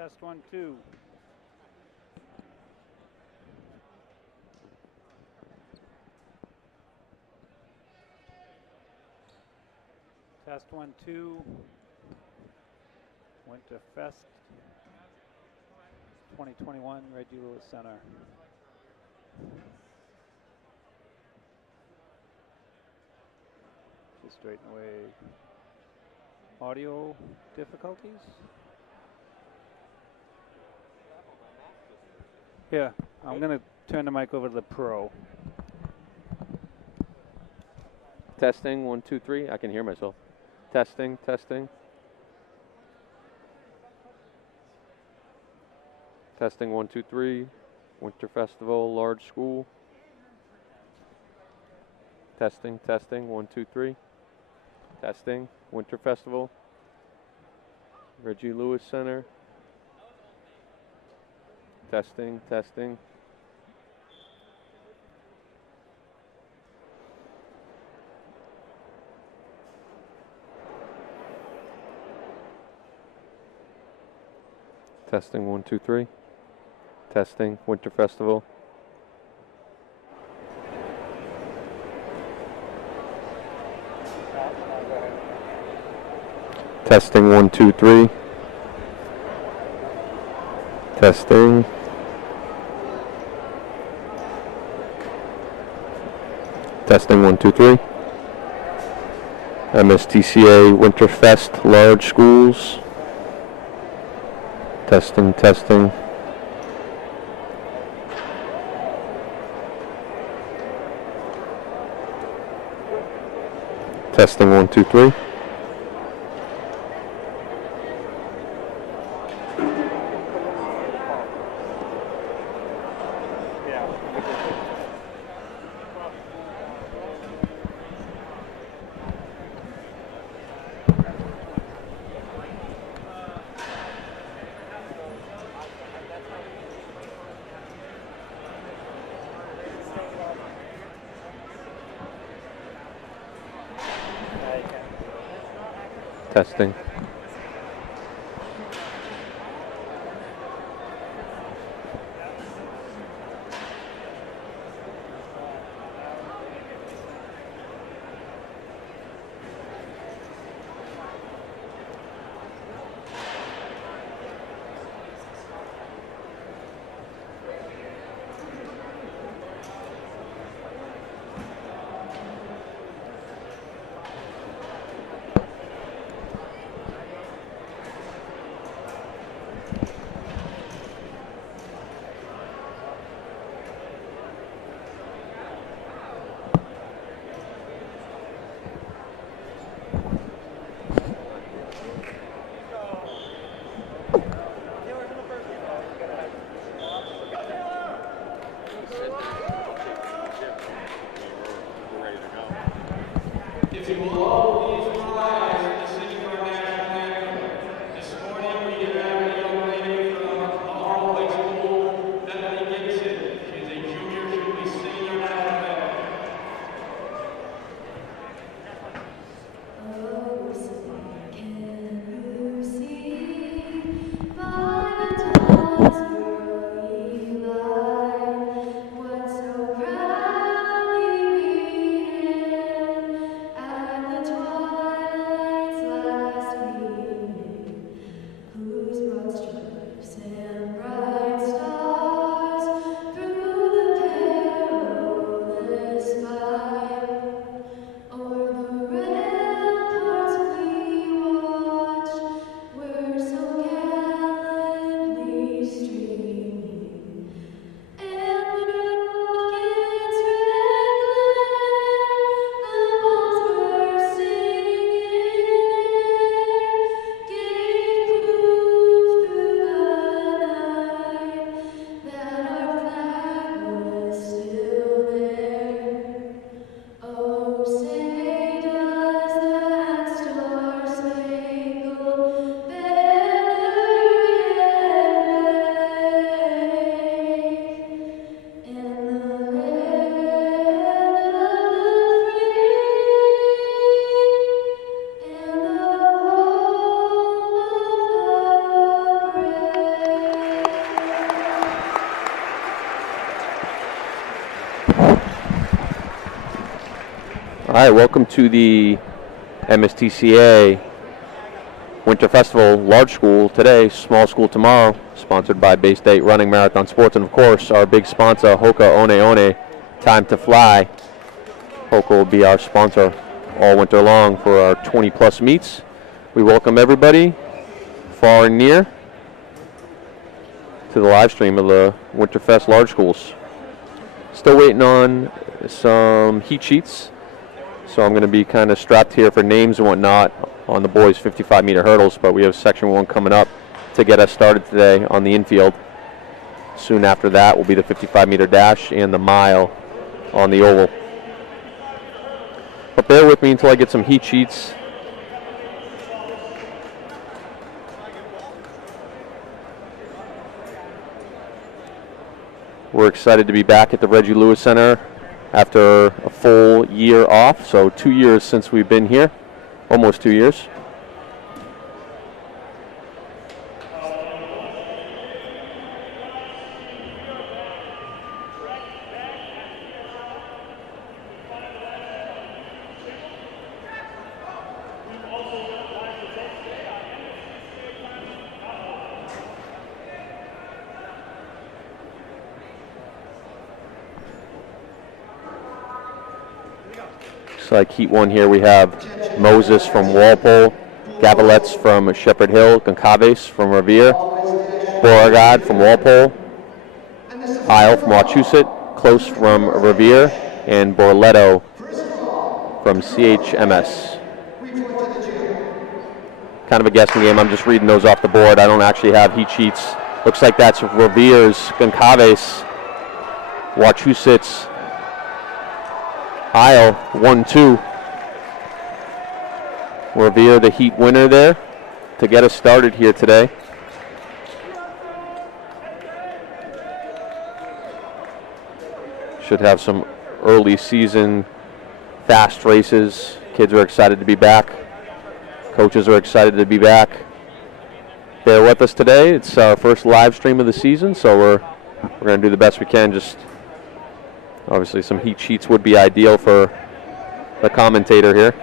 Test 1, 2. Test 1, 2. Winterfest 2021, Reggie Lewis Center. Just straighten away audio difficulties. Yeah, I'm going to turn the mic over to the pro. Testing, 1, 2, 3. I can hear myself. Testing, testing. Testing, 1, 2, 3. Winter Festival, large school. Testing, testing, 1, 2, 3. Testing, Winter Festival. Reggie Lewis Center. Testing, testing. Testing, 1, 2, 3. Testing, Winter Festival. Testing, 1, 2, 3. Testing. Testing, 1, 2, 3. MSTCA Winterfest, large schools. Testing, testing. Testing, 1, 2, 3. Testing. All right, welcome to the MSTCA Winter Festival Large School today, Small School tomorrow, sponsored by Bay State Running Marathon Sports, and of course our big sponsor, Hoka One One, Time to Fly. Hoka will be our sponsor all winter long for our 20-plus meets. We welcome everybody, far and near, to the live stream of the Winterfest Large Schools. Still waiting on some heat sheets, so I'm going to be kind of strapped here for names and whatnot on the boys' 55-meter hurdles, but we have section 1 coming up to get us started today on the infield. Soon after that will be the 55-meter dash and the mile on the oval. But bear with me until I get some heat sheets. We're excited to be back at the Reggie Lewis Center after a full year off, so 2 years since we've been here, almost 2 years. Like heat 1 here, we have Moses from Walpole, Gavalets from Shepherd Hill, Goncalves from Revere, Beauregard from Walpole, Isle from Wachusett, Close from Revere, and Borletto from CHMS. Kind of a guessing game. I'm just reading those off the board. I don't actually have heat sheets. Looks like that's Revere's Goncalves, Wachusett's Isle 1-2. Revere the heat winner there to get us started here today. Should have some early season fast races. Kids are excited to be back. Coaches are excited to be back. Bear with us today. It's our first live stream of the season, so we're going to do the best we can. Just obviously some heat sheets would be ideal for the commentator here.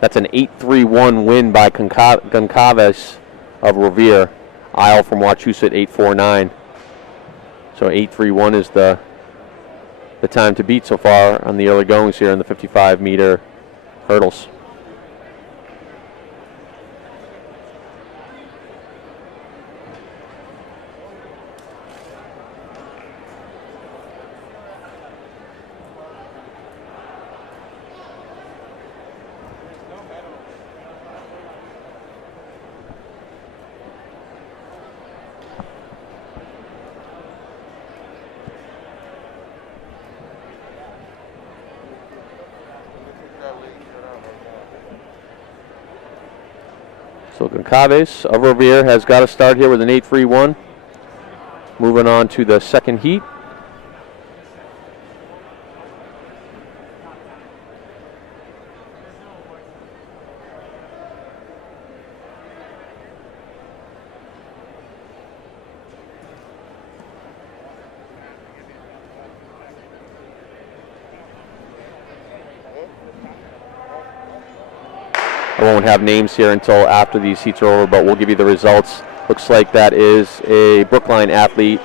That's an 8-3-1 win by Goncalves of Revere. Isle from Wachusett 8-4-9. So 8-3-1 is the time to beat so far on the early goings here in the 55-meter hurdles. So Goncalves of Revere has got to start here with an 8-3-1. Moving on to the second heat. I won't have names here until after these heats are over, but we'll give you the results. Looks like that is a Brookline athlete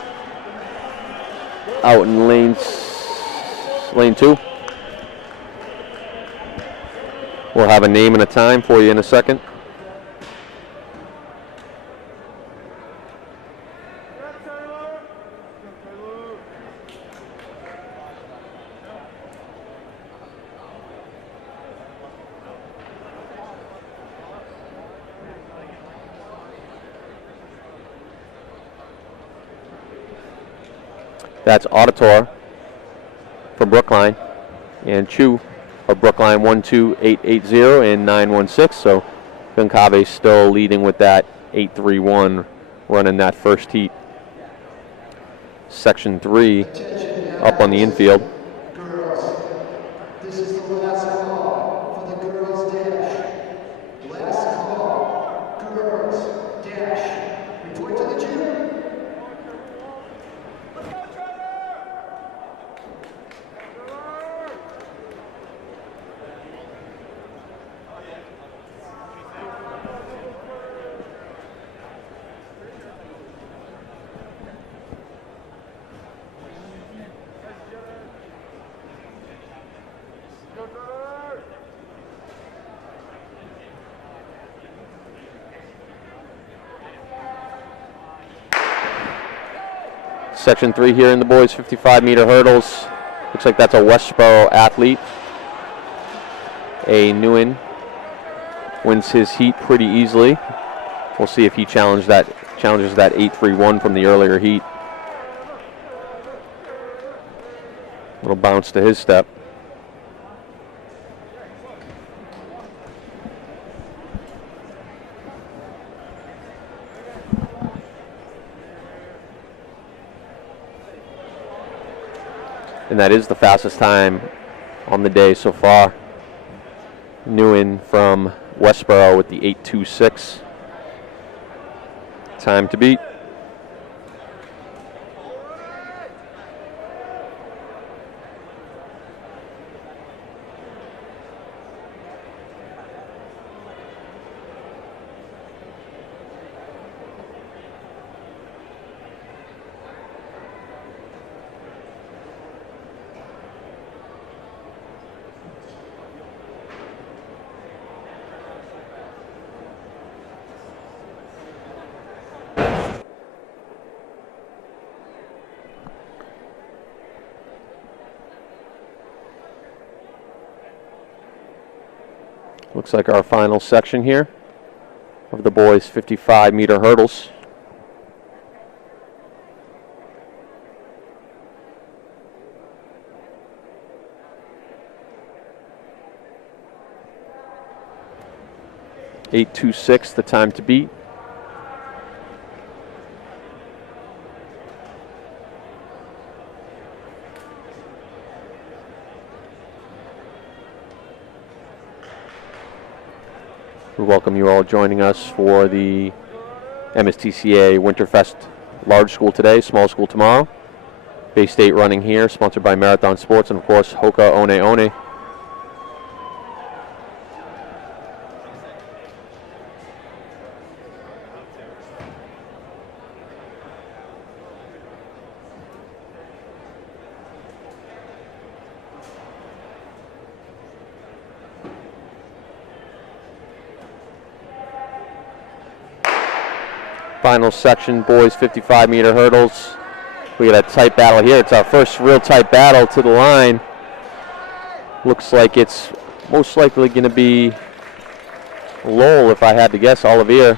out in lane 2. We'll have a name and a time for you in a second. That's Auditor from Brookline and Chu of Brookline 12880 and 916. So Goncalves still leading with that 8-3-1 running that first heat. Section 3 up on the infield. Girls, this is the last call for the girls' dash. Last call, girls' dash. Report to the gym. Section 3 here in the boys 55-meter hurdles. Looks like that's a Westboro athlete. A Newen wins his heat pretty easily. We'll see if he challenges that 8.31 from the earlier heat. Little bounce to his step. And that is the fastest time on the day so far. Newen from Westboro with the 8.26. Time to beat. Looks like our final section here of the boys 55-meter hurdles. .826, the time to beat. We welcome you all joining us for the MSTCA Winterfest large school today, small school tomorrow. Bay State running here, sponsored by Marathon Sports, and of course, Hoka One One. Final section, boys 55-meter hurdles. We got a tight battle here. It's our first real tight battle to the line. Looks like it's most likely going to be Lowell, if I had to guess, Olivier.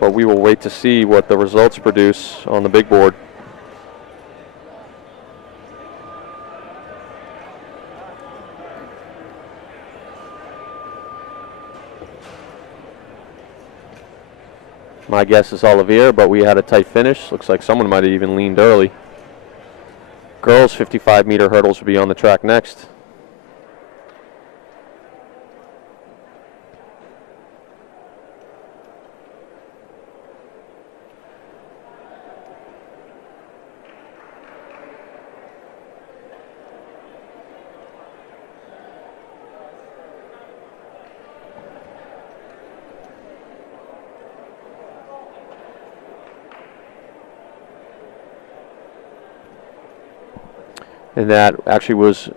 But we will wait to see what the results produce on the big board. My guess is Olivier, but we had a tight finish. Looks like someone might have even leaned early. Girls 55-meter hurdles will be on the track next. And that actually was,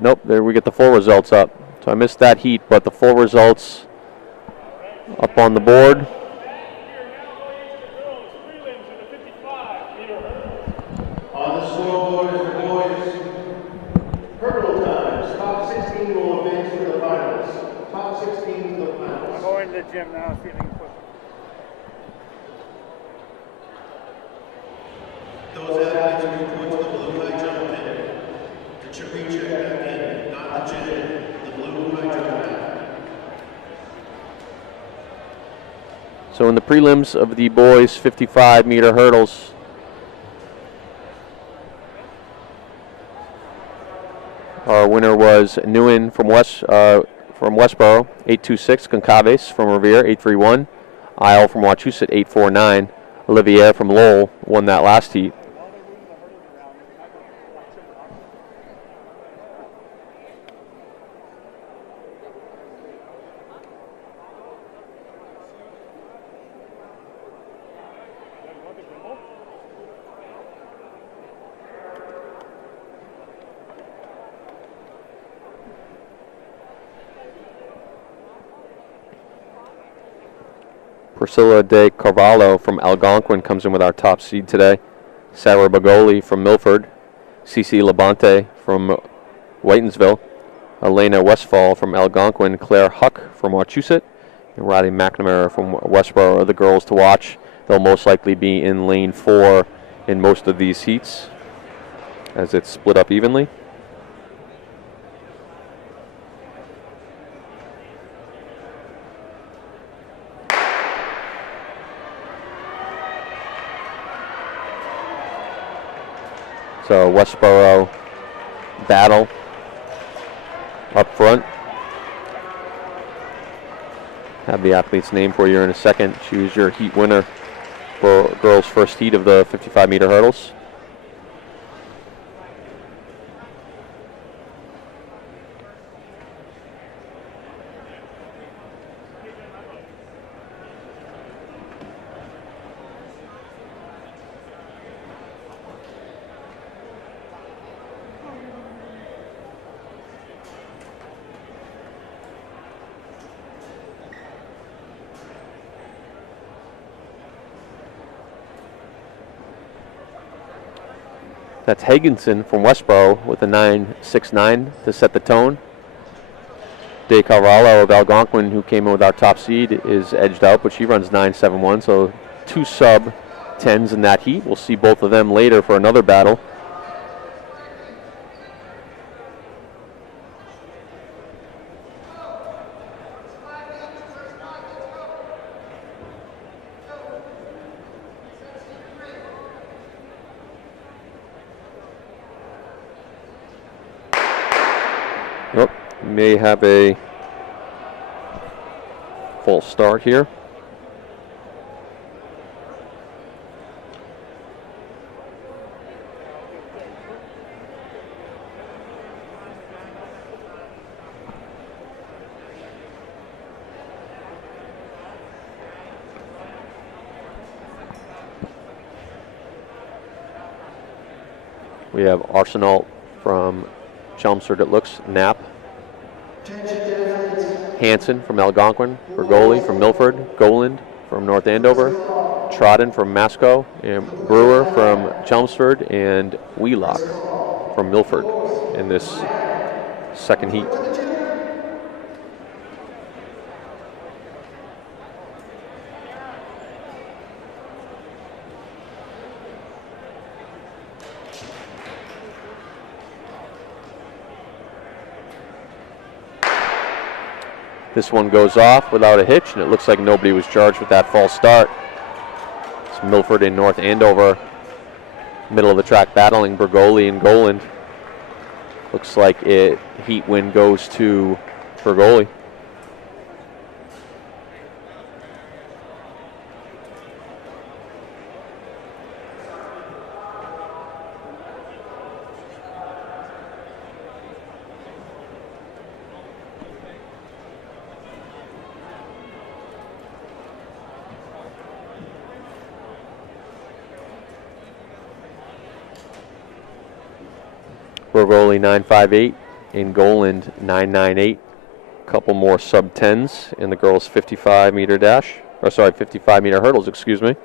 nope, there we get the full results up. So I missed that heat, but the full results up on the board. On the scoreboard is the boys' hurdle times. Top 16 will advance to the finals. Top 16 to the finals. I'm going to the gym now, see if I can push. Those athletes report to the blue light jump pin. To recheck back in, not the gym. The blue light jump pin. So in the prelims of the boys 55-meter hurdles, our winner was Newen from Westboro, 8.26. Concaves from Revere, 8.31. Isle from Wachusett, 8.49. Olivier from Lowell won that last heat. Priscilla de Carvalho from Algonquin comes in with our top seed today. Sarah Bagoli from Milford. Cece Labonte from Whitensville. Elena Westfall from Algonquin. Claire Huck from Wachusett. And Riley McNamara from Westboro are the girls to watch. They'll most likely be in lane 4 in most of these heats as it's split up evenly. So Westboro battle up front. Have the athlete's name for you in a second. She was your heat winner for girls' first heat of the 55-meter hurdles. That's Hagenson from Westboro with a 9.69 to set the tone. De Carvalho of Algonquin, who came in with our top seed, is edged out, but she runs 9.71, so 2 sub-10s in that heat. We'll see both of them later for another battle. May have a false start here. We have Arsenal from Chelmsford, it looks, Knapp. Hanson from Algonquin, Bergoli from Milford, Goland from North Andover, Trodden from Masco, and Brewer from Chelmsford, and Wheelock from Milford in this second heat. This one goes off without a hitch, and it looks like nobody was charged with that false start. It's Milford and North Andover, middle of the track battling Bergoli and Goland. Looks like heat win goes to Bergoli. Bergoli 9.58 and Goland 9.98. Couple more sub-10s in the girls' 55-meter dash. 55-meter hurdles, excuse me.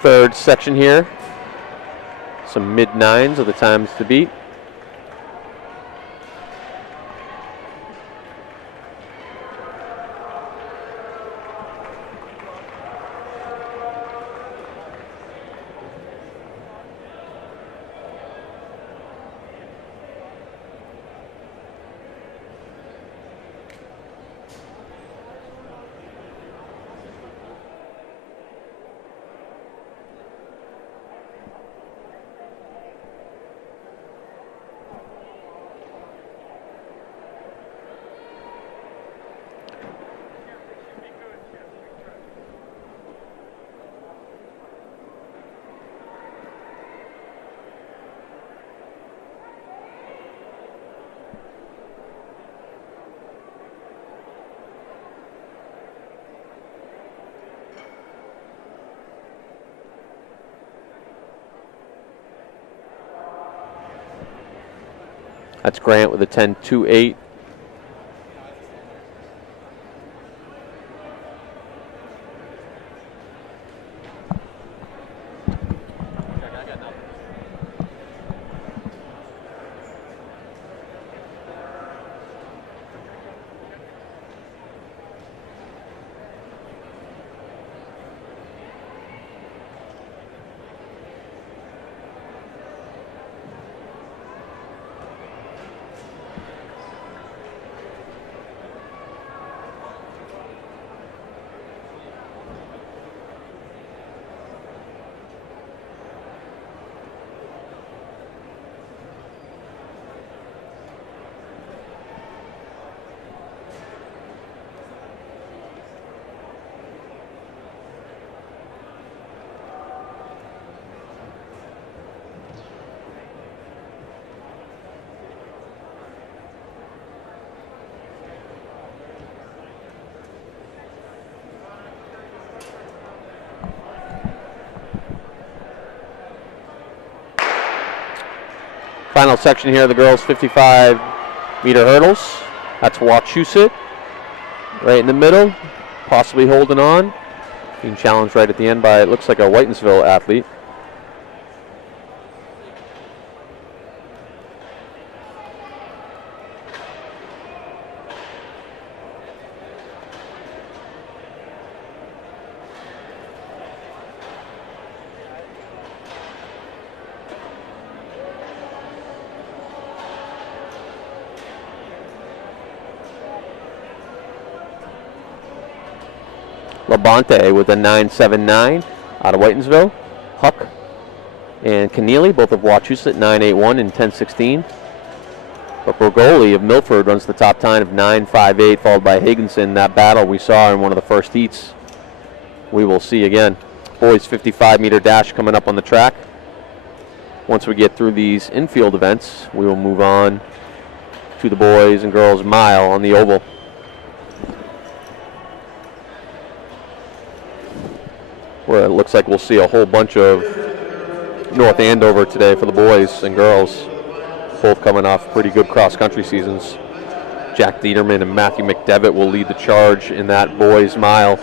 Third section here. Some mid-9s are the times to beat. That's Grant with a 10.28. Final section here, the girls' 55-meter hurdles. That's Wachusett right in the middle, possibly holding on. Being challenged right at the end by, it looks like a Whitensville athlete. Labonte with a 9.79 out of Whitensville. Huck and Keneally, both of Wachusett, 9.81 and 10.16. But Bergoli of Milford runs the top time of 9.58, followed by Higginson. That battle we saw in one of the first heats, we will see again. Boys 55-meter dash coming up on the track. Once we get through these infield events, we will move on to the boys and girls mile on the oval. Where it looks like we'll see a whole bunch of North Andover today for the boys and girls, both coming off pretty good cross-country seasons. Jack Dieterman and Matthew McDevitt will lead the charge in that boys mile.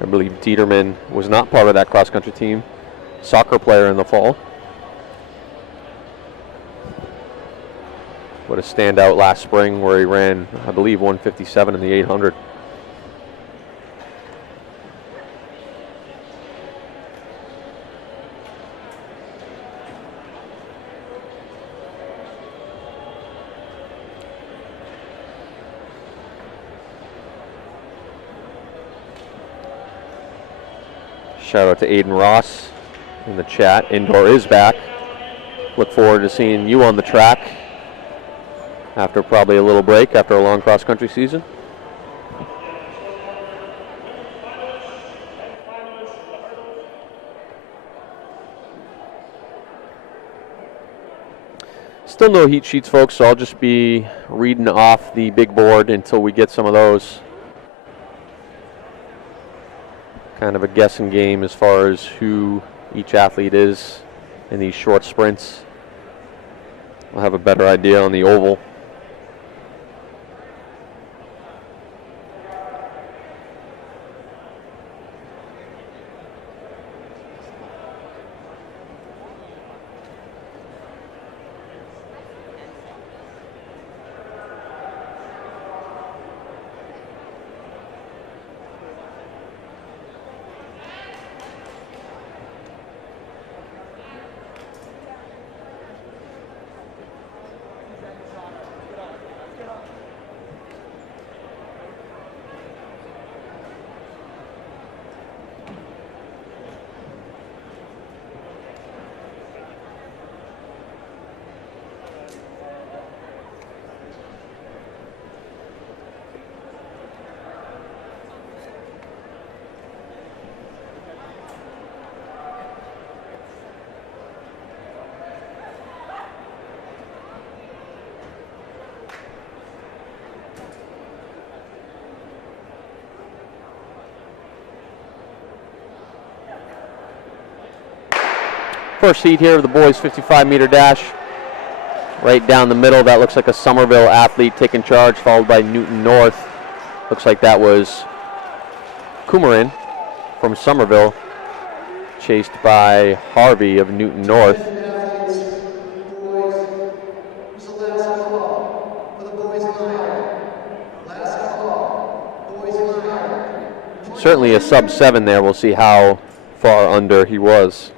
I believe Dieterman was not part of that cross-country team, soccer player in the fall. What a standout last spring where he ran, I believe, 157 in the 800. Shout out to Aiden Ross in the chat. Indoor is back. Look forward to seeing you on the track after probably a little break after a long cross-country season. Still no heat sheets, folks, so I'll just be reading off the big board until we get some of those. Kind of a guessing game as far as who each athlete is in these short sprints. We'll have a better idea on the oval. First heat here of the boys 55-meter dash. Right down the middle, that looks like a Somerville athlete taking charge, followed by Newton North. Looks like that was Coumarin from Somerville, chased by Harvey of Newton North. Certainly a sub-7 there. We'll see how far under he was.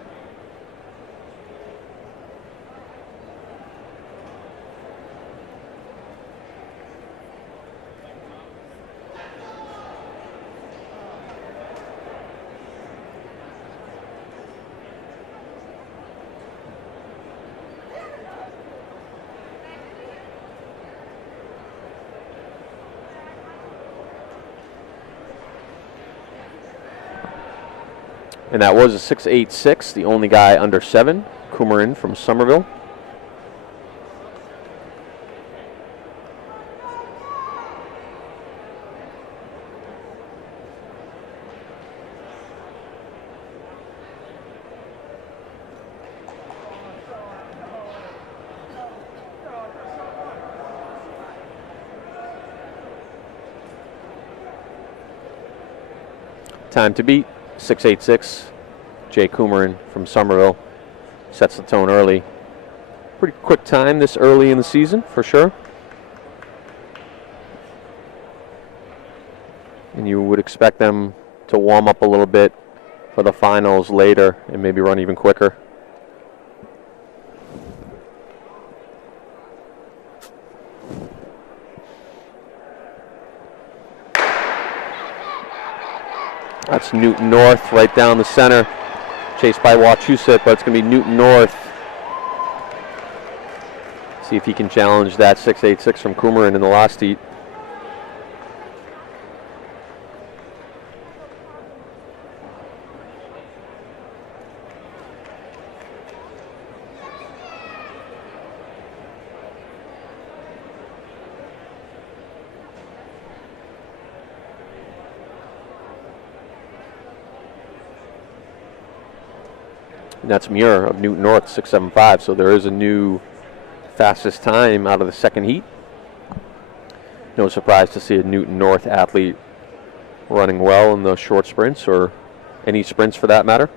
And that was a 6.86, the only guy under 7, Coumarin from Somerville. Time to beat. 6.86, Jay Coumarin from Somerville sets the tone early. Pretty quick time this early in the season, for sure. And you would expect them to warm up a little bit for the finals later and maybe run even quicker. That's Newton North right down the center, chased by Wachusett, but it's going to be Newton North. See if he can challenge that 6.86 from Coumarin in the last heat. And that's Muir of Newton North, 6.75. So there is a new fastest time out of the second heat. No surprise to see a Newton North athlete running well in the short sprints, or any sprints for that matter.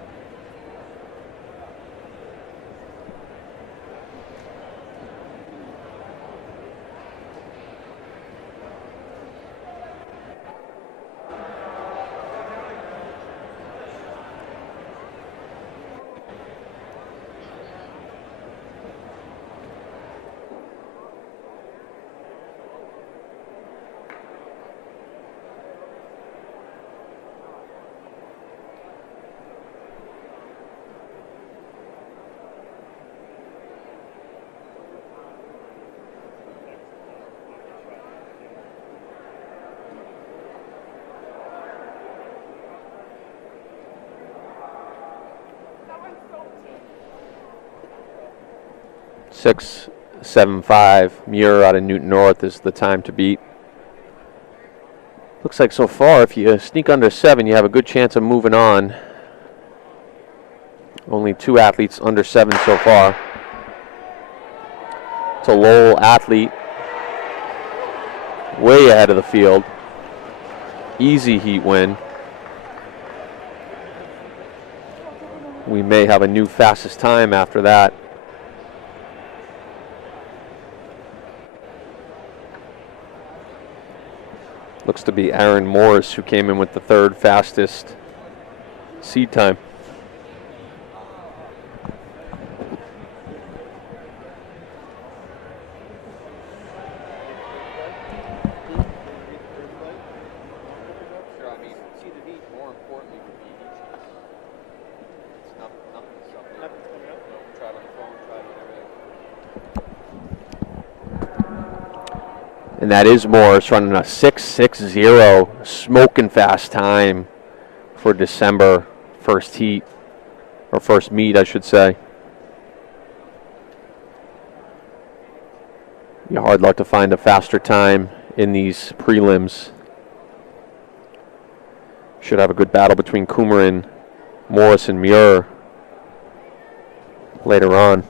Six, 7.5. Muir out of Newton North is the time to beat. Looks like so far, if you sneak under 7, you have a good chance of moving on. Only 2 athletes under 7 so far. It's a Lowell athlete, way ahead of the field. Easy heat win. We may have a new fastest time after that. Looks to be Aaron Morris, who came in with the 3rd fastest seed time. And that is Morris running a 6.60, smoking fast time for December first heat, or first meet, I should say. You're hard luck to find a faster time in these prelims. Should have a good battle between Coumarin, Morris, and Muir later on.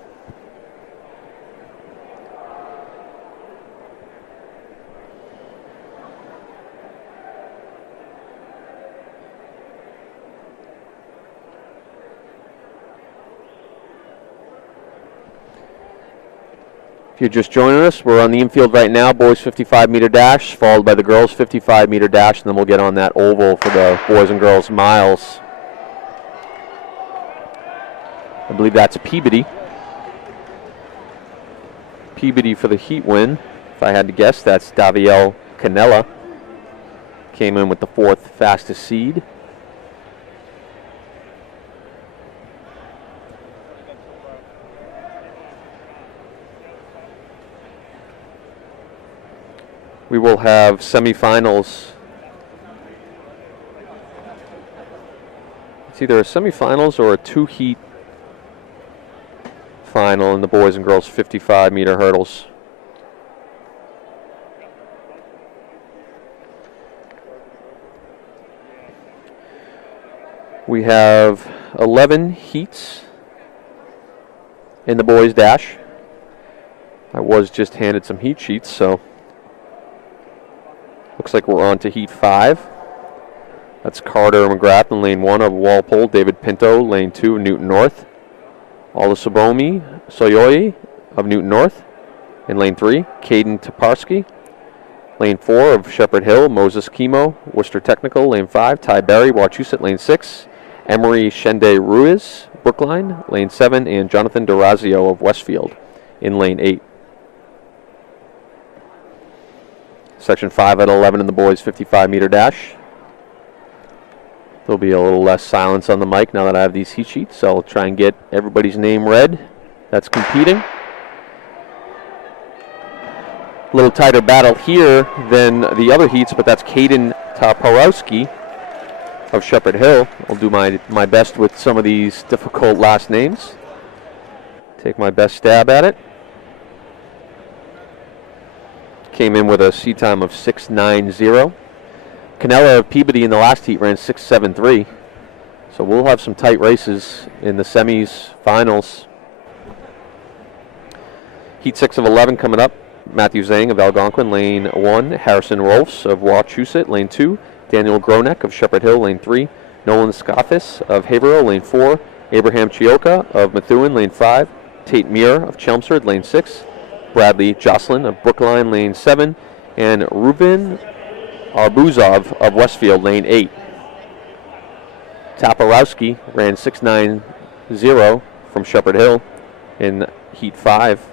If you're just joining us, we're on the infield right now. Boys 55-meter dash, followed by the girls 55-meter dash, and then we'll get on that oval for the boys and girls miles. I believe that's Peabody. Peabody for the heat win. If I had to guess, that's Daviel Canella. Came in with the 4th fastest seed. We will have semifinals. It's either a semifinals or a 2-heat final in the boys and girls 55-meter hurdles. We have 11 heats in the boys dash. I was just handed some heat sheets, so looks like we're on to heat 5. That's Carter McGrath in lane 1 of Walpole, David Pinto, lane 2 of Newton North. Olusobomi Soyoyi of Newton North in lane 3. Caden Toparski, lane 4 of Shepherd Hill. Moses Kimo, Worcester Technical, lane 5. Ty Berry, Wachusett, lane 6. Emery Shende Ruiz, Brookline, lane 7. And Jonathan Durazio of Westfield in lane 8. Section 5 at 11 in the boys 55-meter dash. There'll be a little less silence on the mic now that I have these heat sheets, so I'll try and get everybody's name read that's competing. A little tighter battle here than the other heats, but that's Caden Toporowski of Shepherd Hill. I'll do my best with some of these difficult last names. Take my best stab at it. Came in with a seat time of 6:90. Canella of Peabody in the last heat ran 6:73. So we'll have some tight races in the semis, finals. Heat 6 of 11 coming up. Matthew Zhang of Algonquin, lane 1. Harrison Rolfs of Wachusett, lane 2. Daniel Gronek of Shepherd Hill, lane 3. Nolan Scoffis of Haverhill, lane 4. Abraham Chioka of Methuen, lane 5. Tate Muir of Chelmsford, lane 6. Bradley Jocelyn of Brookline, lane 7. And Ruben Arbuzov of Westfield, lane 8. Toporowski ran 6:90 from Shepherd Hill in heat 5.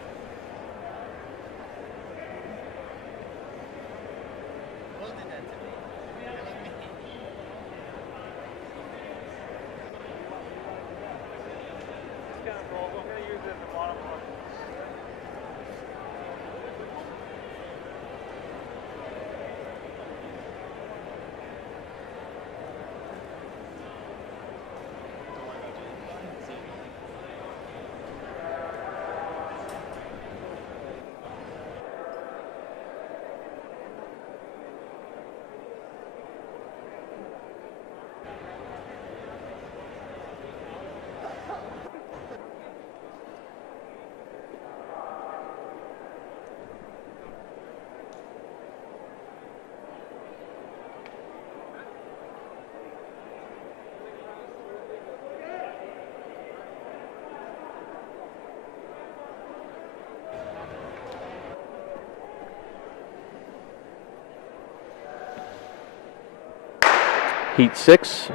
Heat 6,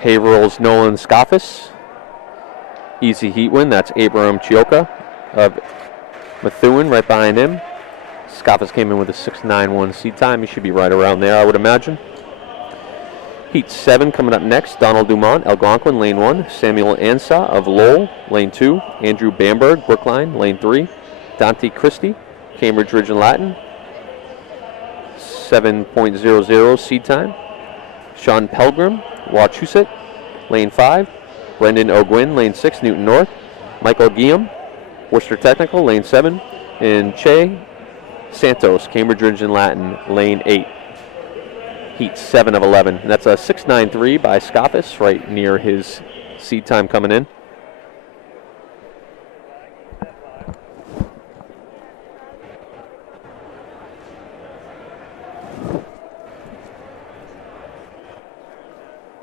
Haverhill's Nolan Scoffis. Easy heat win, that's Abraham Chioka of Methuen right behind him. Scoffis came in with a 6:91 seat time. He should be right around there, I would imagine. Heat 7 coming up next. Donald Dumont, Algonquin, lane 1. Samuel Ansa of Lowell, lane 2. Andrew Bamberg, Brookline, lane 3. Dante Christie, Cambridge Ridge and Latin, 7.00 seed time. Sean Pelgrim, Wachusett, lane 5. Brendan O'Gwyn, lane 6, Newton North. Michael Guillaume, Worcester Technical, lane 7. And Che Santos, Cambridge Ridge and Latin, lane 8. Heat 7 of 11. And that's a 6:93 by Scoffis, right near his seed time coming in.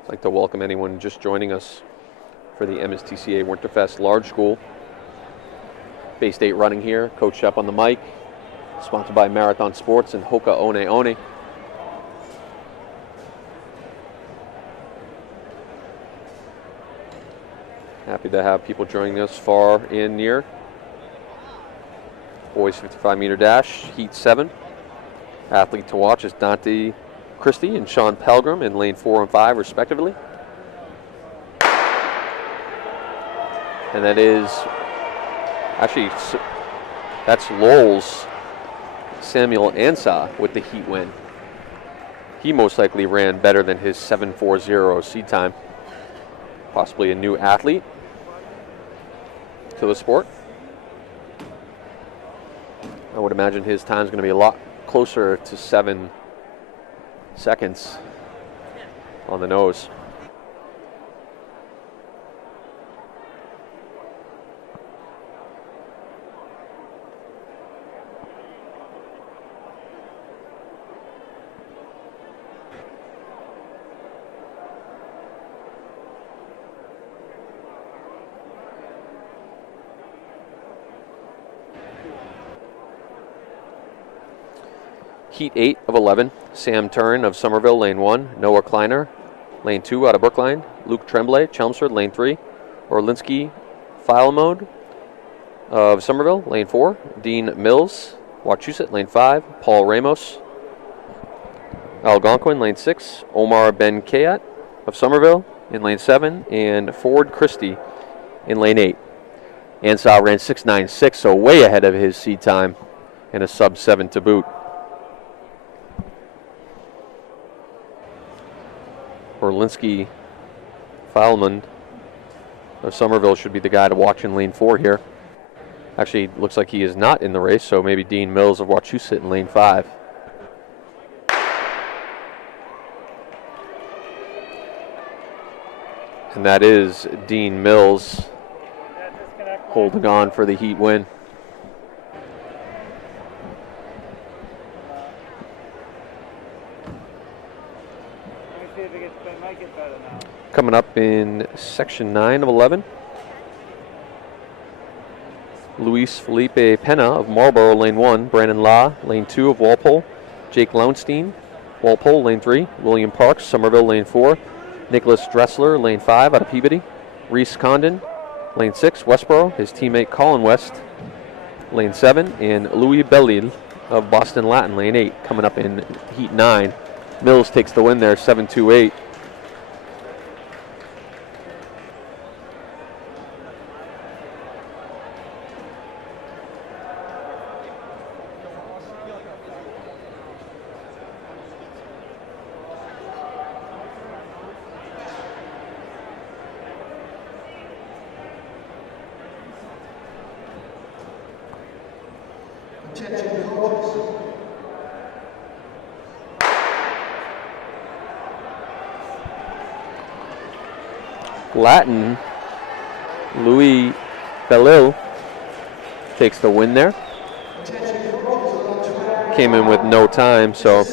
I'd like to welcome anyone just joining us for the MSTCA Winterfest Large School. Bay State running here. Coach Shep on the mic. Sponsored by Marathon Sports and Hoka One One. Happy to have people joining us far and near. Boys 55-meter dash, heat 7. Athlete to watch is Dante Christie and Sean Pelgrim in lane 4 and 5, respectively. And that is, actually, that's Lowell's Samuel Ansah with the heat win. He most likely ran better than his 7:40 seed time. Possibly a new athlete to the sport. I would imagine his time is going to be a lot closer to 7 seconds on the nose. Heat 8 of 11, Sam Turin of Somerville, lane 1. Noah Kleiner, lane 2 out of Brookline. Luke Tremblay, Chelmsford, lane 3. Orlinsky Filemode of Somerville, lane 4. Dean Mills, Wachusett, lane 5. Paul Ramos, Algonquin, lane 6. Omar Ben Kayat of Somerville in lane 7. And Ford Christie in lane 8. Ansah ran 6.96, so way ahead of his seed time and a sub-7 to boot. Orlinsky Filemon of Somerville should be the guy to watch in lane 4 here. Actually, looks like he is not in the race, so maybe Dean Mills of Wachusett in lane 5. And that is Dean Mills holding on for the heat win. Coming up in section 9 of 11, Luis Felipe Pena of Marlboro, lane 1. Brandon Law, lane 2 of Walpole. Jake Lowenstein, Walpole, lane 3. William Parks, Somerville, lane 4. Nicholas Dressler, lane 5 out of Peabody. Reese Condon, lane 6, Westboro. His teammate Colin West, lane 7. And Louis Bellil of Boston Latin, lane 8, coming up in heat 9. Mills takes the win there, 7.28. Latin, Louis Bellil takes the win there. Came in with no time, so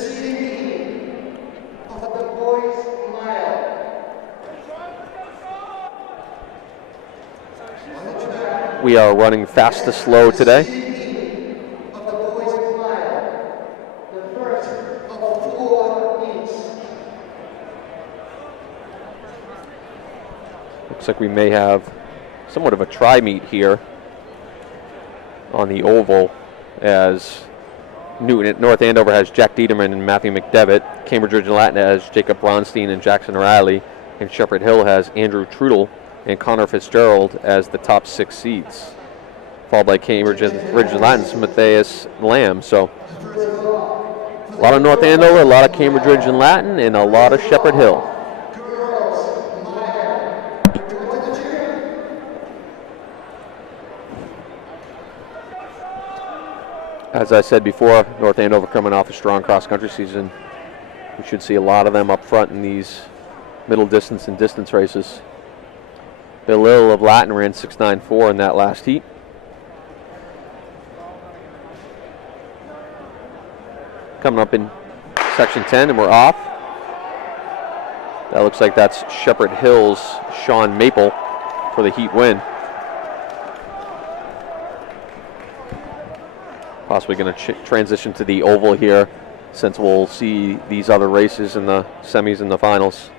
we are running fast to slow today. Looks like we may have somewhat of a tri-meet here on the oval, as North Andover has Jack Dieterman and Matthew McDevitt. Cambridge Ridge and Latin has Jacob Bronstein and Jackson Riley. And Shepherd Hill has Andrew Trudel and Connor Fitzgerald as the top 6 seeds, followed by Cambridge Ridge and Latin's Matthias Lamb. So a lot of North Andover, a lot of Cambridge Ridge and Latin, and a lot of Shepherd Hill. As I said before, North Andover coming off a strong cross-country season. We should see a lot of them up front in these middle distance and distance races. Bill Lill of Latin ran 6.94 in that last heat. Coming up in section 10, and we're off. That looks like that's Shepherd Hill's Sean Maple for the heat win. Possibly going to transition to the oval here, since we'll see these other races in the semis and the finals.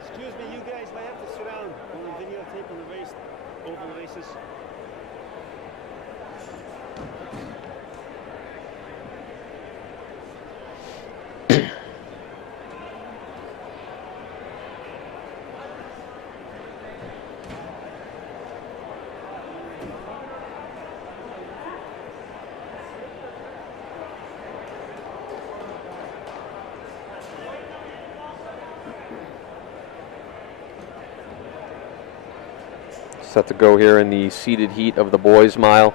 Excuse me, you guys might have to sit down on the videotape on the race, oval races. Set to go here in the seeded heat of the boys' mile.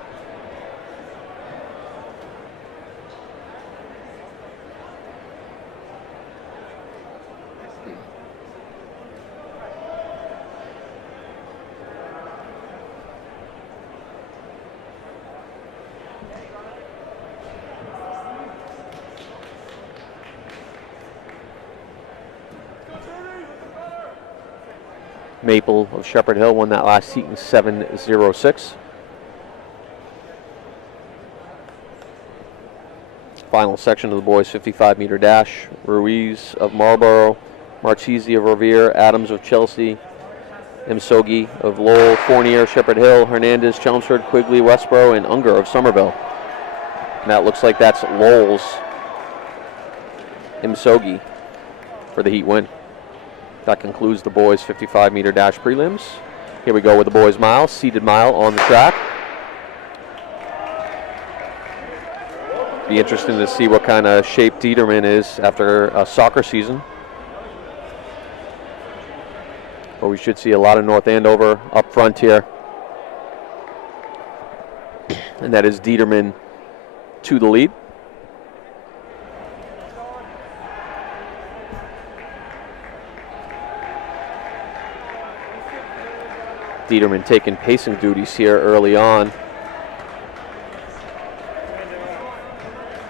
Maple of Shepherd Hill won that last heat in 7:06. Final section of the boys' 55-meter dash. Ruiz of Marlboro, Marchese of Revere, Adams of Chelsea, Imsogi of Lowell, Fournier, Shepherd Hill, Hernandez, Chelmsford, Quigley, Westboro, and Unger of Somerville. And that looks like that's Lowell's Imsogi for the heat win. That concludes the boys' 55-meter dash prelims. Here we go with the boys' mile, seeded mile on the track. Be interesting to see what kind of shape Dieterman is after a soccer season. But we should see a lot of North Andover up front here. And that is Dieterman to the lead. Dieterman taking pacing duties here early on.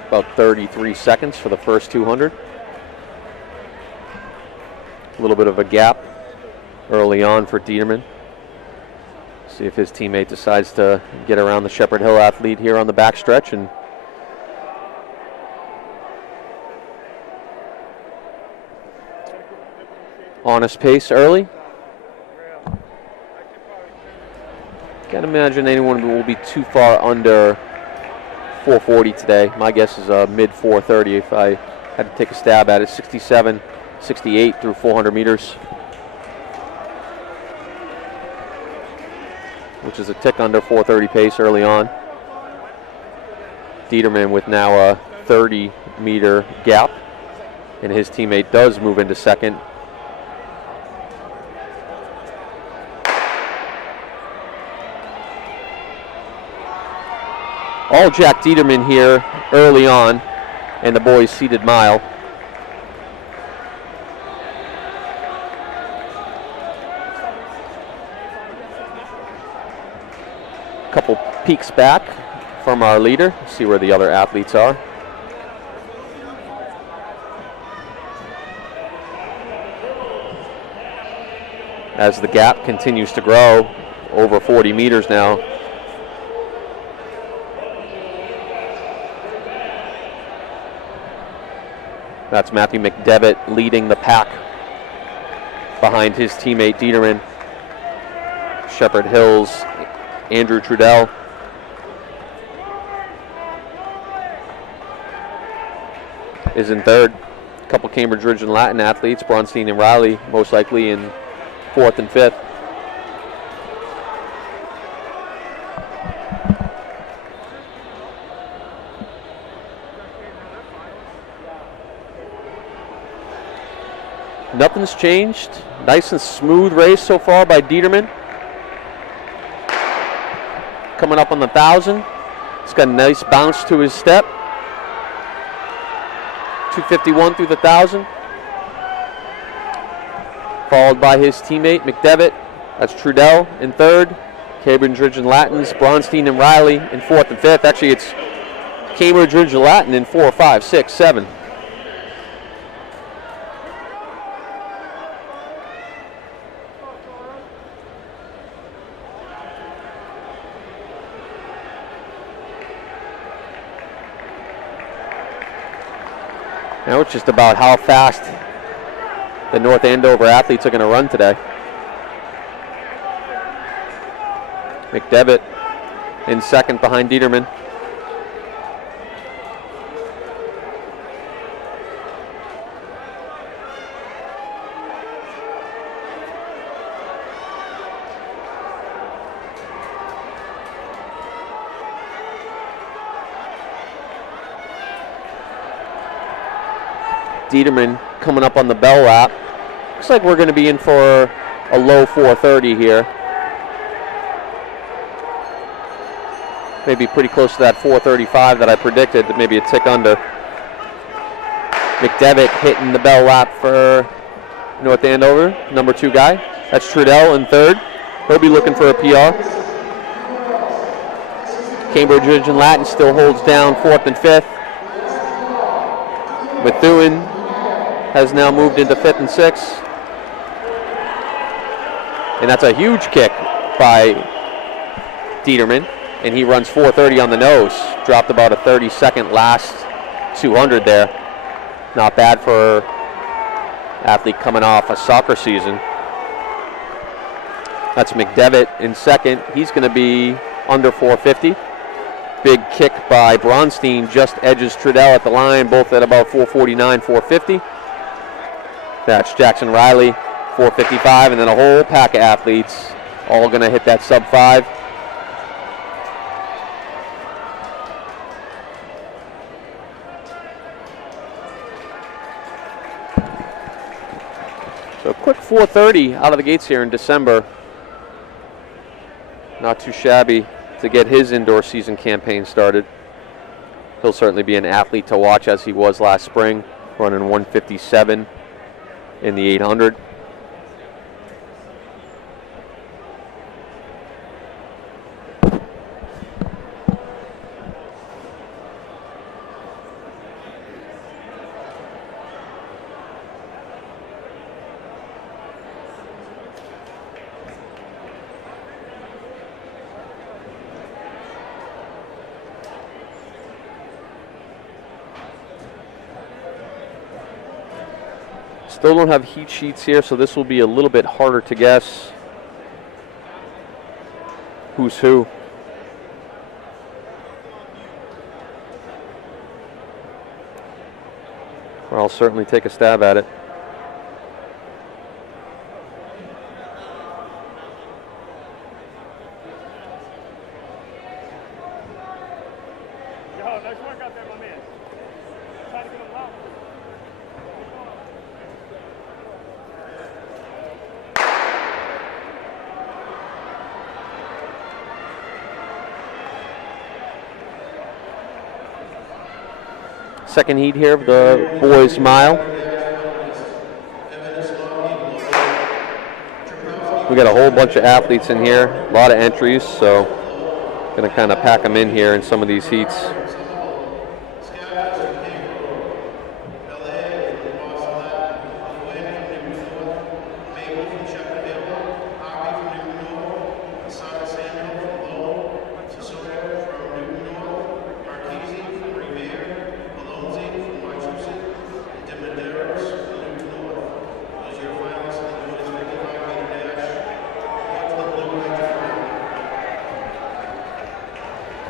About 33 seconds for the first 200. A little bit of a gap early on for Dieterman. See if his teammate decides to get around the Shepherd Hill athlete here on the backstretch and honest pace early. Can't imagine anyone will be too far under 440 today. My guess is a mid 430 if I had to take a stab at it. 67, 68 through 400 meters, which is a tick under 430 pace early on. Dieterman with now a 30-meter gap, and his teammate does move into second. All Jack Dieterman here early on in the boys' seeded mile. Couple peeks back from our leader. See where the other athletes are. As the gap continues to grow, over 40 meters now. That's Matthew McDevitt leading the pack behind his teammate Dieterman. Shepherd Hills, Andrew Trudell. Is in third. A couple Cambridge Ridge and Latin athletes, Bronstein and Riley, most likely in fourth and fifth. Nothing's changed. Nice and smooth race so far by Dieterman. Coming up on the 1,000. He's got a nice bounce to his step. 251 through the 1,000. Followed by his teammate McDevitt. That's Trudell in third. Cambridge Ridge and Latins, Bronstein and Riley in fourth and fifth. Actually, it's Cambridge Ridge and Latin in 4, 5, 6, 7. Now it's just about how fast the North Andover athletes are going to run today. McDevitt in second behind Dieterman. Dieterman coming up on the bell lap. Looks like we're going to be in for a low 4:30 here. Maybe pretty close to that 4:35 that I predicted, but maybe a tick under. McDevitt hitting the bell lap for North Andover, number 2 guy. That's Trudell in third. He'll be looking for a PR. Cambridge Ridge and Latin still holds down 4th and 5th. Methuen has now moved into 5th and 6th. And that's a huge kick by Dieterman. And he runs 4:30 on the nose. Dropped about a 30-second last 200 there. Not bad for an athlete coming off a soccer season. That's McDevitt in second. He's going to be under 4:50. Big kick by Bronstein, just edges Trudell at the line, both at about 4:49, 4:50. That's Jackson Riley, 4:55, and then a whole pack of athletes all going to hit that sub-5. So a quick 4:30 out of the gates here in December. Not too shabby to get his indoor season campaign started. He'll certainly be an athlete to watch as he was last spring, running 157 in the 800. Still don't have heat sheets here, so this will be a little bit harder to guess who's who. Or I'll certainly take a stab at it. Yo, nice work out there, my man. Try to get him loud. Second heat here of the boys' mile. We got a whole bunch of athletes in here, a lot of entries, so gonna kind of pack them in here in some of these heats.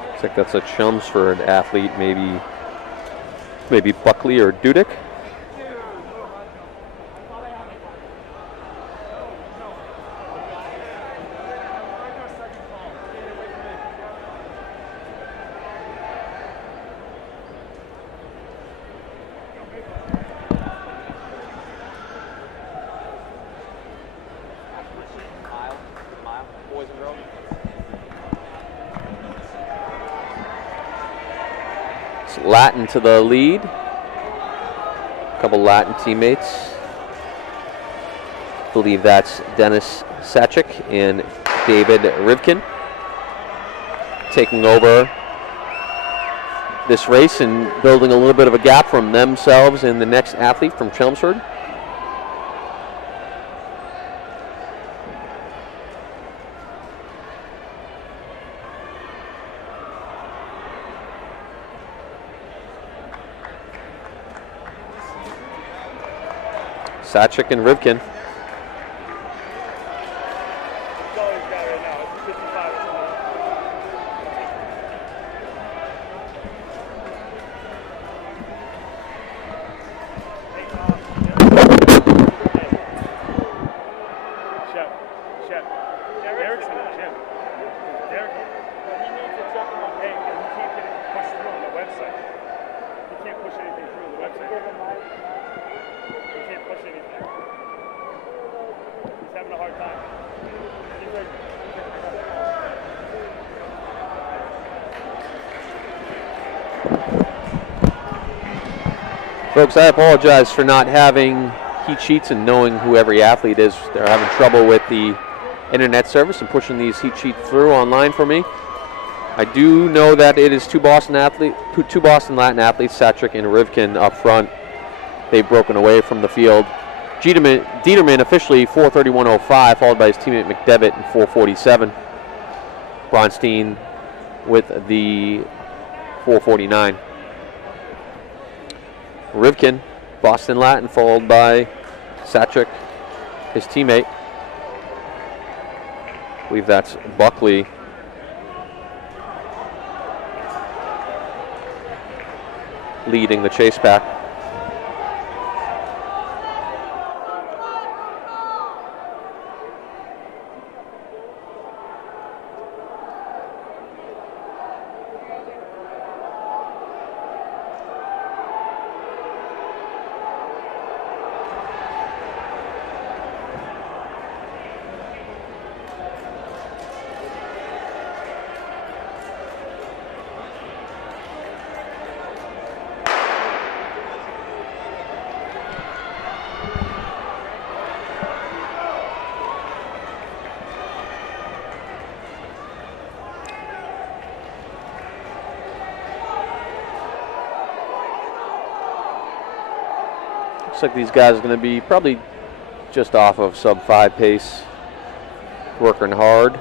Looks like that's a Chelmsford athlete, maybe Buckley or Dudek. Latin to the lead. A couple Latin teammates. I believe that's Dennis Sachik and David Rivkin taking over this race and building a little bit of a gap from themselves and the next athlete from Chelmsford. Satchik and Rivkin. It's all he's got right now. It's 55 or something. Shep. Derek's in the gym. Derek, he needs to check him out. Hey, and he can't get it pushed through on the website. He can't push anything through the website. He can't push anything. He's having a hard time. He's like, Folks, I apologize for not having heat sheets and knowing who every athlete is. They're having trouble with the internet service and pushing these heat sheets through online for me. I do know that it is two Boston Latin athletes, Satchik and Rivkin, up front. They've broken away from the field. Dieterman officially 4:31.05, followed by his teammate McDevitt in 4:47. Bronstein with the 4:49. Rivkin, Boston Latin, followed by Satchik, his teammate. I believe that's Buckley. Leading the chase pack. Looks like these guys are going to be probably just off of sub-5 pace, working hard.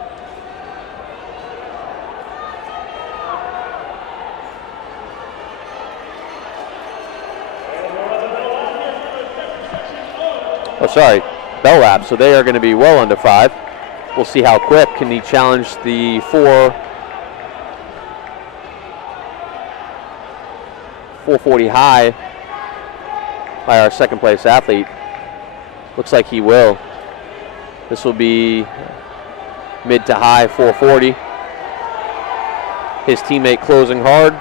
Oh, sorry, bell lap. So they are going to be well under 5. We'll see how quick. Can he challenge the 440 high by our second place athlete? Looks like he will. This will be mid to high 440. His teammate closing hard.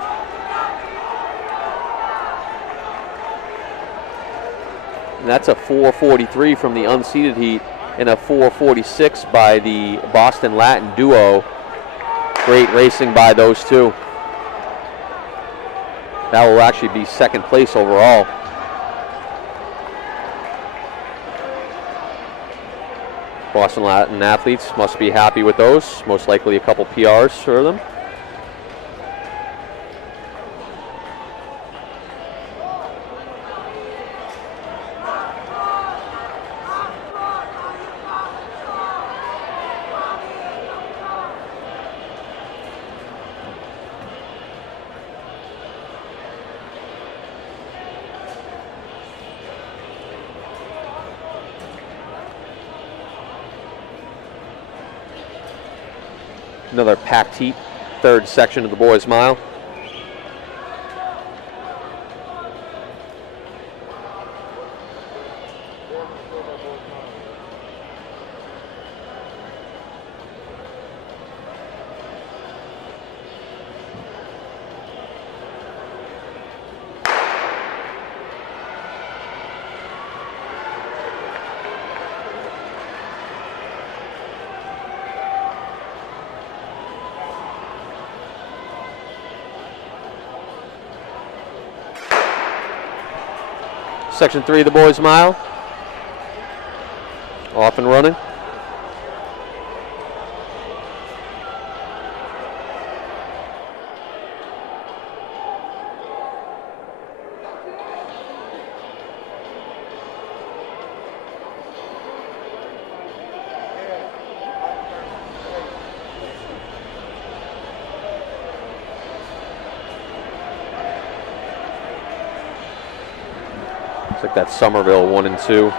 And that's a 443 from the unseeded heat and a 446 by the Boston Latin duo. Great racing by those two. That will actually be second place overall. Boston Latin athletes must be happy with those. Most likely a couple PRs for them. Another packed heat, third section of the boys' mile. Section 3 of the boys' mile. Off and running. Like that Somerville 1 and 2.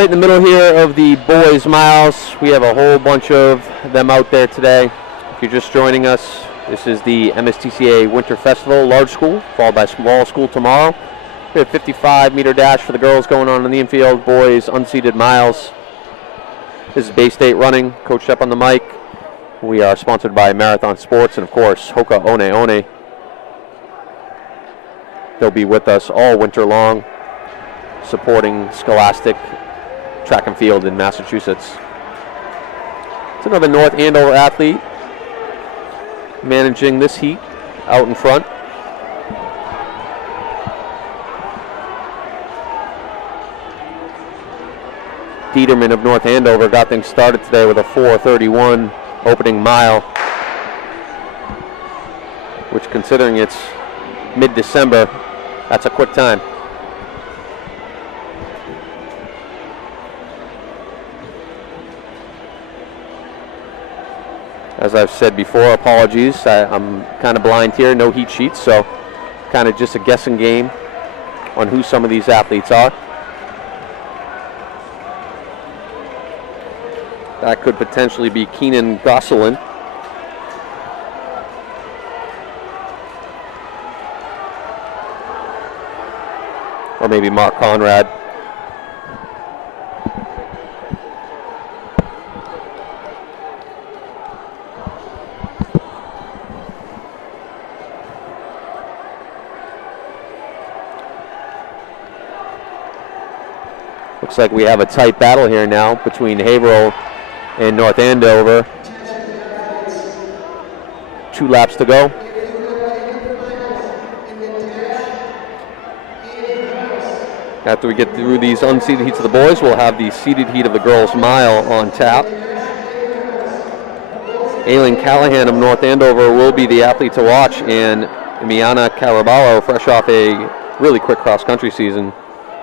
Right in the middle here of the boys' miles, we have a whole bunch of them out there today. If you're just joining us, this is the MSTCA Winter Festival, large school, followed by small school tomorrow. We have 55-meter dash for the girls going on in the infield, boys unseated miles. This is Bay State running, Coach Shep on the mic. We are sponsored by Marathon Sports and, of course, Hoka One One. They'll be with us all winter long, supporting Scholastic track and field in Massachusetts. It's another North Andover athlete managing this heat out in front. Dieterman of North Andover got things started today with a 4:31 opening mile, which, considering it's mid-December, that's a quick time. As I've said before, apologies, I'm kind of blind here, no heat sheets, so kind of just a guessing game on who some of these athletes are. That could potentially be Keenan Gosselin. Or maybe Mark Conrad. Looks like we have a tight battle here now between Haverhill and North Andover. 2 laps to go. After we get through these unseated heats of the boys, we'll have the seated heat of the girls' mile on tap. Aileen Callahan of North Andover will be the athlete to watch, and Miana Caraballo, fresh off a really quick cross-country season,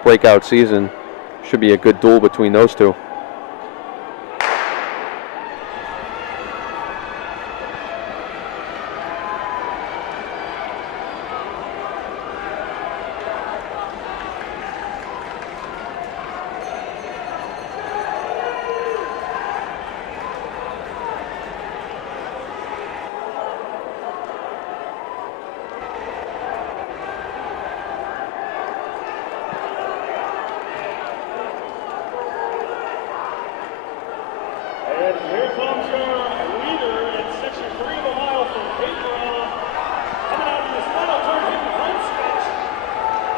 breakout season. Should be a good duel between those two.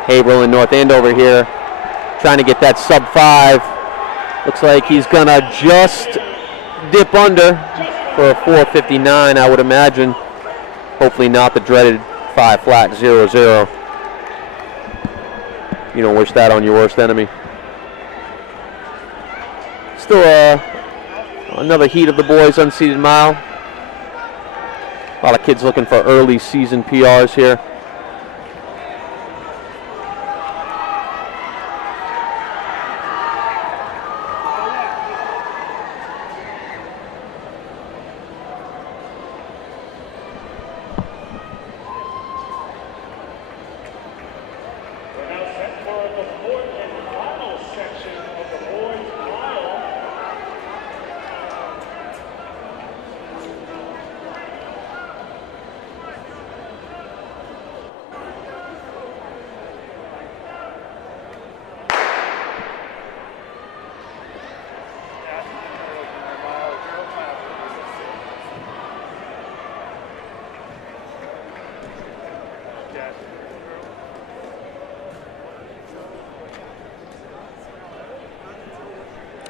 Haverhill and North Andover here, trying to get that sub-5. Looks like he's gonna just dip under for a 4:59, I would imagine. Hopefully not the dreaded 5 flat 0-0. You don't wish that on your worst enemy. Still another heat of the boys unseated mile. A lot of kids looking for early season PRs here.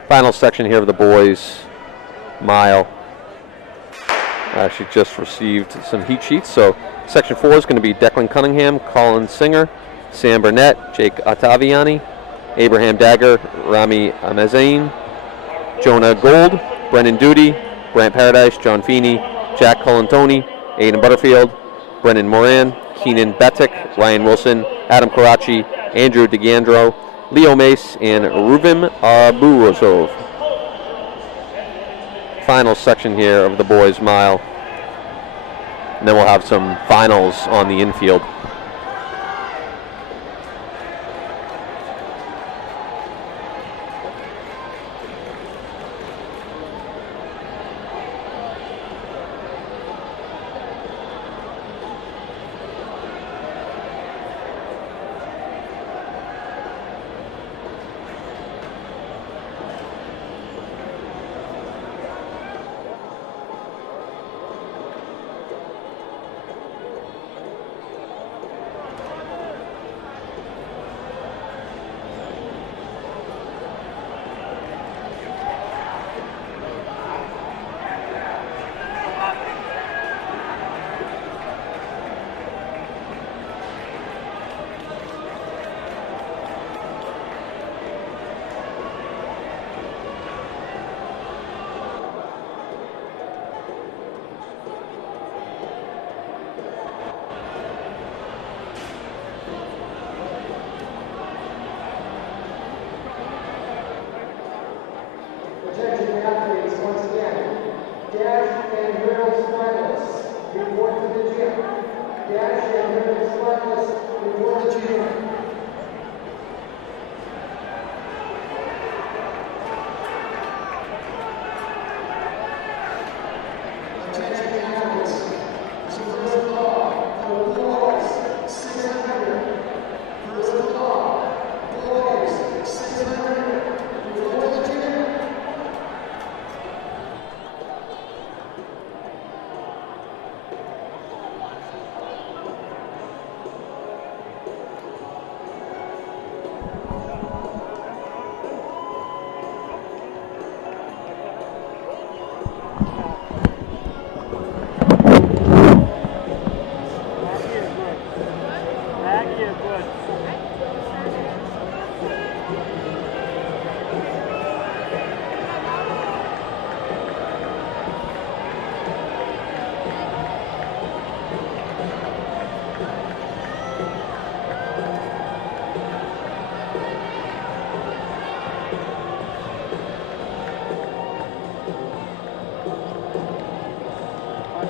Final section here of the boys' mile. I actually just received some heat sheets. So section 4 is going to be Declan Cunningham, Colin Singer, Sam Burnett, Jake Ottaviani, Abraham Dagger, Rami Amazain, Jonah Gold, Brendan Duty, Brant Paradise, John Feeney, Jack Colantoni, Aiden Butterfield, Brendan Moran, Keenan Betic, Ryan Wilson, Adam Karachi, Andrew DeGandro, Leo Mace, and Ruvim Aburosov. Final section here of the boys' mile. And then we'll have some finals on the infield.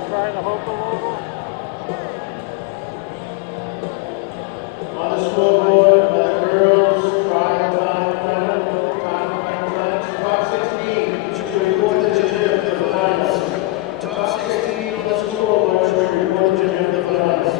Trying to hold the logo. On the scoreboard, the girls' trial time times, top 16 to report the gender of the finals. Top 16 on the scoreboard to report the gender of the finals.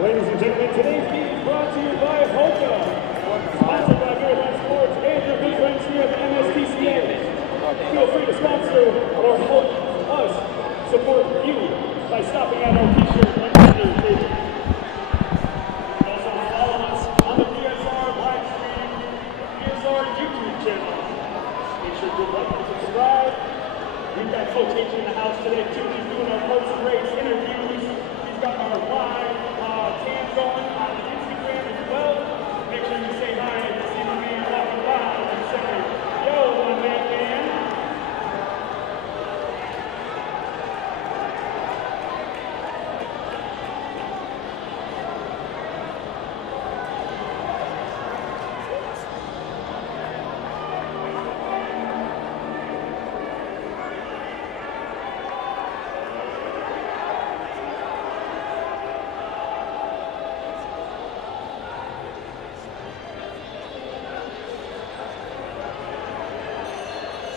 Ladies and gentlemen, today's meeting is brought to you by Hoka, sponsored by Marathon Sports and your good friends here at the MSTCA. Feel free to sponsor or help us support you by stopping at our t-shirt and vendor table. Also follow us on the PSR live stream, PSR YouTube channel. Make sure to like and subscribe. We've got Coach H in the house today too. He's doing our post-race interviews. He's got our live cam going on Instagram as well. Make sure you say hi if you see my man walking by and say, yo, my man.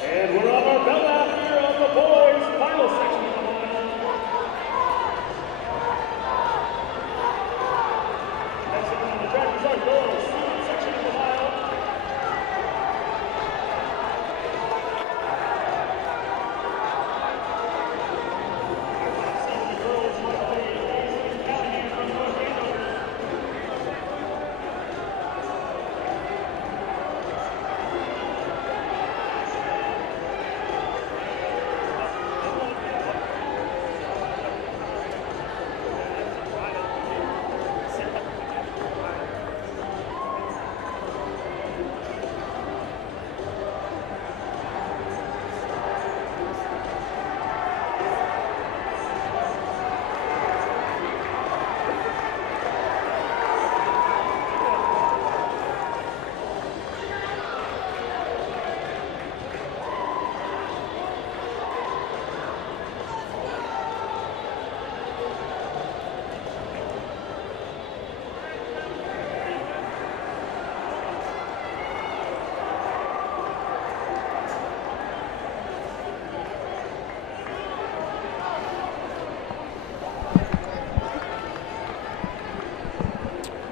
And we're on our bell out here on the boys' final section of the mile. Next up on the track is our girls' second section of the mile. See the girls with the Aces Callahan from North Andover.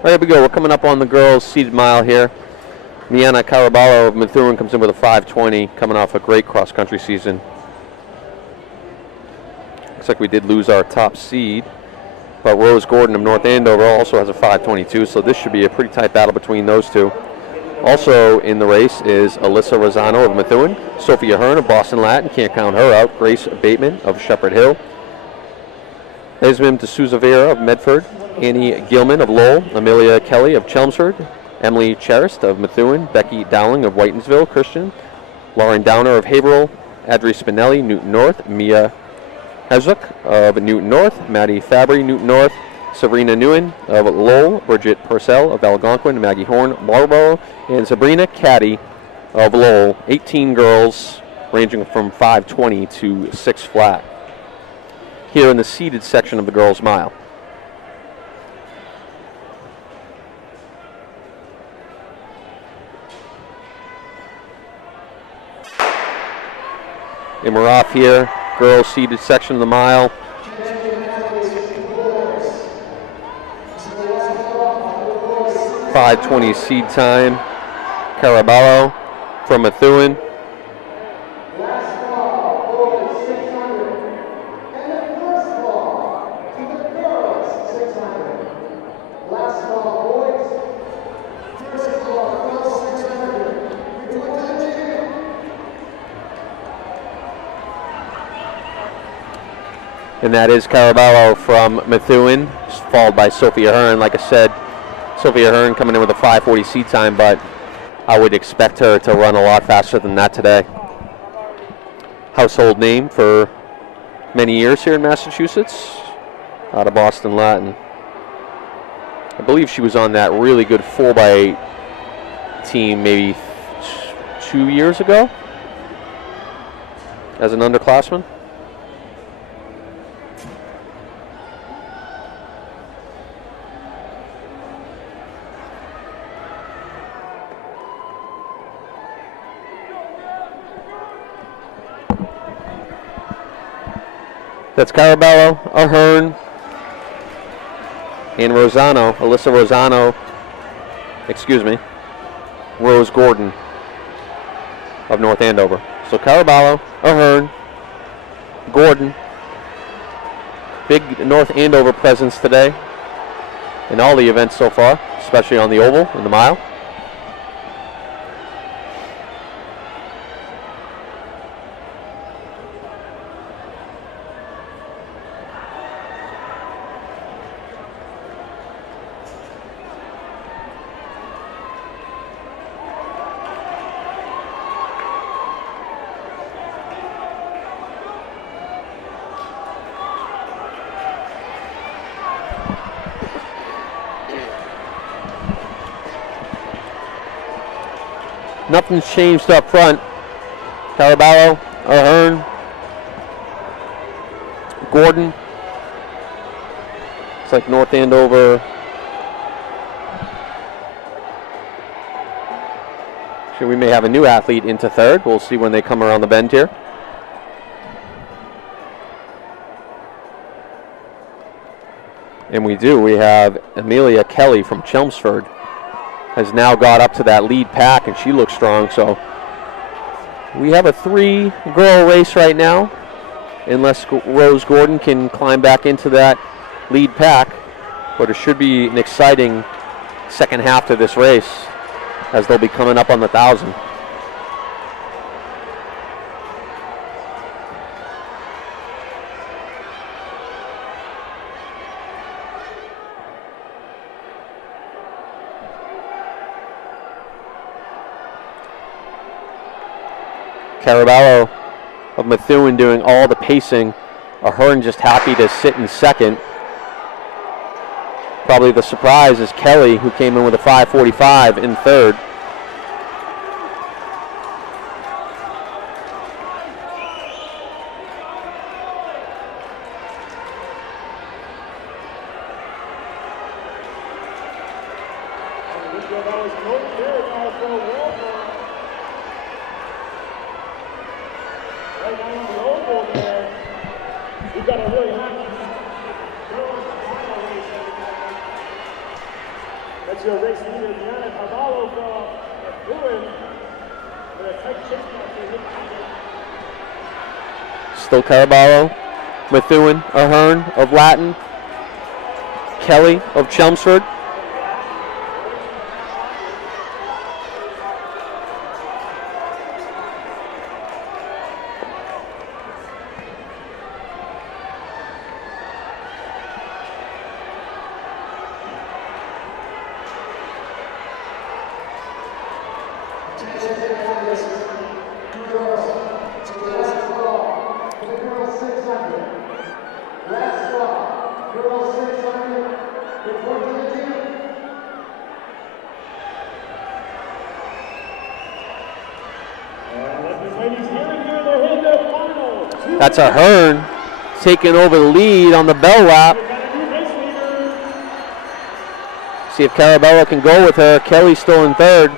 All right, here we go. We're coming up on the girls' seeded mile here. Miana Caraballo of Methuen comes in with a 5:20, coming off a great cross-country season. Looks like we did lose our top seed, but Rose Gordon of North Andover also has a 5:22, so this should be a pretty tight battle between those two. Also in the race is Alyssa Rosano of Methuen, Sophia Hearn of Boston Latin, can't count her out, Grace Bateman of Shepherd Hill, Esmond D'Souza Vera of Medford, Annie Gilman of Lowell, Amelia Kelly of Chelmsford, Emily Charist of Methuen, Becky Dowling of Whitensville Christian, Lauren Downer of Haverhill, Adri Spinelli, Newton North, Mia Hezuk of Newton North, Maddie Fabry, Newton North, Sabrina Nguyen of Lowell, Bridget Purcell of Algonquin, Maggie Horn, Marlborough, and Sabrina Caddy of Lowell. 18 girls ranging from 520 to 6 flat here in the seated section of the girls' mile. And we're off here, girls seated section of the mile. 5:20 seed time. Caraballo from Methuen. And that is Caraballo from Methuen, followed by Sophia Hearn. Like I said, Sophia Hearn coming in with a 5:40 seed time, but I would expect her to run a lot faster than that today. Household name for many years here in Massachusetts, out of Boston Latin. I believe she was on that really good 4x8 team maybe 2 years ago as an underclassman. That's Caraballo, Ahern, and Rosano, Alyssa Rosano, Rose Gordon of North Andover. So Caraballo, Ahern, Gordon, big North Andover presence today in all the events so far, especially on the oval and the mile. Nothing's changed up front. Caraballo, Ahern, Gordon. It's like North Andover. Actually, we may have a new athlete into third. We'll see when they come around the bend here. And we do. We have Amelia Kelly from Chelmsford. Has now got up to that lead pack, and she looks strong. So we have a 3-girl race right now, unless Rose Gordon can climb back into that lead pack. But it should be an exciting second half to this race, as they'll be coming up on the 1,000. Caraballo of Methuen doing all the pacing. Ahern just happy to sit in second. Probably the surprise is Kelly, who came in with a 5:45 in third. That's your race leader, Diana Caraballo from Methuen. Still Caraballo, Methuen, Ahern of Latin, Kelly of Chelmsford. Last stop, girls 600. That's a Hearn taking over the lead on the bell lap. See if Carabello can go with her. Kelly's still in third.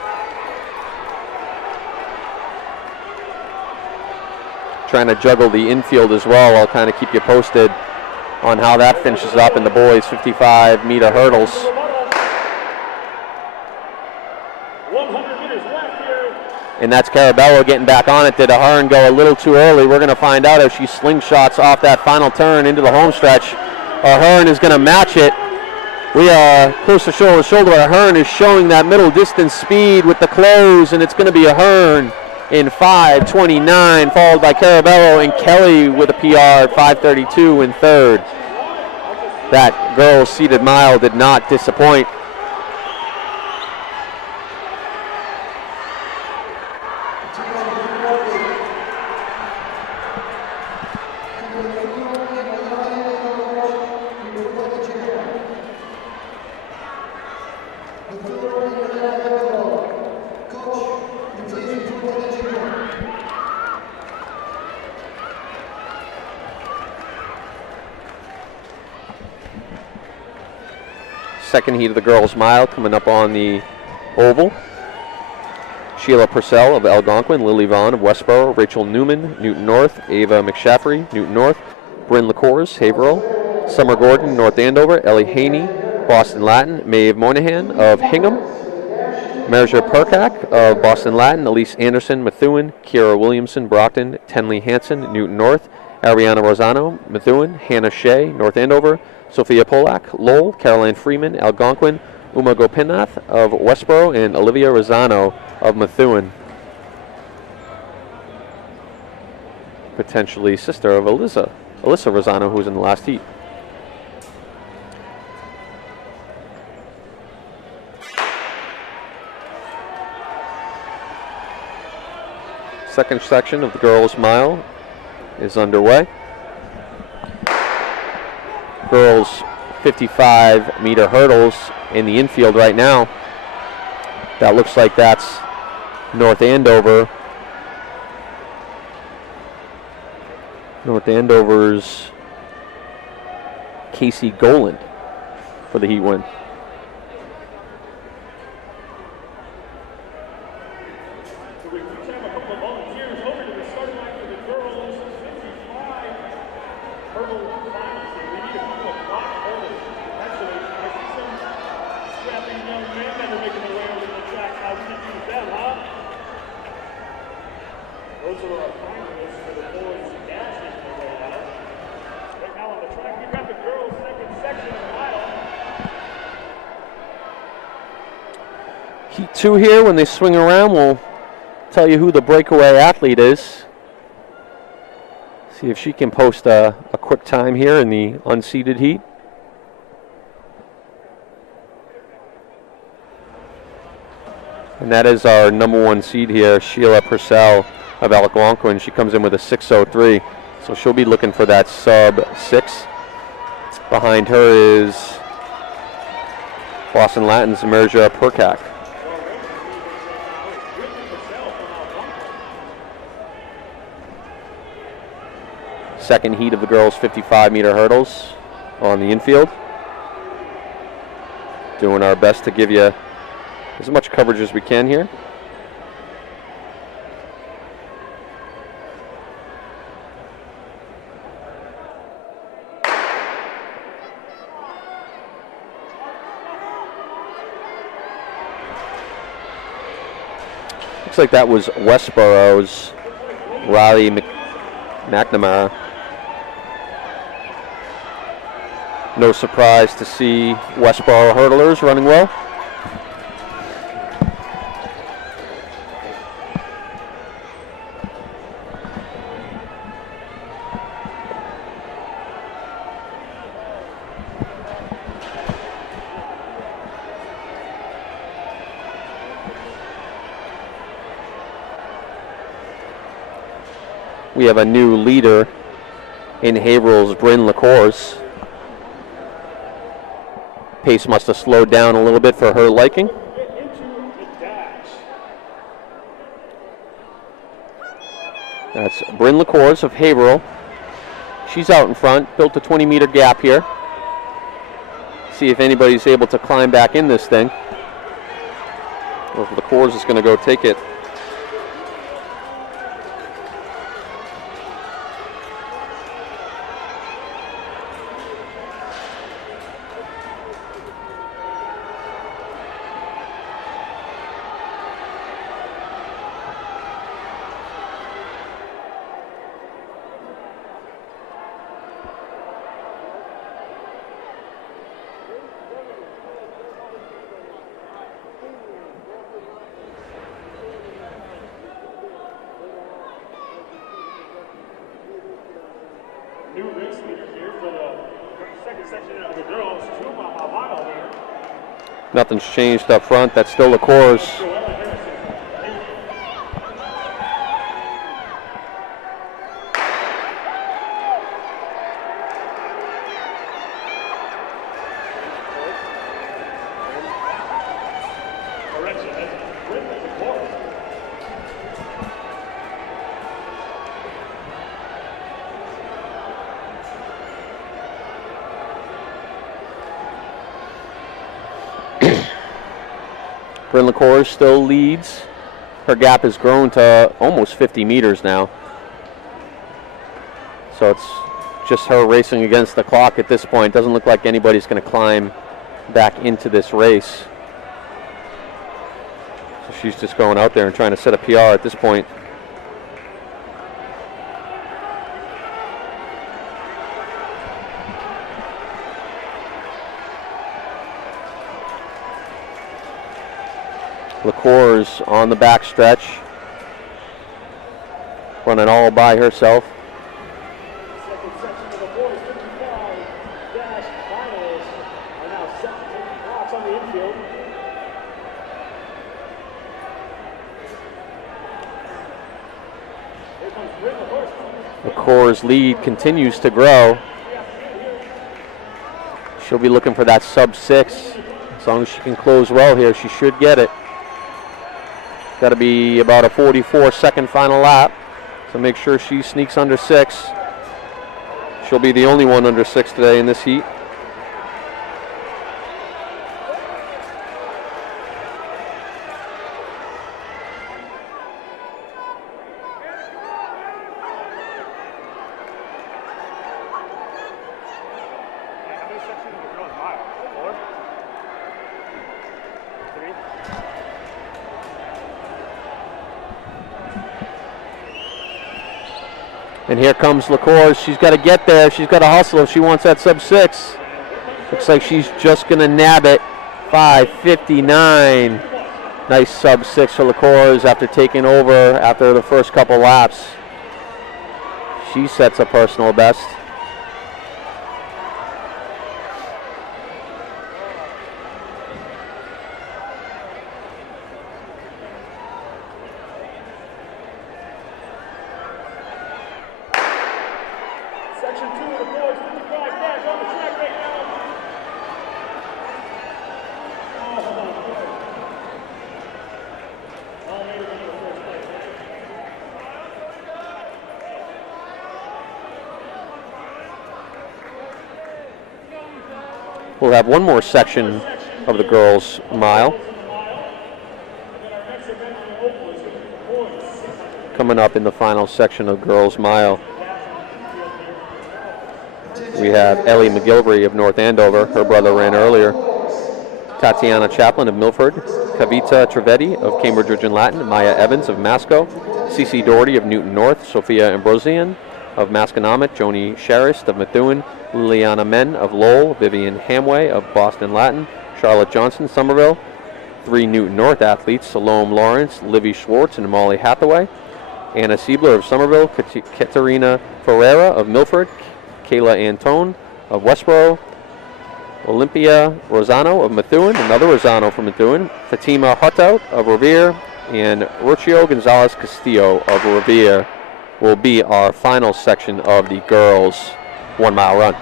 Trying to juggle the infield as well. I'll kind of keep you posted on how that finishes up in the boys' 55-meter hurdles. 100 meters left here. And that's Carabello getting back on it. Did a Hearn go a little too early? We're going to find out if she slingshots off that final turn into the home stretch. A Hearn is going to match it. We are close to shoulder to shoulder. A Hearn is showing that middle distance speed with the close, and it's going to be a Hearn in 5:29, followed by Carabello and Kelly with a PR at 5:32 in third. That girls seated mile did not disappoint. Second heat of the girls' mile coming up on the oval. Sheila Purcell of Algonquin, Lily Vaughn of Westboro, Rachel Newman, Newton North, Ava McShaffrey, Newton North, Bryn LaCours, Haverhill, Summer Gordon, North Andover, Ellie Haney, Boston Latin, Maeve Moynihan of Hingham, Marja Perkak of Boston Latin, Elise Anderson, Methuen, Kiera Williamson, Brockton, Tenley Hanson, Newton North, Ariana Rosano, Methuen, Hannah Shea, North Andover, Sophia Polak, Lowell, Caroline Freeman, Algonquin, Uma Gopinath of Westboro, and Olivia Rosano of Methuen. Potentially sister of Alyssa Rosano, who was in the last heat. Second section of the girls' mile is underway. Girls 55-meter hurdles in the infield right now. That looks like that's North Andover. North Andover's Casey Goland for the heat win. Heat 2 here, when they swing around, we'll tell you who the breakaway athlete is. See if she can post a quick time here in the unseeded heat. And that is our number 1 seed here, Sheila Purcell of Algonquin. She comes in with a 6:03, so she'll be looking for that sub-6. Behind her is Boston Latin's Marja Perkak. Second heat of the girls' 55-meter hurdles on the infield. Doing our best to give you as much coverage as we can here. Looks like that was Westboro's Riley McNamara. No surprise to see Westboro hurdlers running well. We have a new leader in Haverhill's Bryn LaCours. Pace must have slowed down a little bit for her liking. That's Bryn LaCours of Haverhill She's out in front, built a 20-meter gap here. See if anybody's able to climb back in this thing. Or if LaCours is going to go take it. New race leader here for the second section of the girls. 2 mile here. Nothing's changed up front. That's still LaCours. Bryn LaCours still leads. Her gap has grown to almost 50 meters now. So it's just her racing against the clock at this point. Doesn't look like anybody's going to climb back into this race. So she's just going out there and trying to set a PR at this point. LaCours on the back stretch, running all by herself. Second section of the boys 55 dash finalists are now set to take laps on the infield. Here comes Bryn LaCours. LaCours' lead continues to grow. She'll be looking for that sub-6. As long as she can close well here, she should get it. Got to be about a 44-second final lap, so make sure she sneaks under 6. She'll be the only one under 6 today in this heat. How many sections of the girls' mile? 4? 3? And here comes LaCours. She's got to get there. She's got to hustle if she wants that sub-6. Looks like she's just going to nab it. 5:59. Nice sub-6 for LaCours after taking over after the first couple laps. She sets a personal best. Section 2 of the boys 55 dash on the track right now. All made it into the first place. We'll have one more section of the girls' mile coming up in the final section of girls' mile. We have Ellie McGilvery of North Andover. Her brother ran earlier. Tatiana Chaplin of Milford. Kavita Trivedi of Cambridge Ridge and Latin. Maya Evans of Masco. Cece Doherty of Newton North. Sophia Ambrosian of Masconomet. Joni Sharist of Methuen. Liliana Men of Lowell. Vivian Hamway of Boston Latin. Charlotte Johnson, Somerville. 3 Newton North athletes. Salome Lawrence, Livy Schwartz, and Molly Hathaway. Anna Siebler of Somerville. Katerina Ferreira of Milford. Kayla Antone of Westboro. Olympia Rosano of Methuen, another Rosano from Methuen. Fatima Hutout of Revere, and Rocio Gonzalez Castillo of Revere will be our final section of the girls' 1 mile run.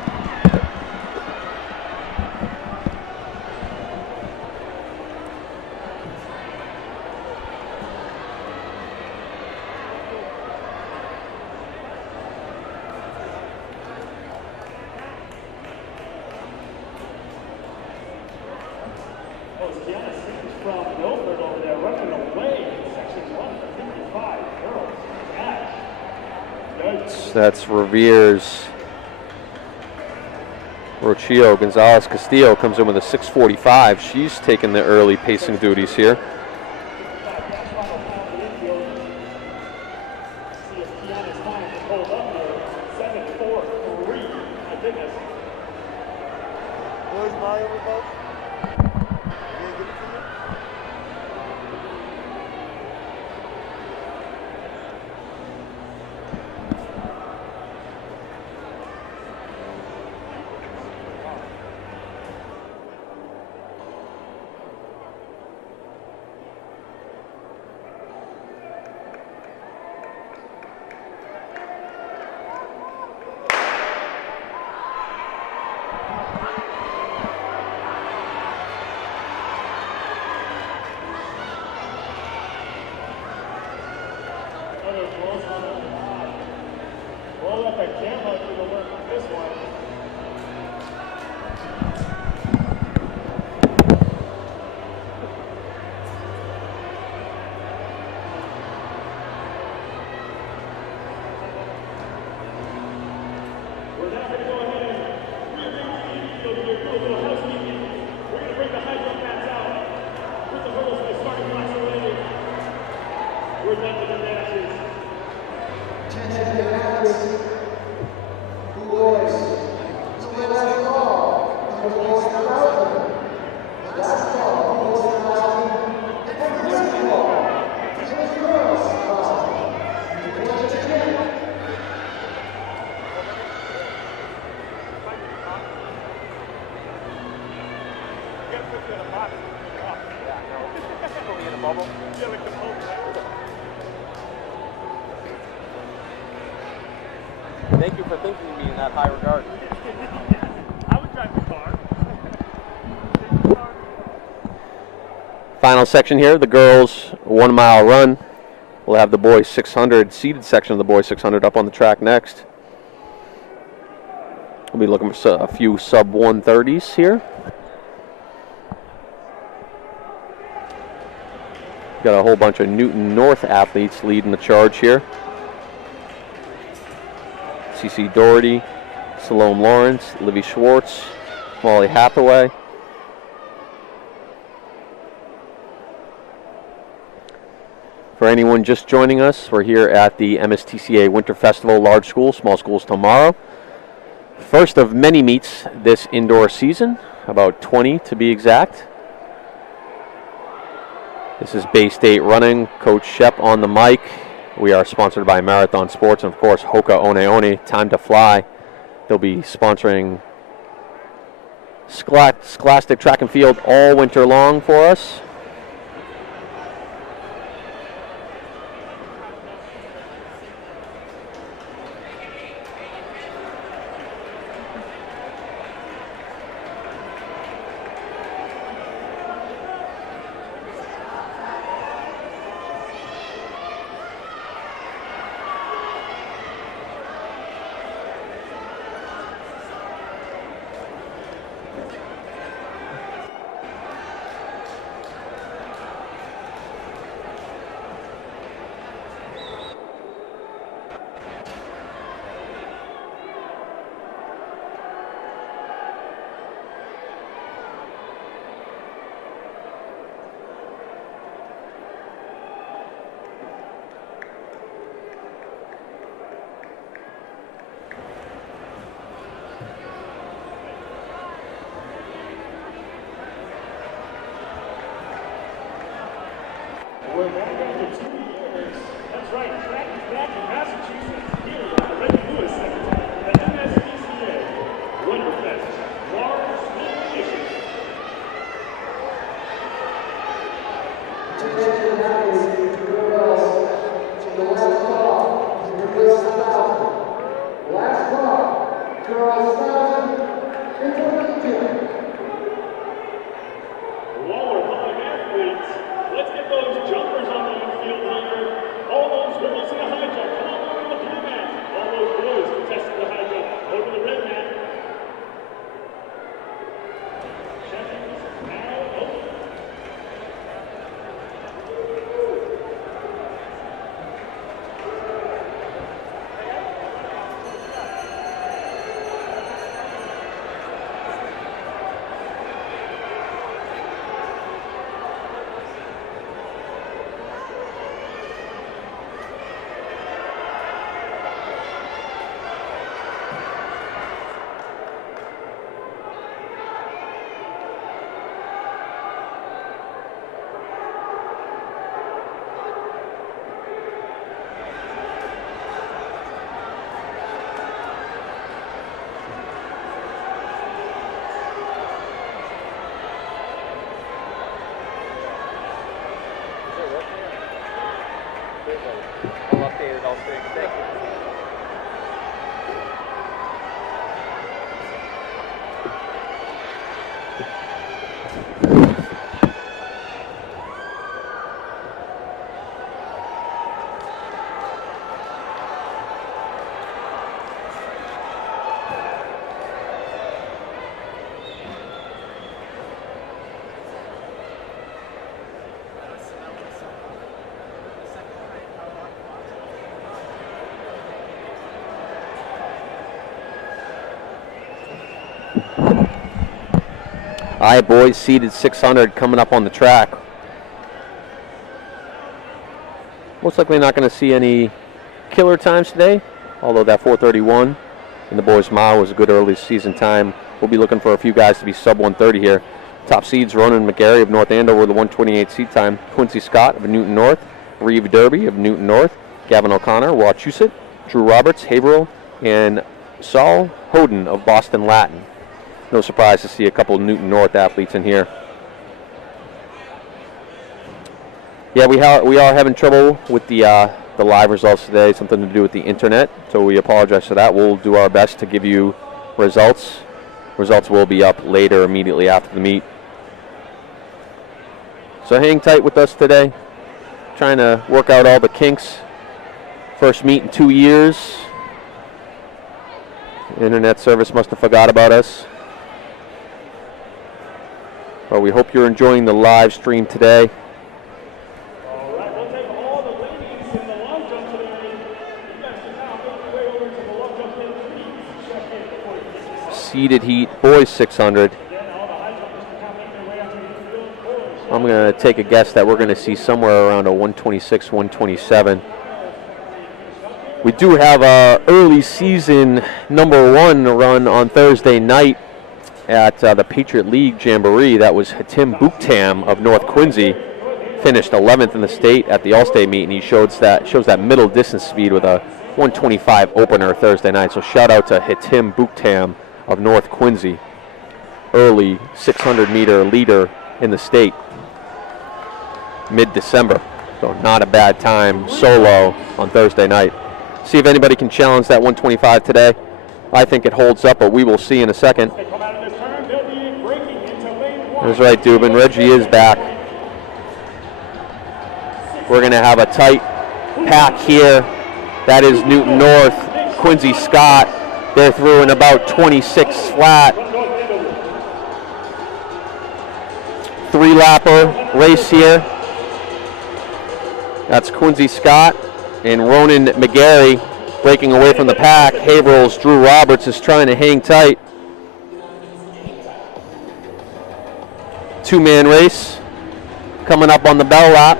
From Milford over there, running away in section 155, girls. Yeah. That's Revere's Rochio. Gonzalez Castillo comes in with a 6:45. She's taking the early pacing duties here. Roll up that camera for the work on this one. We're now going to go ahead and over here, do a little housekeeping. We're going to bring the high jump mats out. Put the hurdles in the starting blocks already. We're done with the matches. Thank you for thinking of me in that high regard. I would drive the car. Final section here, the girls 1 mile run. We'll have the boys 600, seated section of the boys 600 up on the track next. We'll be looking for a few sub 130s here. Got a whole bunch of Newton North athletes leading the charge here. CC Doherty, Salome Lawrence, Livy Schwartz, Molly Hathaway. For anyone just joining us, we're here at the MSTCA Winter Festival, large schools, small schools tomorrow. First of many meets this indoor season, about 20 to be exact. This is Bay State running, Coach Shep on the mic. We are sponsored by Marathon Sports and, of course, Hoka One One, Time to Fly. They'll be sponsoring Scholastic Track and Field all winter long for us. We're back after 2 years. That's right, track is back in Massachusetts here at the Reggie Lewis Center at MSTCA Winterfest. Large school edition. While we're calling athletes, let's get those jumpers on the infield here. All those girls in the high jump. Come on over to the I'll update it all straight. Thank you. All right, boys, seeded 600 coming up on the track. Most likely not going to see any killer times today, although that 4:31 in the boys' mile was a good early season time. We'll be looking for a few guys to be sub 130 here. Top seeds, Ronan McGarry of North Andover, the 128 seed time. Quincy Scott of Newton North. Reeve Derby of Newton North. Gavin O'Connor, Wachusett. Drew Roberts, Haverhill. And Saul Hoden of Boston Latin. No surprise to see a couple of Newton North athletes in here. Yeah, we are having trouble with the live results today, something to do with the internet, so we apologize for that. We'll do our best to give you results. Results will be up later, immediately after the meet. So hang tight with us today, trying to work out all the kinks. First meet in 2 years. Internet service must have forgot about us. But we hope you're enjoying the live stream today. All right, we'll take all the ladies in the long jump today. You guys can now make your way over to the long jump pit, please. Check in before you get this. Seeded heat, boys 600. Again, all the high jumpers can now make their way out to the field. I'm going to take a guess that we're going to see somewhere around a 126, 127. We do have a early season #1 run on Thursday night at the Patriot League Jamboree. That was Hatim Bukhtam of North Quincy. Finished 11th in the state at the All-State meet, and he shows that middle distance speed with a 125 opener Thursday night. So shout out to Hatim Bukhtam of North Quincy. Early 600-meter leader in the state. Mid-December. So not a bad time solo on Thursday night. See if anybody can challenge that 125 today. I think it holds up, but we will see in a second. That's right, Dubin. Reggie is back. We're going to have a tight pack here. That is Newton North, Quincy Scott. They're through in about 26 flat. 3-lapper race here. That's Quincy Scott and Ronan McGarry breaking away from the pack. Haverhill's Drew Roberts is trying to hang tight. Two-man race coming up on the bell lap.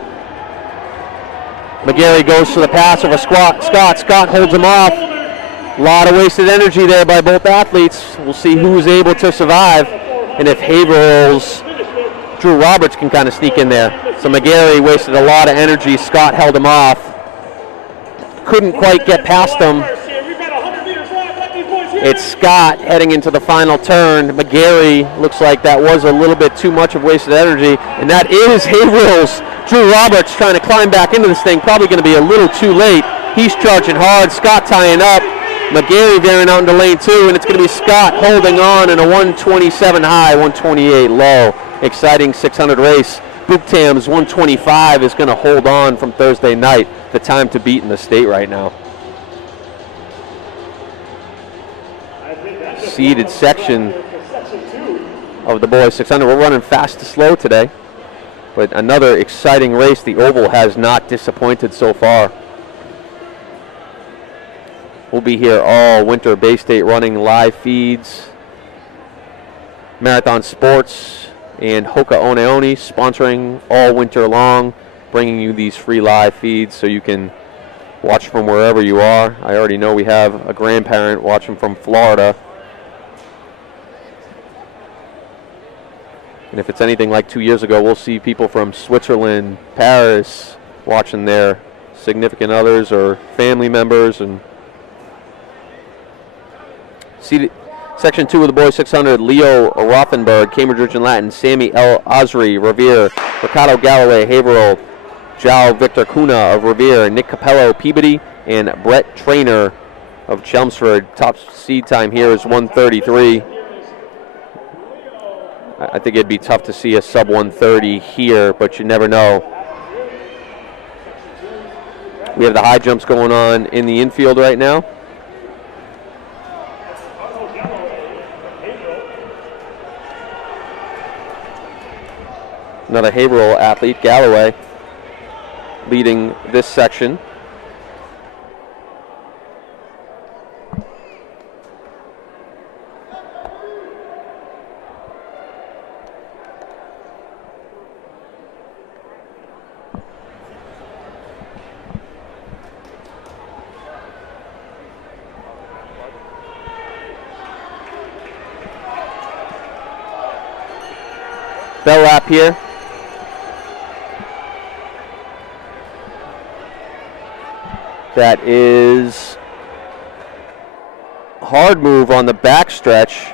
McGarry goes to the pass over Scott. Scott holds him off. A lot of wasted energy there by both athletes. We'll see who's able to survive and if Haverhill's Drew Roberts can kind of sneak in there. So McGarry wasted a lot of energy. Scott held him off. Couldn't quite get past him. It's Scott heading into the final turn. McGarry looks like that was a little bit too much of wasted energy. And that is Haverhill's Drew Roberts trying to climb back into this thing. Probably going to be a little too late. He's charging hard. Scott tying up. McGarry veering out into lane 2. And it's going to be Scott holding on in a 127 high, 128 low. Exciting 600 race. Bukhtam's 125 is going to hold on from Thursday night. The time to beat in the state right now. Seeded section of the boys 600. We're running fast to slow today, but another exciting race. The oval has not disappointed so far. We'll be here all winter. Bay State running live feeds. Marathon Sports and Hoka One One sponsoring all winter long, bringing you these free live feeds so you can watch from wherever you are. I already know we have a grandparent watching from Florida. And if it's anything like 2 years ago, we'll see people from Switzerland, Paris, watching their significant others or family members. And Section 2 of the boys 600, Leo Rothenberg, Cambridge Richard Latin, Sammy L. Osri, Revere, Ricardo Galloway, Haverhill, Joao Victor Cunha of Revere, Nick Capello, Peabody, and Brett Trainer of Chelmsford. Top seed time here is 1:33. I think it'd be tough to see a sub 1:30 here, but you never know. We have the high jumps going on in the infield right now. Another Haverhill athlete, Galloway, leading this section. Bell lap here. That is hard move on the backstretch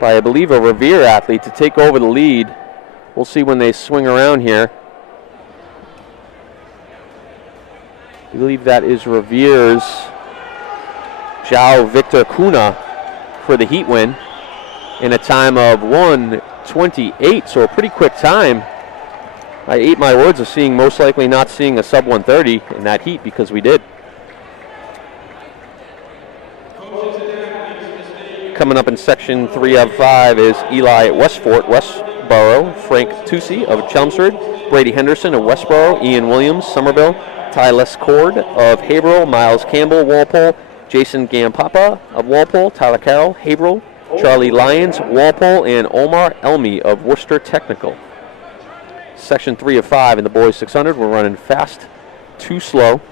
by, I believe, a Revere athlete to take over the lead. We'll see when they swing around here. I believe that is Revere's Joao Victor Cunha for the heat win in a time of 1:28, so a pretty quick time. I ate my words of seeing, most likely not seeing a sub 1:30 in that heat, because we did. Coming up in section 3 of 5 is Eli Westboro, Frank Tucci of Chelmsford, Brady Henderson of Westboro, Ian Williams, Somerville, Ty Lescord of Haverhill, Miles Campbell, Walpole, Jason Gampapa of Walpole, Tyler Carroll, Haverhill, Charlie Lyons, Walpole, and Omar Elmi of Worcester Technical. Section 3 of 5 in the boys 600. We're running fast, too slow.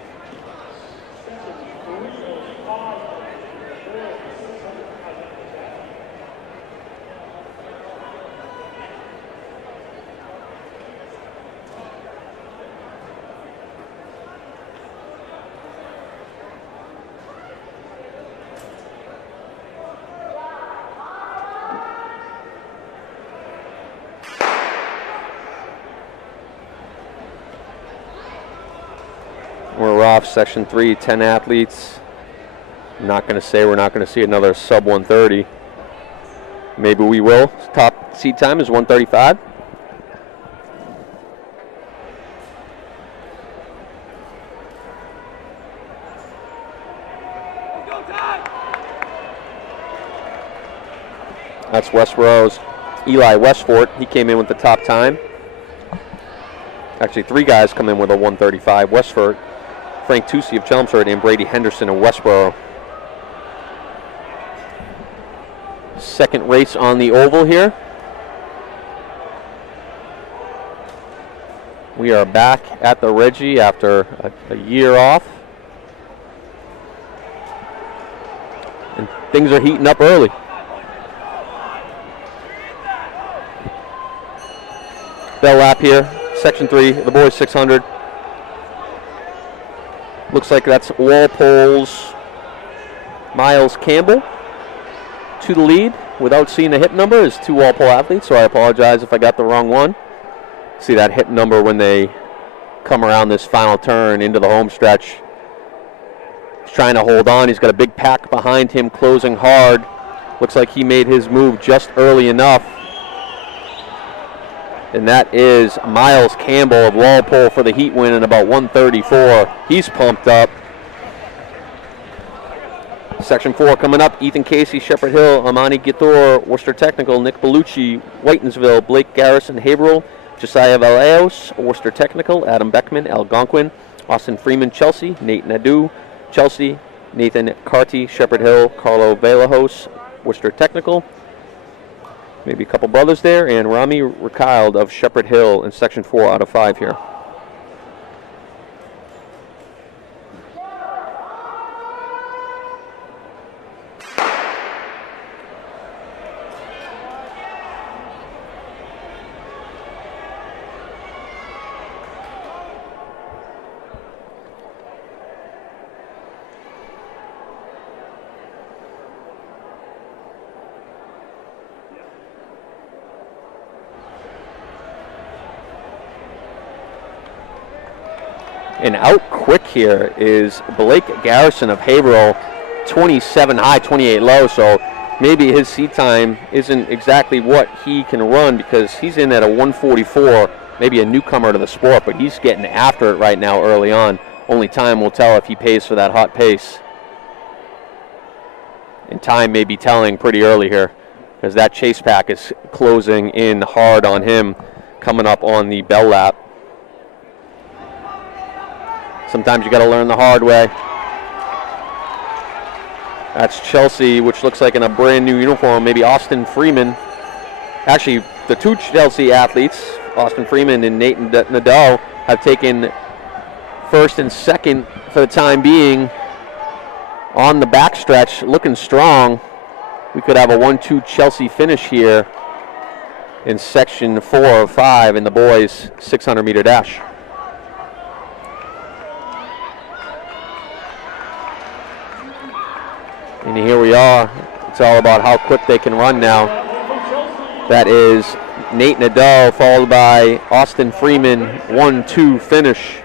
We're off section 3, 10 athletes. I'm not going to say we're not going to see another sub 1:30. Maybe we will. Top seed time is 1:35. That's Westboro's Eli Westfort. He came in with the top time. Actually, 3 guys come in with a 1:35. Westfort, Frank Tucci of Chelmsford, and Brady Henderson of Westboro. Second race on the oval here. We are back at the Reggie after a year off. And things are heating up early. Bell lap here, section 3, the boys 600. Looks like that's Walpole's Miles Campbell to the lead. Without seeing the hip number, is 2 Walpole athletes, so I apologize if I got the wrong one. See that hip number when they come around this final turn into the home stretch. He's trying to hold on. He's got a big pack behind him closing hard. Looks like he made his move just early enough. And that is Miles Campbell of Walpole for the heat win in about 1:34. He's pumped up. Section 4 coming up. Ethan Casey, Shepherd Hill, Amani Gitor, Worcester Technical, Nick Bellucci, Whitensville, Blake Garrison, Haverhill, Josiah Valaos, Worcester Technical, Adam Beckman, Algonquin, Austin Freeman, Chelsea, Nate Nadeau, Chelsea, Nathan Carty, Shepherd Hill, Carlo Velajos, Worcester Technical. Maybe a couple brothers there, and Rami Rikild of Shepherd Hill in section 4 out of 5 here. And out quick here is Blake Garrison of Haverhill, 27 high, 28 low. So maybe his seat time isn't exactly what he can run because he's in at a 144, maybe a newcomer to the sport, but he's getting after it right now early on. Only time will tell if he pays for that hot pace. And time may be telling pretty early here because that chase pack is closing in hard on him coming up on the bell lap. Sometimes you got to learn the hard way. That's Chelsea, which looks like in a brand new uniform, maybe Austin Freeman. Actually, the two Chelsea athletes, Austin Freeman and Nate Nadeau, have taken first and second for the time being on the backstretch, looking strong. We could have a 1-2 Chelsea finish here in section 4 of 5 in the boys 600 meter dash. And here we are. It's all about how quick they can run now. That is Nate Nadeau, followed by Austin Freeman, 1-2 finish.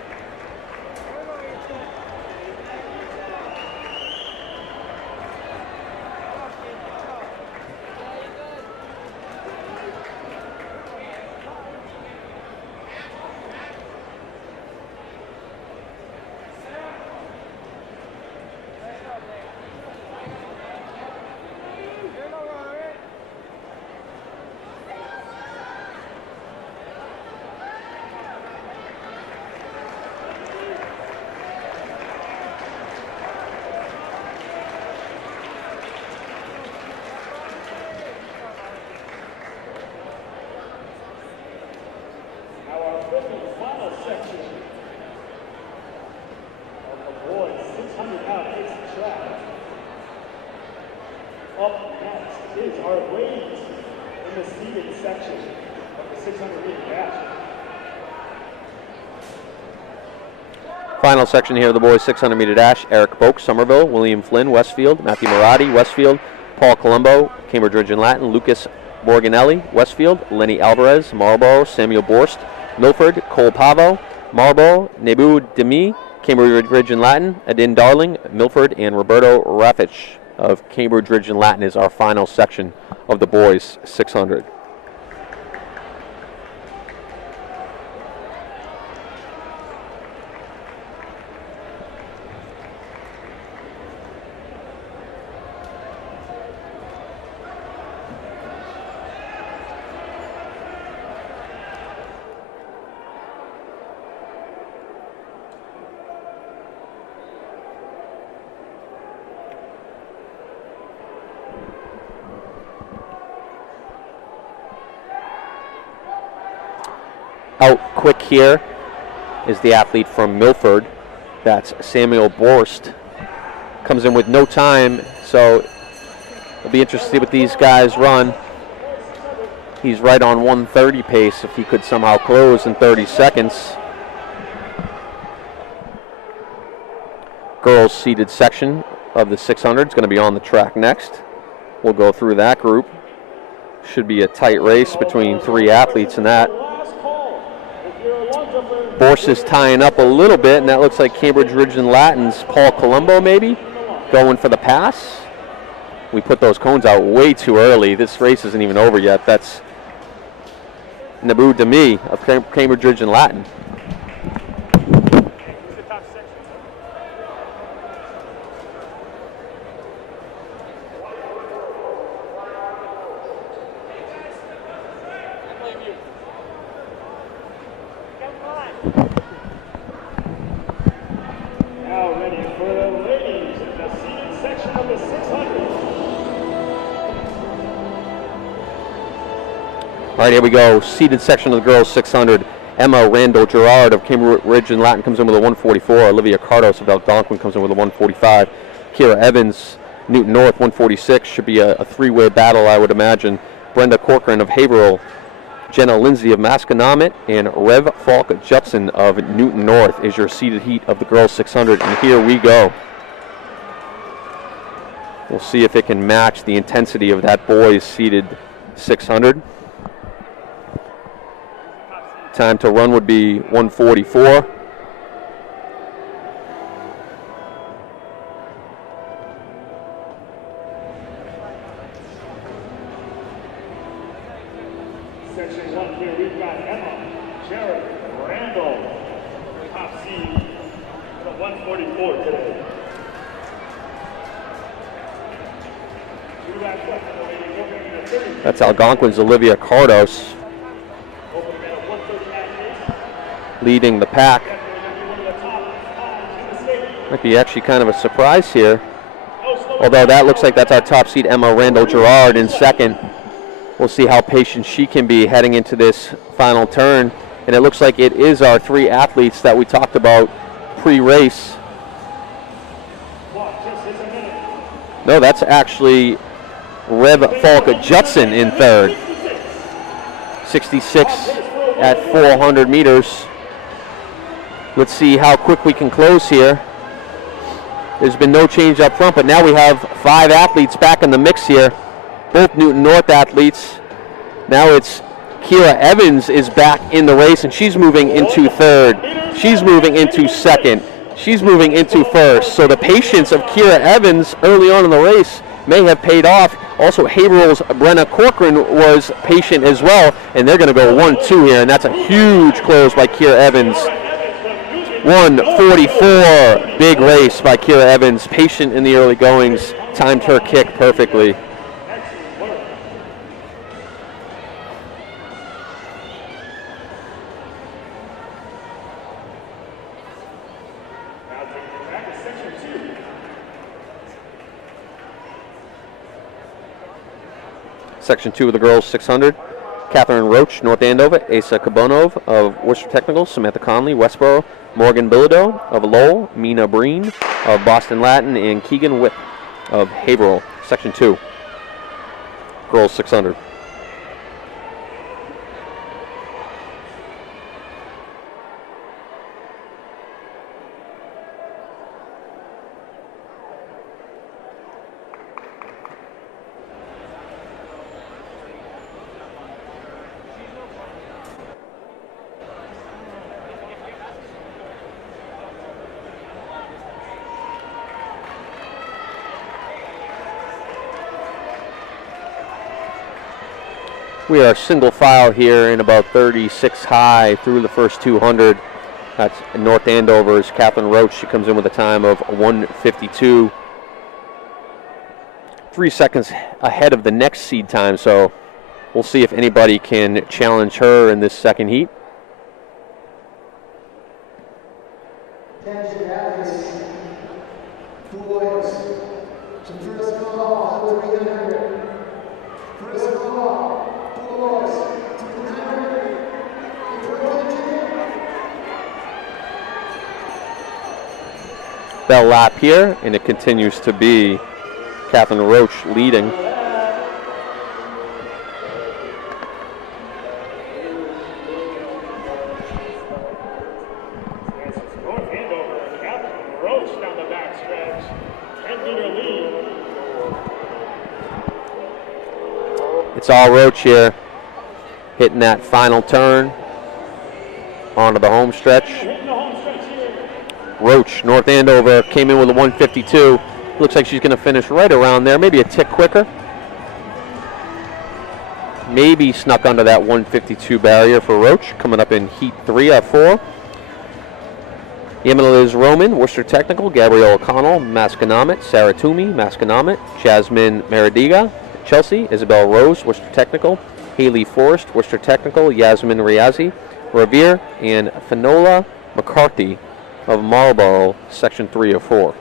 Up next is our ladies in the seated section of the 600 meter dash. Final section here of the boys 600 meter dash. Eric Boak, Somerville, William Flynn, Westfield, Matthew Marati, Westfield, Paul Colombo, Cambridge Ridge and Latin, Lucas Borganelli, Westfield, Lenny Alvarez, Marlborough, Samuel Borst, Milford, Cole Pavo, Marlborough, Nebu Demi, Cambridge Ridge and Latin, Adin Darling, Milford, and Roberto Rafich of Cambridge Ridge and Latin is our final section of the boys 600. Out quick here is the athlete from Milford. That's Samuel Borst. Comes in with no time, so it'll be interesting to see what these guys run. He's right on 1:30 pace if he could somehow close in 30 seconds. Girls seated section of the 600 is going to be on the track next. We'll go through that group. Should be a tight race between three athletes in that. Borst is tying up a little bit, and that looks like Cambridge Ridge and Latin's Paul Colombo maybe going for the pass. We put those cones out way too early. This race isn't even over yet. That's Nabu Demi of Cambridge Ridge and Latin. Now ready for the ladies in the seated section of the 600. All right, here we go. Seated section of the girls 600. Emma Randall Gerard of Cambridge Ridge and Latin comes in with a 144. Olivia Cardos of Algonquin comes in with a 145. Kira Evans, Newton North, 146. Should be a three-way battle, I would imagine. Brenda Corcoran of Haverhill, Jenna Lindsay of Masconomet, and Rev Falk Judson of Newton North is your seated heat of the girls 600. And here we go. We'll see if it can match the intensity of that boys seated 600. Time to run would be 144. Section 1 here, we've got Emma Jared Randall, top seed, the 144 today. That's Algonquin's Olivia Cardos leading the pack. Might be actually kind of a surprise here. Although that looks like that's our top seed, Emma Randall Gerard, in second. We'll see how patient she can be heading into this final turn. And it looks like it is our three athletes that we talked about pre-race. No, that's actually Rev Falka Judson in third. 66 at 400 meters. Let's see how quick we can close here. There's been no change up front, but now we have 5 athletes back in the mix here. Both Newton North athletes. Now it's Kira Evans is back in the race, and she's moving into third. She's moving into second. She's moving into first. So the patience of Kira Evans early on in the race may have paid off. Also, Haverhill's Brenna Corcoran was patient as well, and they're going to go 1-2 here, and that's a huge close by Kira Evans. 1:44, big race by Kira Evans, patient in the early goings, timed her kick perfectly. Section 2 of the girls 600. Catherine Roach, North Andover. Asa Kabonov of Worcester Technical. Samantha Conley, Westboro. Morgan Bilodeau of Lowell. Mina Breen of Boston Latin. And Keegan Whip of Haverhill. Section 2. Girls 600. We are single file here in about 36 high through the first 200. That's North Andover's Catherine Roach. She comes in with a time of 1:52. 3 seconds ahead of the next seed time, so we'll see if anybody can challenge her in this second heat. Bell lap here, and it continues to be Catherine Roach leading. North Andover, Catherine Roach down the back stretch, 10-meter lead. It's all Roach here, hitting that final turn onto the home stretch. Roach, North Andover, came in with a 1:52. Looks like she's going to finish right around there, maybe a tick quicker. Maybe snuck under that 1:52 barrier for Roach, coming up in heat 3 of 4. Yamina Liz Roman, Worcester Technical, Gabrielle O'Connell, Masconomet, Sarah Toomey, Masconomet, Jasmine Merediga, Chelsea, Isabel Rose, Worcester Technical, Haley Forrest, Worcester Technical, Yasmin Riazi, Revere, and Finola McCarthy of Marlborough, Section 3 of 4.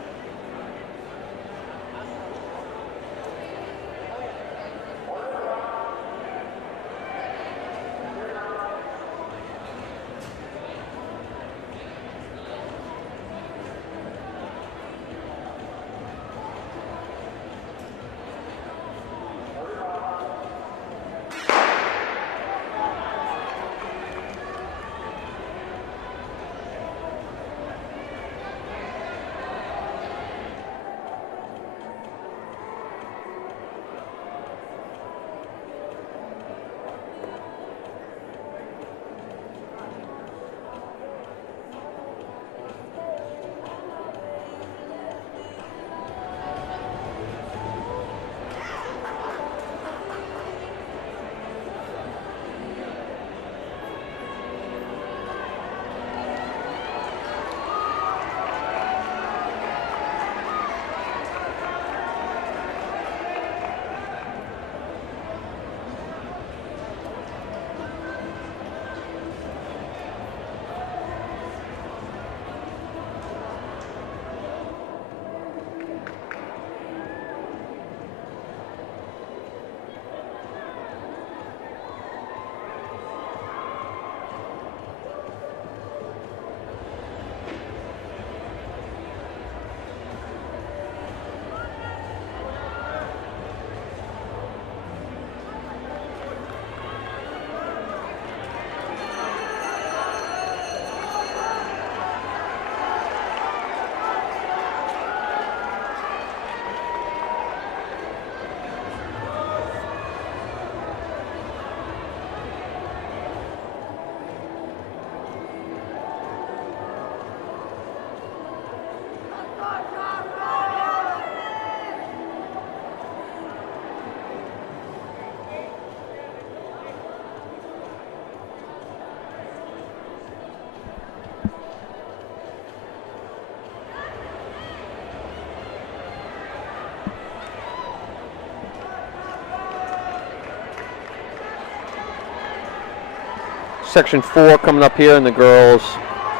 Section 4 coming up here in the girls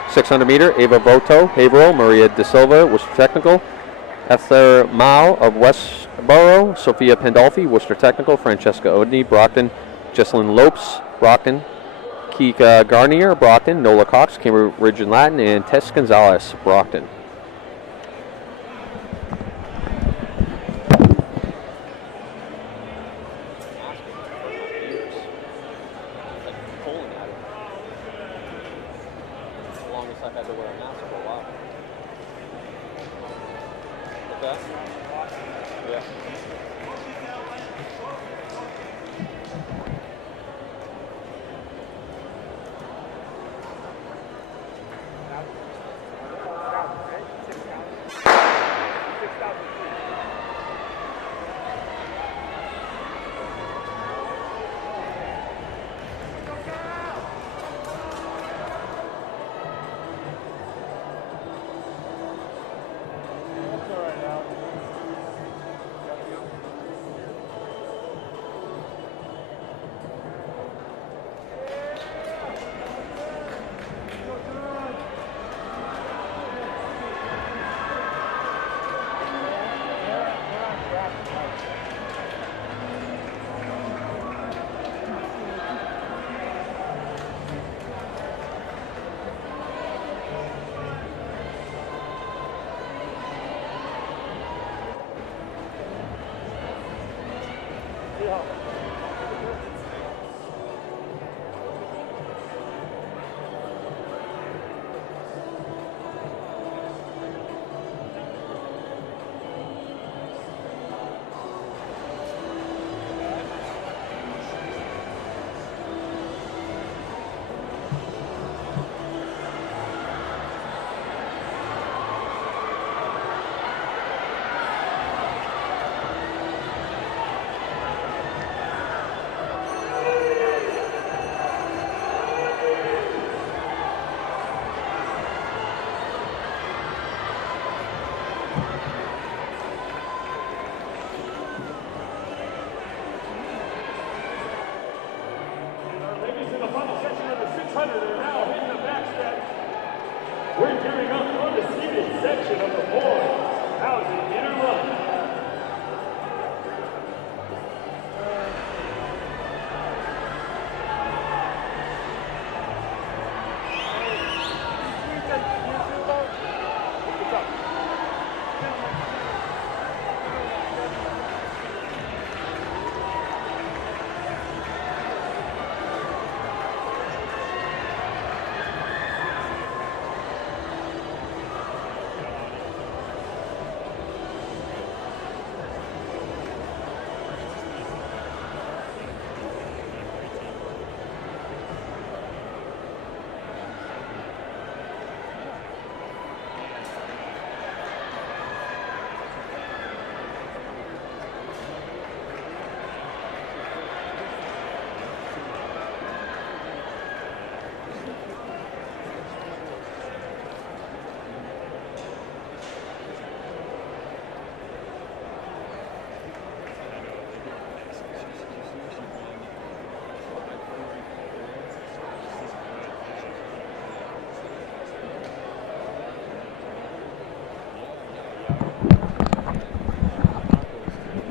600 meter. Ava Voto, Haverhill. Maria De Silva, Worcester Technical. Esther Mao of Westboro. Sophia Pandolfi, Worcester Technical. Francesca Odney, Brockton. Jesselyn Lopes, Brockton. Kika Garnier, Brockton. Nola Cox, Cambridge and Latin. And Tess Gonzalez, Brockton.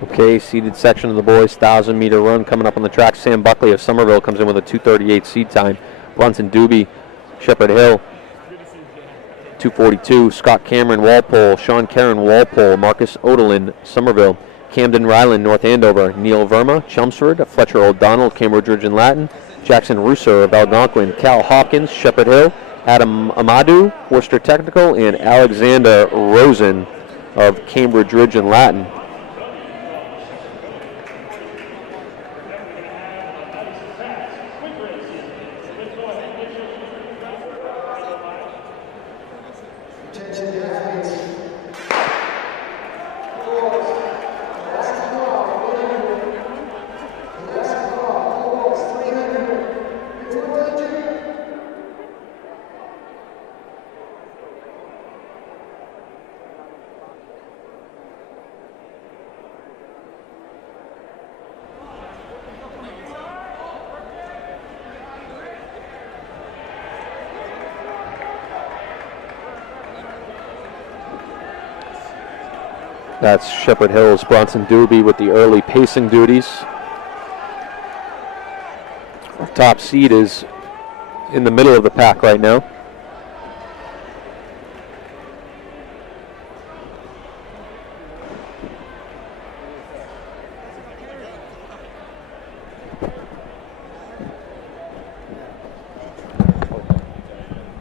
Okay, seeded section of the boys, 1,000 meter run coming up on the track. Sam Buckley of Somerville comes in with a 2:38 seed time. Brunson Doobie, Shepherd Hill, 2:42. Scott Cameron, Walpole. Sean Karen, Walpole. Marcus Odelin, Somerville. Camden Ryland, North Andover. Neil Verma, Chelmsford. Fletcher O'Donnell, Cambridge Ridge and Latin. Jackson Russo of Algonquin. Cal Hopkins, Shepherd Hill. Adam Amadou, Worcester Technical. And Alexander Rosen of Cambridge Ridge and Latin. That's Shepherd Hills, Bronson Doobie with the early pacing duties. Our top seed is in the middle of the pack right now.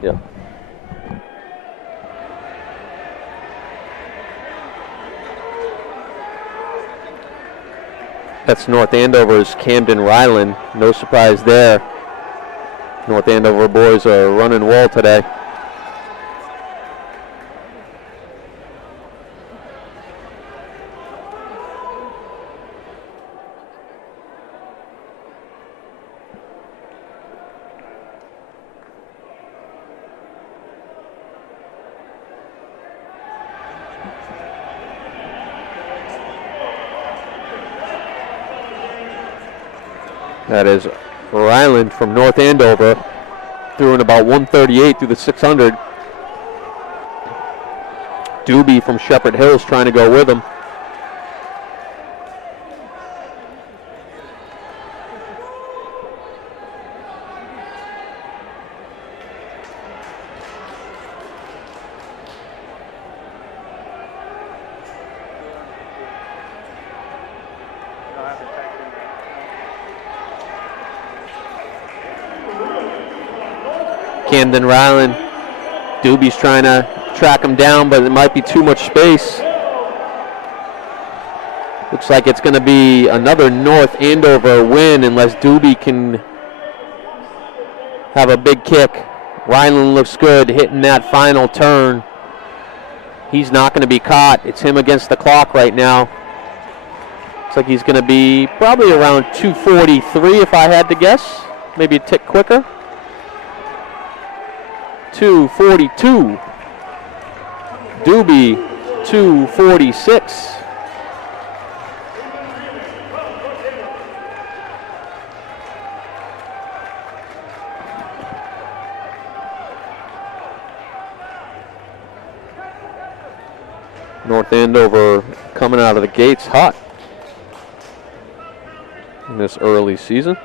Yeah. That's North Andover's Camden Ryland. No surprise there. North Andover boys are running well today. That is Ryland from North Andover, threw in about 138 through the 600. Doobie from Shepherd Hills trying to go with him. Camden Ryland, Doobie's trying to track him down, but it might be too much space. Looks like it's going to be another North Andover win unless Doobie can have a big kick. Ryland looks good hitting that final turn. He's not going to be caught. It's him against the clock right now. Looks like he's going to be probably around 243 if I had to guess. Maybe a tick quicker. 242. Doobie, 246. North Andover coming out of the gates hot in this early season.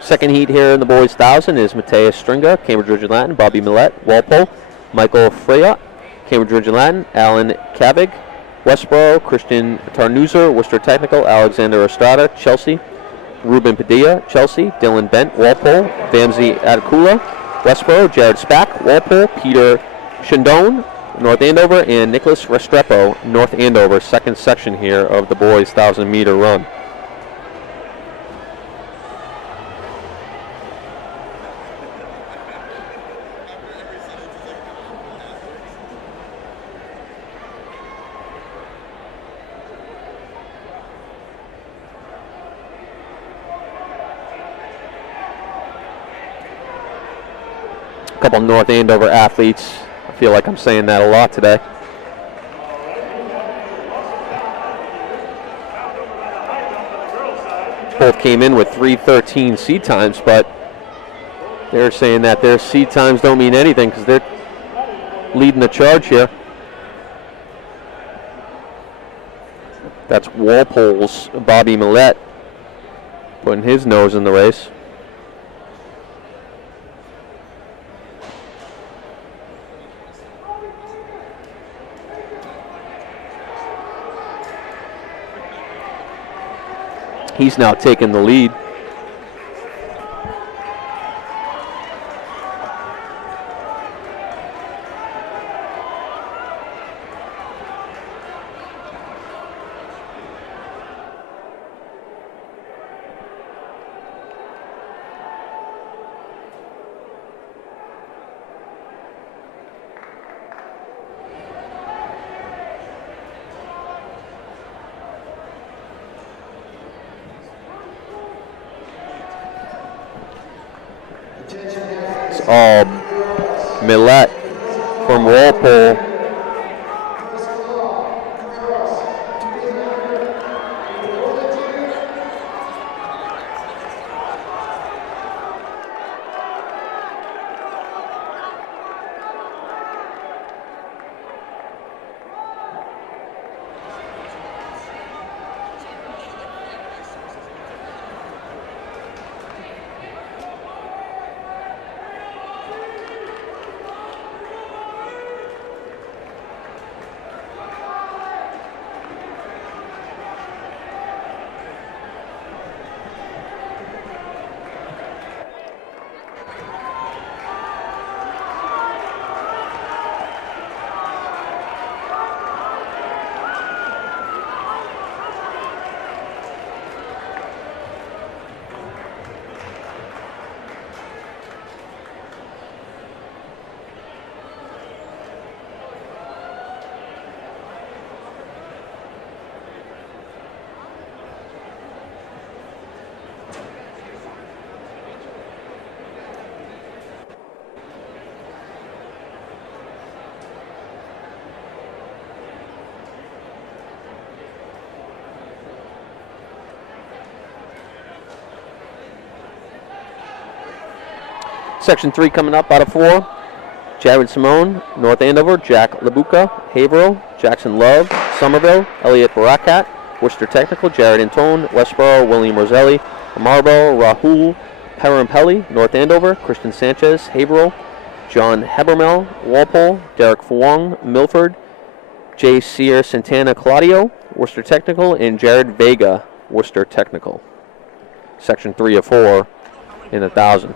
Second heat here in the boys 1,000 is Mateus Stringa, Cambridge Ridge and Latin, Bobby Millette, Walpole, Michael Freya, Cambridge Ridge and Latin, Alan Kavig, Westboro, Christian Tarnuser, Worcester Technical, Alexander Estrada, Chelsea, Ruben Padilla, Chelsea, Dylan Bent, Walpole, Vamsi Adekula, Westboro, Jared Spack, Walpole, Peter Shindone, North Andover, and Nicholas Restrepo, North Andover, second section here of the boys 1,000-meter run. Couple North Andover athletes. I feel like I'm saying that a lot today. Both came in with 3:13 seed times, but they're saying that their seed times don't mean anything because they're leading the charge here. That's Walpole's Bobby Millette putting his nose in the race. He's now taken the lead. Oh, Millette from Walpole. Section 3 coming up out of 4. Jared Simone, North Andover, Jack Labuca, Haverhill, Jackson Love, Somerville, Elliot Barakat, Worcester Technical, Jared Antone, Westboro, William Roselli, Marlboro, Rahul Parampelli, North Andover, Christian Sanchez, Haverhill, John Hebermel, Walpole, Derek Fuang, Milford, J. Sear Santana Claudio, Worcester Technical, and Jared Vega, Worcester Technical. Section 3 of 4 in 1,000.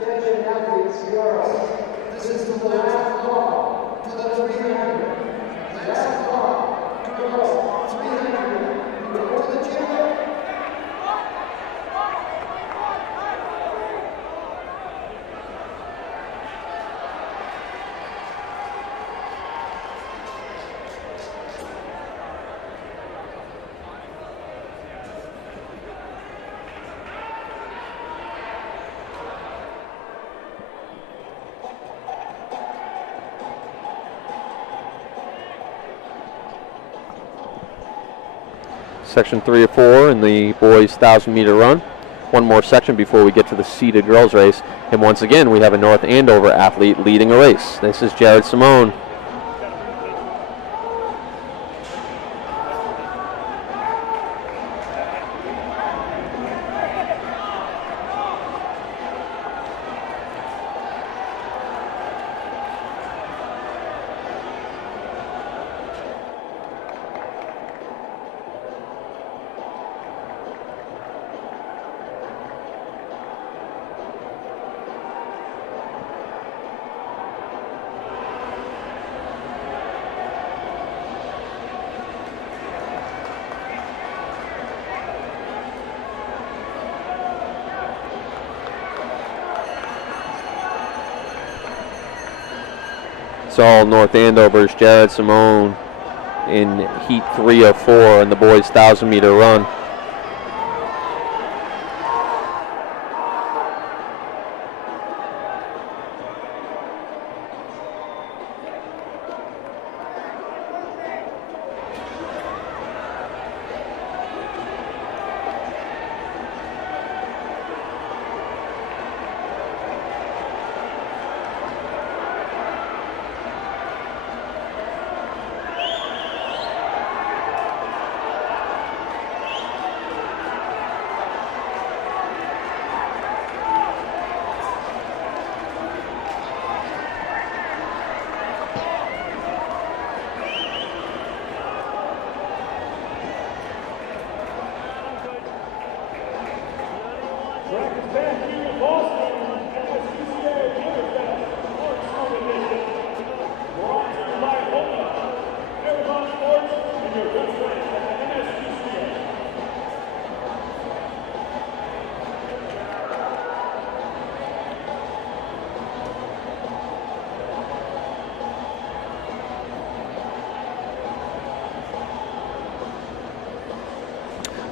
Attention athletes, girls. This is the last call for the 300. Last call, girls, 300. Go to the gym. Section 3 of 4 in the boys' 1,000-meter run. One more section before we get to the seeded girls race. And once again, we have a North Andover athlete leading a race. This is Jared Simone. It's all North Andover's Jared Simone in heat 3 of 4 in the boys' 1,000-meter run. Track is back here in Boston, MSTCA Winterfest, Sports Competition. Brought to you by Hola, Marathon Sports, and your good friends at MSTCA.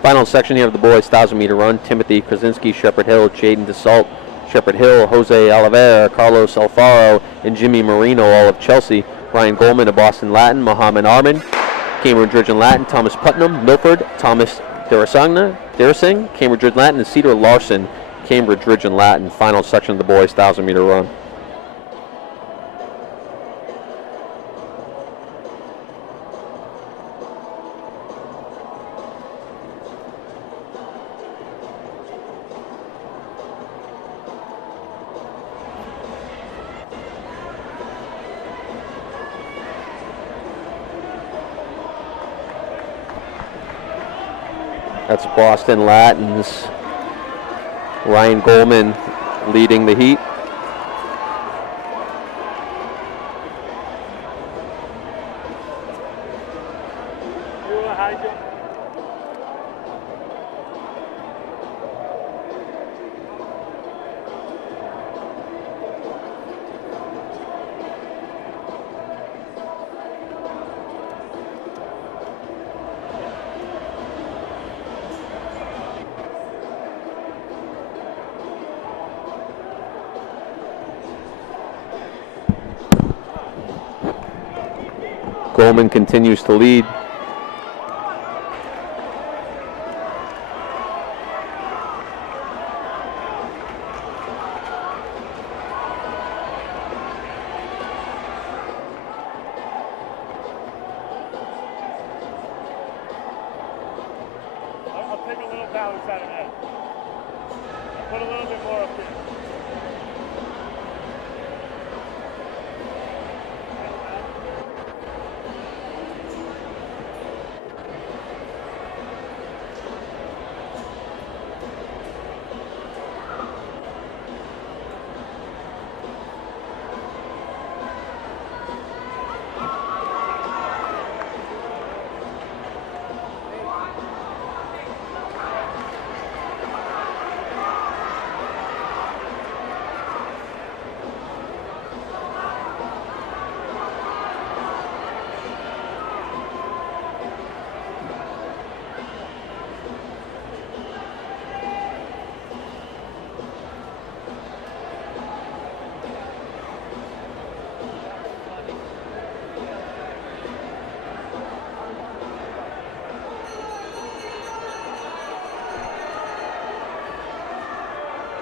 Final section here of the boys' 1,000-meter run. Timothy Krasinski, Shepherd Hill, Jaden DeSalt, Shepherd Hill, Jose Oliveira, Carlos Alfaro, and Jimmy Marino, all of Chelsea. Ryan Goldman of Boston Latin, Mohammed Arman, Cambridge Ridge and Latin, Thomas Putnam, Milford, Thomas Derasing, Cambridge Ridge Latin, and Cedar Larson, Cambridge Ridge and Latin. Final section of the boys' 1,000-meter run. That's Boston Latin's Ryan Goldman leading the heat. Goldman continues to lead. I'll take a little balance out of that. Put a little bit more up here.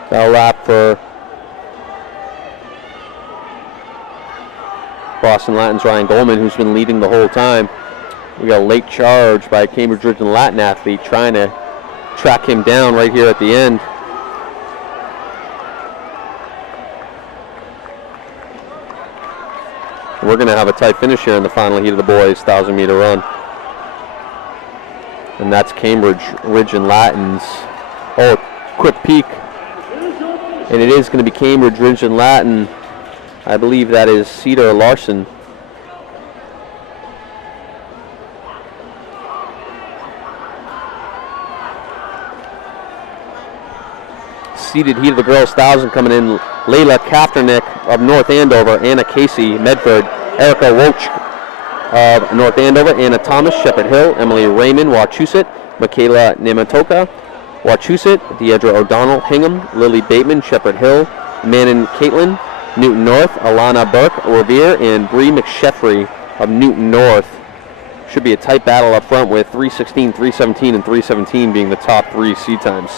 That'll wrap for Boston Latin's Ryan Goldman, who's been leading the whole time. We got a late charge by a Cambridge Ridge and Latin athlete trying to track him down right here at the end. We're going to have a tight finish here in the final heat of the boys' 1,000-meter run. And that's Cambridge Ridge and Latin's. Oh, quick peek. And it is going to be Cambridge Ridge and Latin. I believe that is Cedar Larson. Seated heat of the girls' 1,000 coming in. Layla Kafternick of North Andover, Anna Casey, Medford, Erica Roach of North Andover, Anna Thomas, Shepherd Hill, Emily Raymond, Wachusett, Michaela Nematoka, Wachusett, Deidre O'Donnell, Hingham, Lily Bateman, Shepherd Hill, Manon Caitlin, Newton North, Alana Burke, Revere, and Bree McSheffrey of Newton North. Should be a tight battle up front with 3:16, 3:17, and 3:17 being the top three seed times.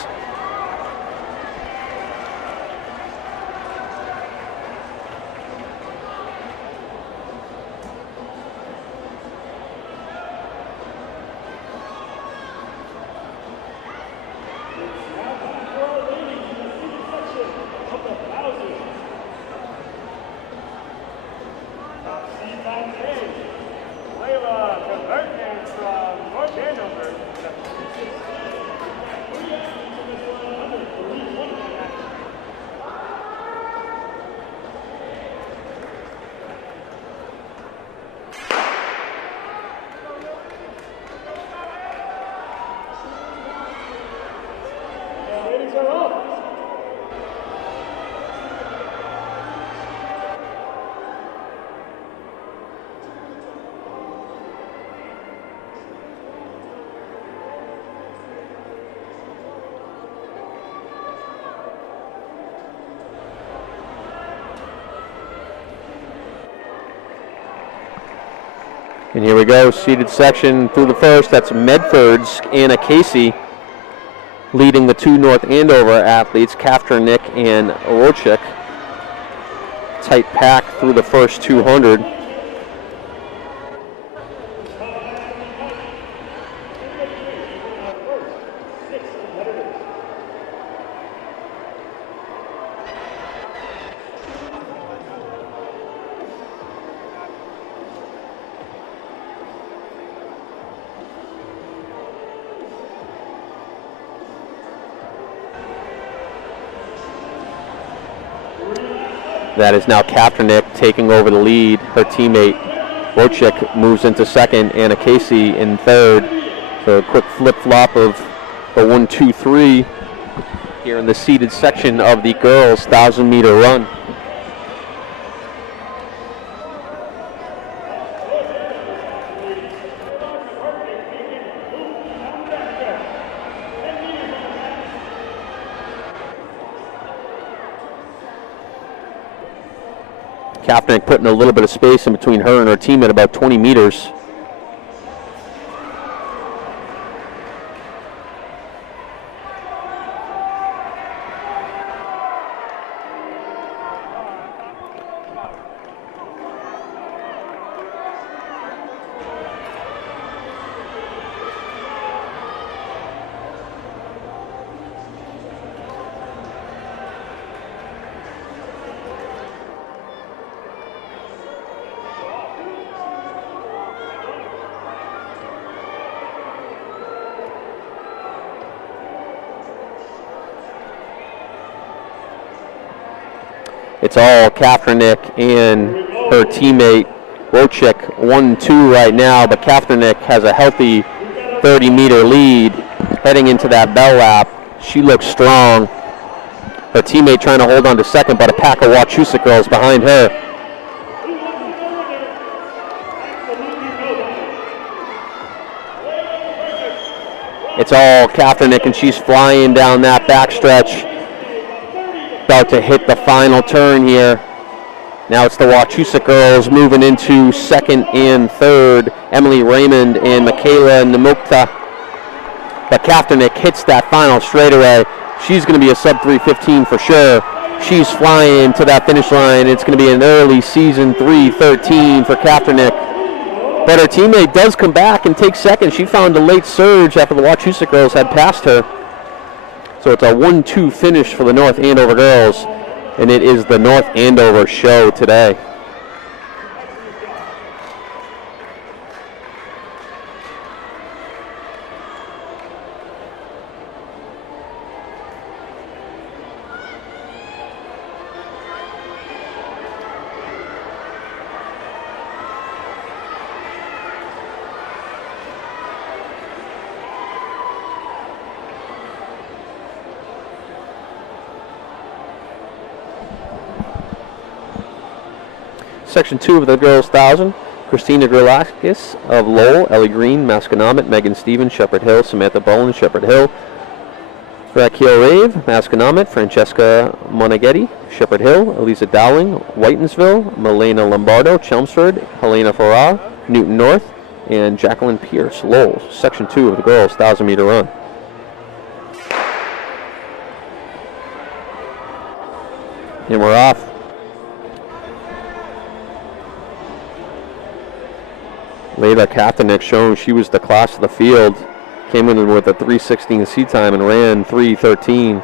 And here we go, seeded section through the first. That's Medford's Anna Casey leading the two North Andover athletes, Kafternick and Rochik. Tight pack through the first 200. That is now Kafternick taking over the lead. Her teammate Rochik moves into second, Anna Casey in third. So a quick flip-flop of the 1-2-3 here in the seeded section of the girls' 1,000-meter run. Kafternick putting a little bit of space in between her and her team at about 20 meters. It's all Kafternick and her teammate Rochik 1-2 right now, but Kafternick has a healthy 30-meter lead heading into that bell lap. She looks strong. Her teammate trying to hold on to second, but a pack of Wachusett girls behind her. It's all Kafternick, and she's flying down that backstretch. About to hit the final turn here. Now it's the Wachusett girls moving into second and third. Emily Raymond and Michaela Namukta. But Kafternick hits that final straightaway. She's going to be a sub 3:15 for sure. She's flying to that finish line. It's going to be an early season 3:13 for Kafternick. But her teammate does come back and take second. She found a late surge after the Wachusett girls had passed her. So it's a 1-2 finish for the North Andover girls, and it is the North Andover show today. Section 2 of the girls' 1,000, Christina Gerlakis of Lowell, Ellie Green, Masconomet, Megan Stevens, Shepherd Hill, Samantha Bowen, Shepherd Hill, Raquel Rave, Masconomet, Francesca Monaghetti, Shepherd Hill, Elisa Dowling, Whitensville, Milena Lombardo, Chelmsford, Helena Farrar, Newton North, and Jacqueline Pierce, Lowell. Section 2 of the girls' 1,000-meter run. And we're off. Layla Kafternick showing she was the class of the field. Came in with a 3:16 seat time and ran 3:13.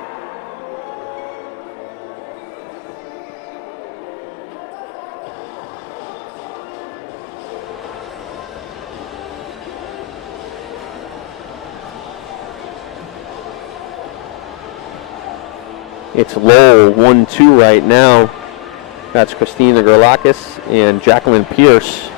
It's Lowell 1-2 right now. That's Christina Gerlakis and Jacqueline Pierce.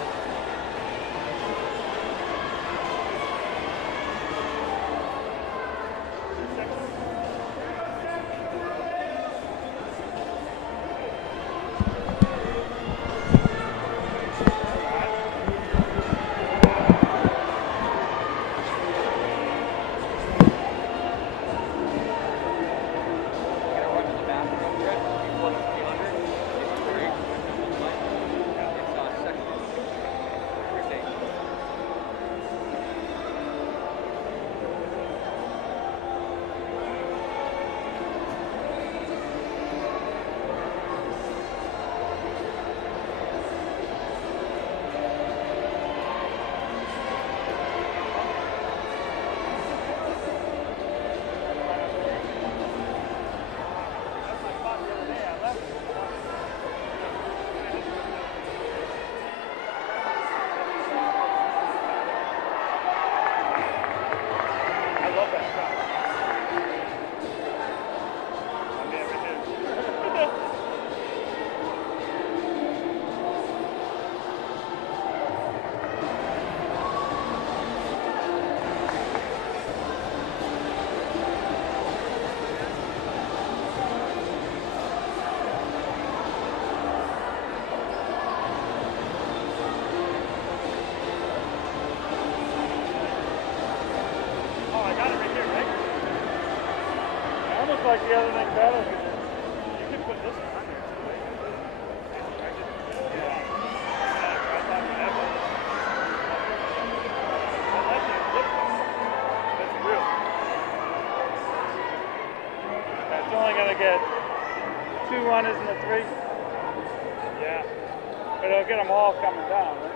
like the other thing better because you can put this on there too. I thought whatever. I like that lip though. That's real. It's only gonna get 2 runners and a 3. Yeah. But it'll get them all coming down, right?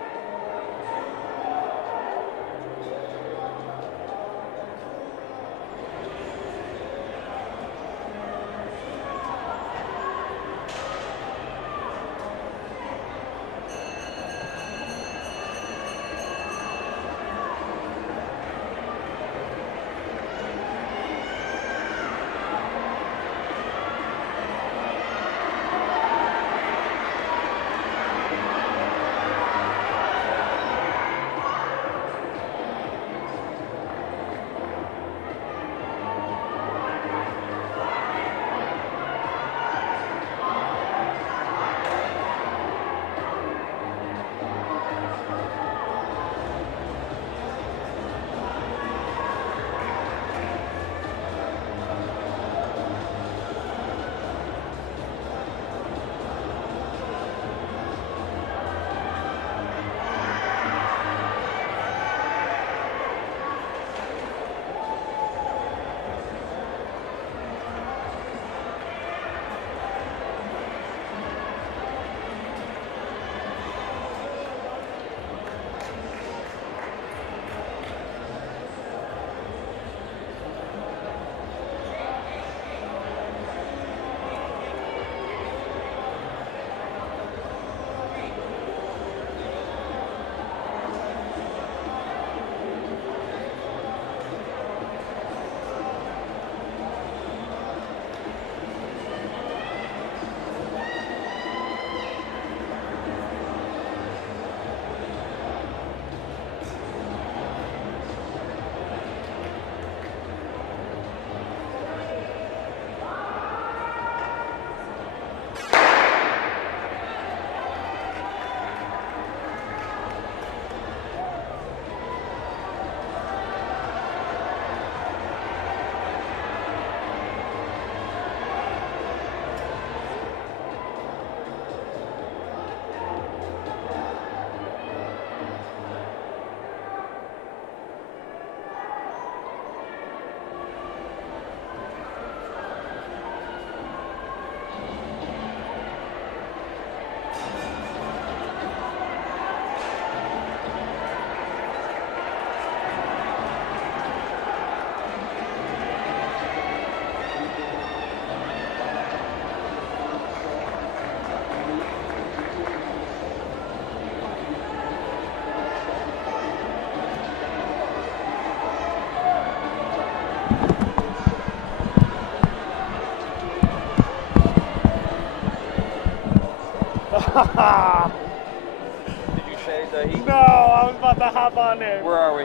Did you shade the heat? No, I was about to hop on there. Where are we?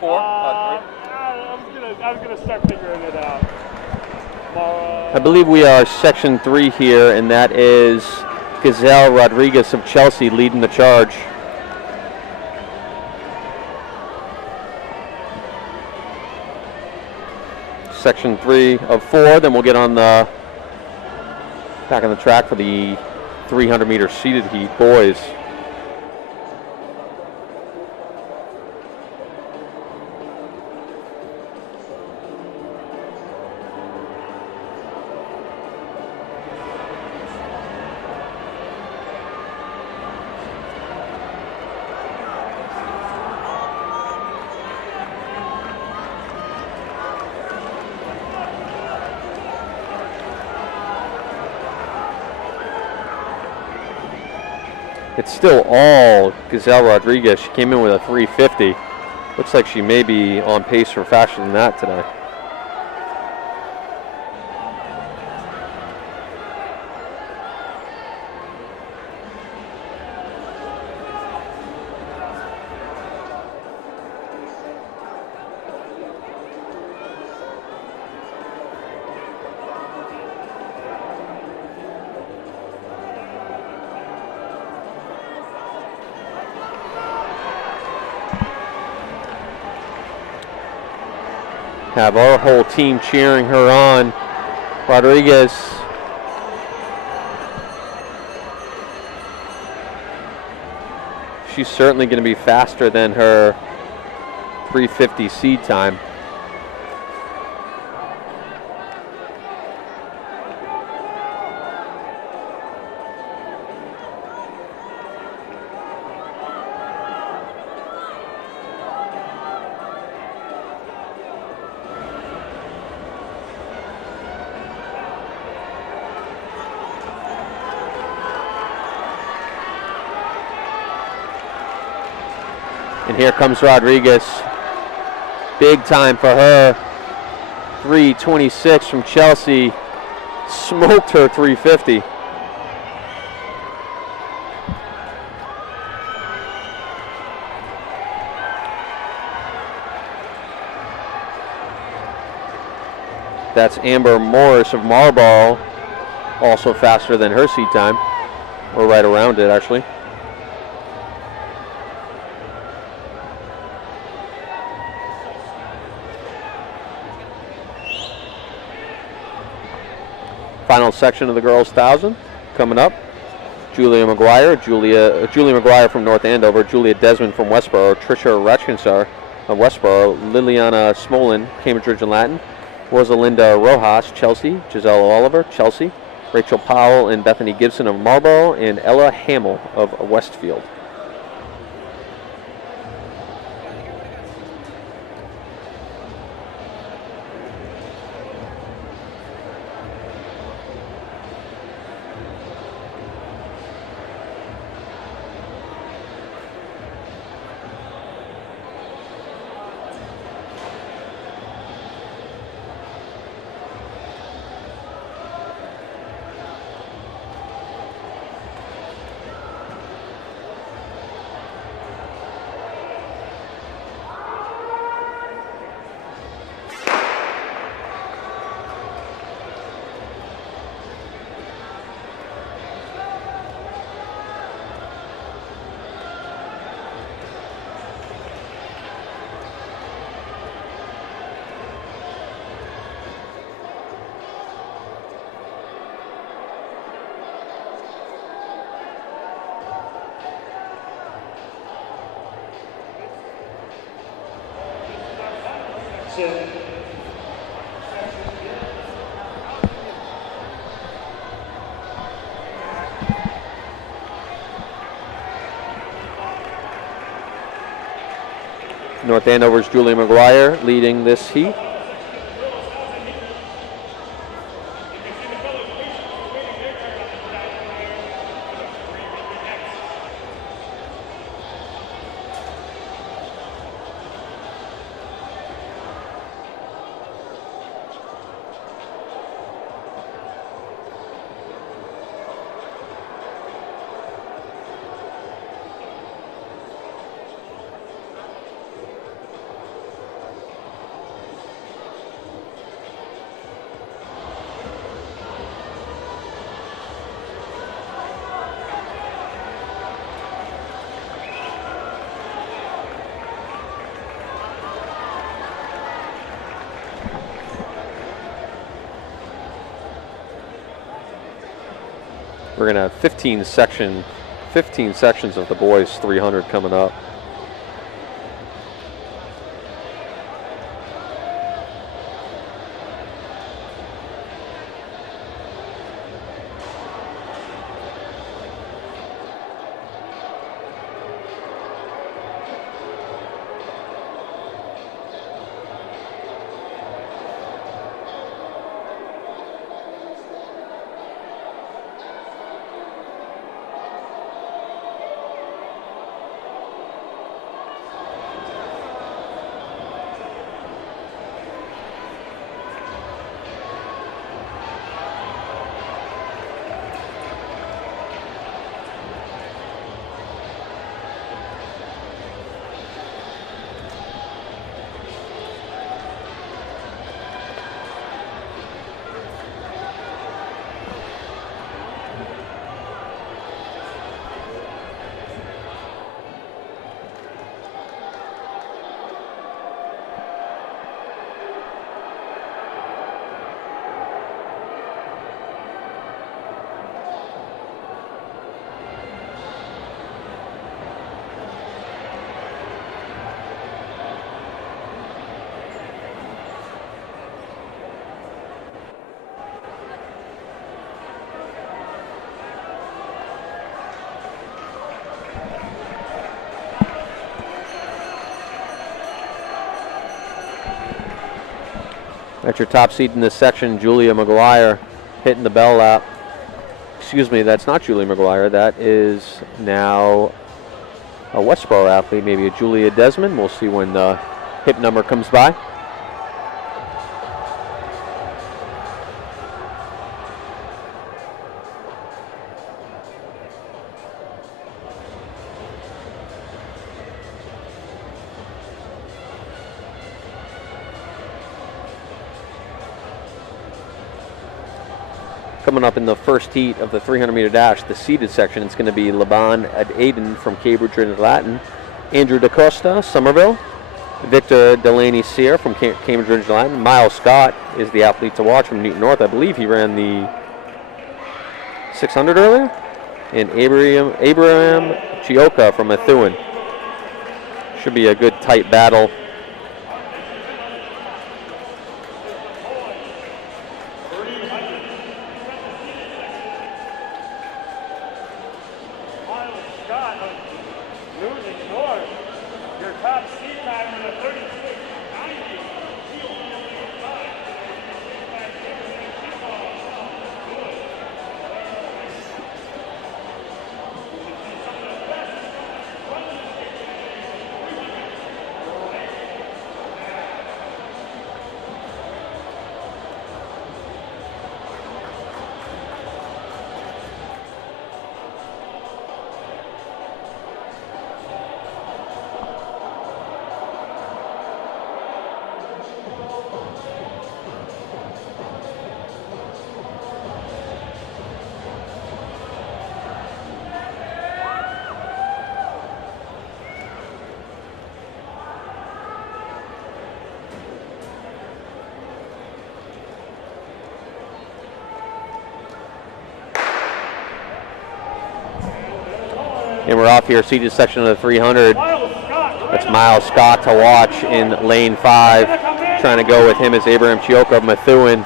4? I was gonna start figuring it out. I believe we are section 3 here, and that is Gazelle Rodriguez of Chelsea leading the charge. Section 3 of 4, then we'll get on the back on the track for the 300-meter seated heat, boys. It's still all Gazelle Rodriguez. She came in with a 350. Looks like she may be on pace for faster than that today. have our whole team cheering her on. Rodriguez. She's certainly going to be faster than her 3:50 seed time. And here comes Rodriguez. Big time for her. 3:26 from Chelsea. Smoked her 3:50. That's Amber Morris of Marlboro. Also faster than her seed time. Or right around it, actually. Final section of the girls' 1,000 coming up. Julie McGuire from North Andover, Julia Desmond from Westboro, Tricia Ratchinsar of Westboro, Liliana Smolin, Cambridge Ridge and Latin, Rosalinda Rojas, Chelsea, Giselle Oliver, Chelsea, Rachel Powell and Bethany Gibson of Marlboro, and Ella Hamill of Westfield. North Andover's Julie McGuire leading this heat. We're going to have 15 sections of the boys 300 coming up. At your top seed in this section, Julia McGuire hitting the bell lap. Excuse me, that's not Julia McGuire. That is now a Westboro athlete, maybe a Julia Desmond. We'll see when the hip number comes by. Coming up in the first heat of the 300-meter dash, the seeded section, it's going to be Laban Aden from Cambridge Latin, Andrew DaCosta, Somerville, Victor Delaney Sear from Cambridge Latin. Miles Scott is the athlete to watch from Newton North. I believe he ran the 600 earlier. And Abraham Chioka from Methuen. Should be a good tight battle. And we're off here, seated section of the 300. That's Miles Scott to watch in lane 5. Trying to go with him is Abraham Chioka of Methuen.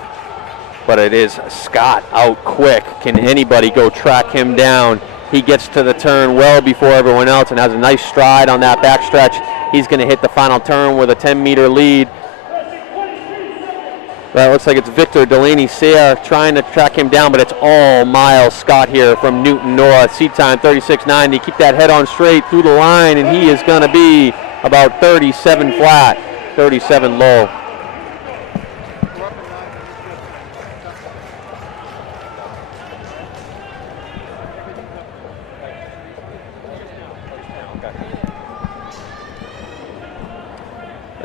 But it is Scott out quick. Can anybody go track him down? He gets to the turn well before everyone else and has a nice stride on that backstretch. He's going to hit the final turn with a 10-meter lead. That looks like it's Victor Delaney Sear trying to track him down, but it's all Miles Scott here from Newton North. Seat time 36.90. Keep that head on straight through the line, and he is going to be about 37 flat, 37 low.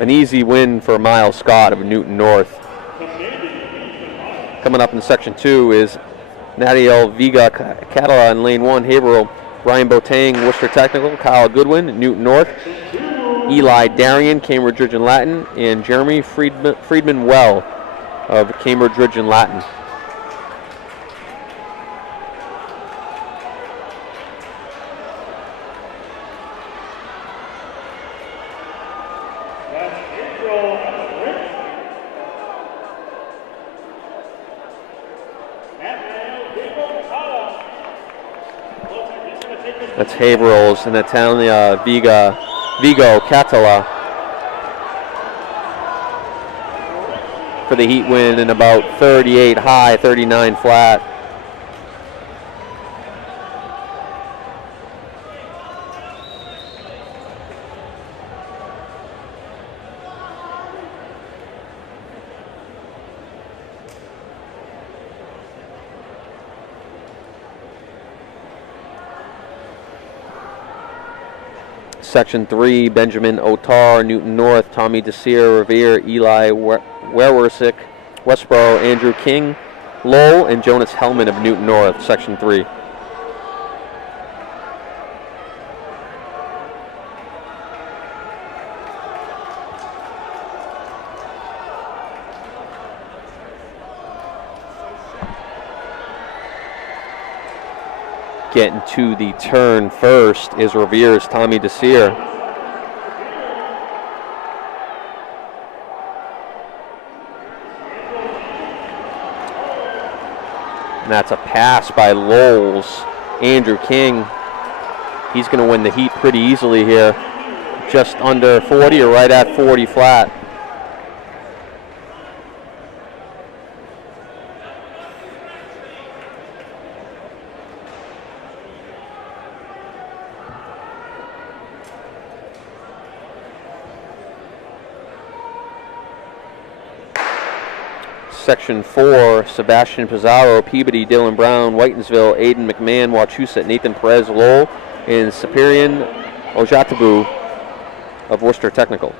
An easy win for Miles Scott of Newton North. Coming up in section 2 is Nadiel Viga Catala in lane 1, Haverhill, Ryan Boateng, Worcester Technical, Kyle Goodwin, Newton North, Eli Darian, Cambridge Ridge and Latin, and Jeremy Friedman Well of Cambridge Ridge and Latin. That's Haverhill's and Natalia Vigo Catala for the heat win in about 38 high, 39 flat. Section 3, Benjamin Otar, Newton North, Tommy Desir, Revere, Eli Werwersick, Westboro, Andrew King, Lowell, and Jonas Hellman of Newton North, Section 3. Getting to the turn first is Revere's Tommy Desir. And that's a pass by Lowell's Andrew King. He's going to win the heat pretty easily here. Just under 40 or right at 40 flat. Section 4, Sebastian Pizarro, Peabody, Dylan Brown, Whitensville, Aiden McMahon, Wachusett, Nathan Perez, Lowell, and Superior Ojatabu of Worcester Technical.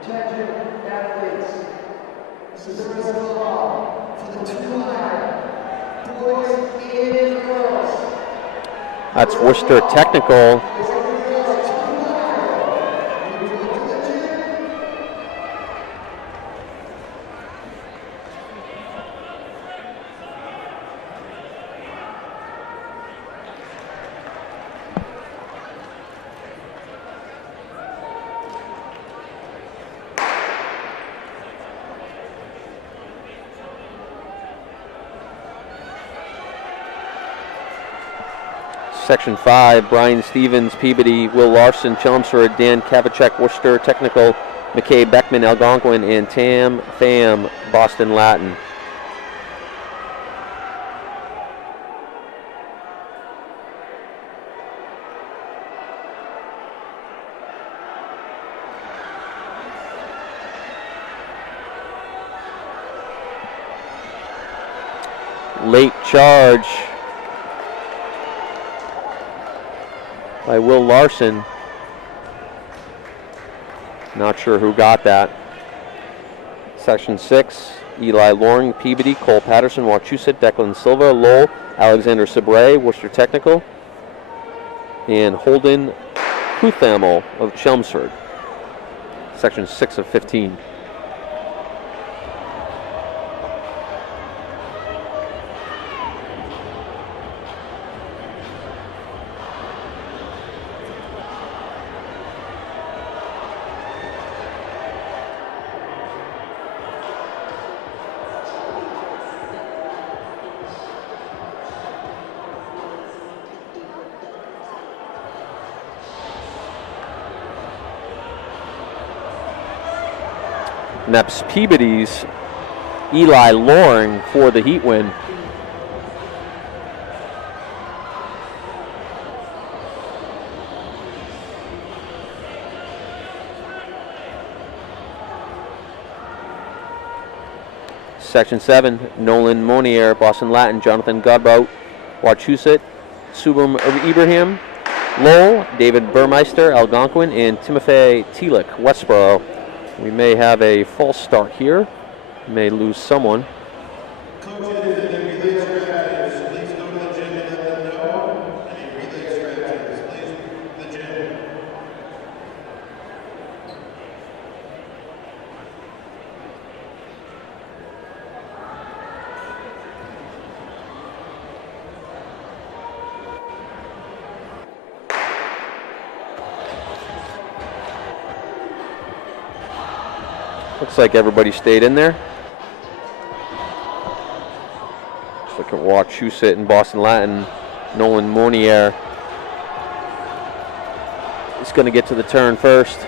Attention athletes, this is the result of all for the 200 boys and girls. That's Worcester Technical. Section 5, Brian Stevens, Peabody, Will Larson, Chelmsford, Dan Kavacek, Worcester Technical, McKay Beckman, Algonquin, and Tam Pham, Boston Latin. Late charge by Will Larson. Not sure who got that. Section 6, Eli Loring, Peabody, Cole Patterson, Wachusett, Declan Silva, Lowell, Alexander Sabre, Worcester Technical, and Holden Kuthamel of Chelmsford. Section 6 of 15. Neps Peabody's Eli Loring for the heat win. Section 7, Nolan Monier, Boston Latin, Jonathan Godbout, Wachusett, Subram Ibrahim, Lowell, David Burmeister, Algonquin, and Timothy Telick, Westboro. We may have a false start here. May lose someone. Coaches and the relay strategists, please go to the gym and let them know. Any relay strategists, please go to the gym. Looks like everybody stayed in there. Just look at Wachusett and Boston Latin. Nolan Monier is going to get to the turn first.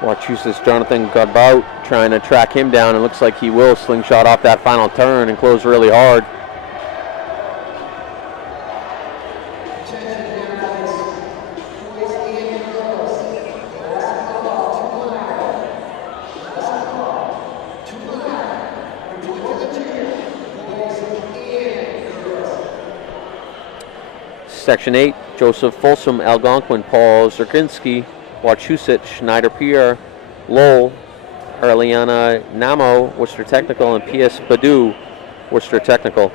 Wachusett's Jonathan Godbout trying to track him down. It looks like he will slingshot off that final turn and close really hard. Section 8, Joseph Folsom, Algonquin, Paul Zerkinski, Wachusett, Schneider-Pierre, Lowell, Arliana Namo, Worcester Technical, and P.S. Badu, Worcester Technical.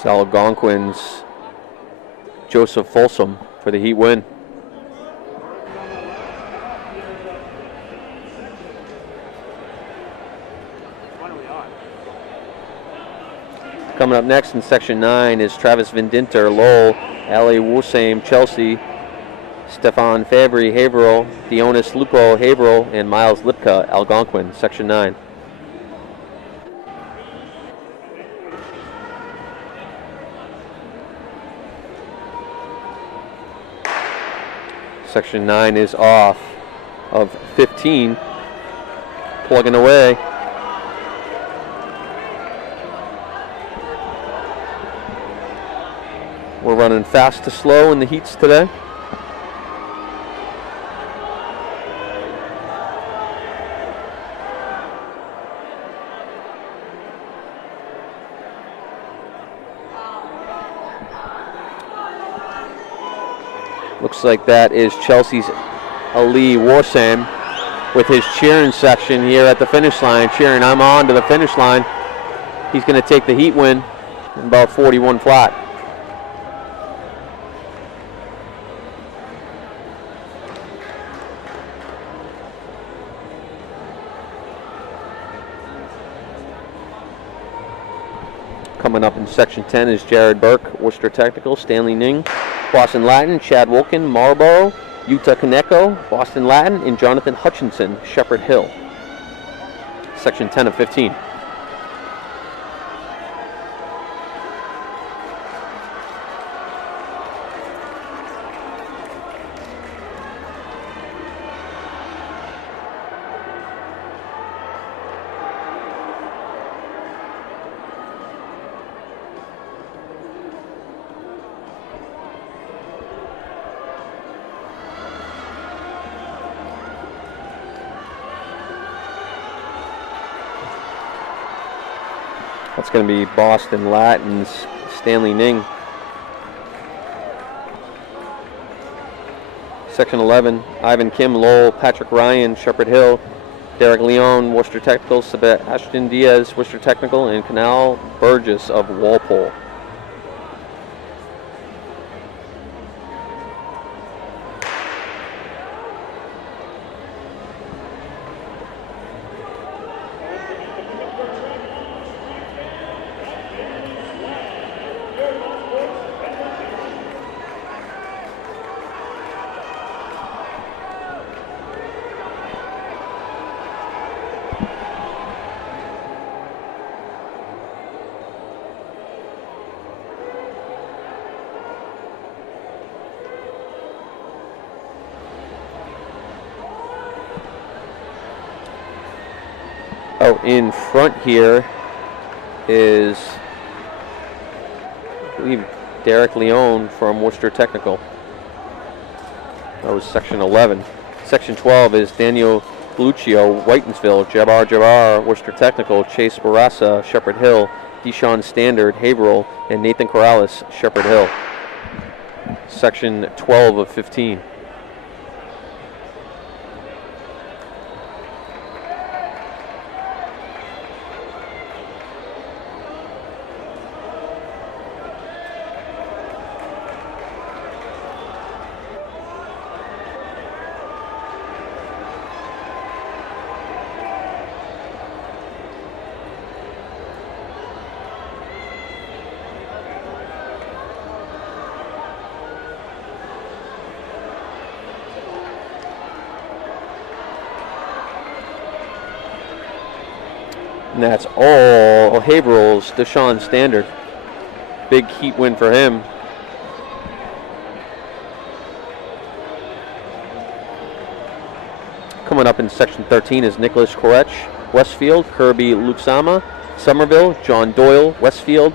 It's Algonquin's Joseph Folsom for the Heat win. Coming up next in Section 9 is Travis Vindinter, Lowell, Ali Wursame, Chelsea, Stefan Fabry, Haverhill, Dionis Lupo, Haverhill, and Miles Lipka, Algonquin, Section 9. Section 9 is off of 15, plugging away. We're running fast to slow in the heats today. Looks like that is Chelsea's Ali Warsam with his cheering section here at the finish line. Cheering, I'm on to the finish line. He's going to take the heat win in about 41 flat. Coming up in Section 10 is Jared Burke, Worcester Technical, Stanley Ning, Boston Latin, Chad Wilkin, Marlboro, Utah Kaneko, Boston Latin, and Jonathan Hutchinson, Shepherd Hill. Section 10 of 15. That's going to be Boston Latin's Stanley Ning. Section 11, Ivan Kim, Lowell, Patrick Ryan, Shepherd Hill, Derek Leon, Worcester Technical, Sebastian Diaz, Worcester Technical, and Canal Burgess of Walpole. Oh, in front here is, I believe, Derek Leon from Worcester Technical. That was Section 11. Section 12 is Daniel Galuccio, Whitensville, Jabbar, Worcester Technical, Chase Barassa, Shepherd Hill, Deshaun Standard, Haverhill, and Nathan Corrales, Shepherd Hill. Section 12 of 15. And that's all Haverhill's Deshaun Standard. Big heat win for him. Coming up in Section 13 is Nicholas Korech, Westfield, Kirby Luxama, Somerville, John Doyle, Westfield,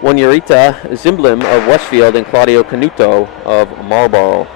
Wanyarita Zimblim of Westfield, and Claudio Canuto of Marlboro.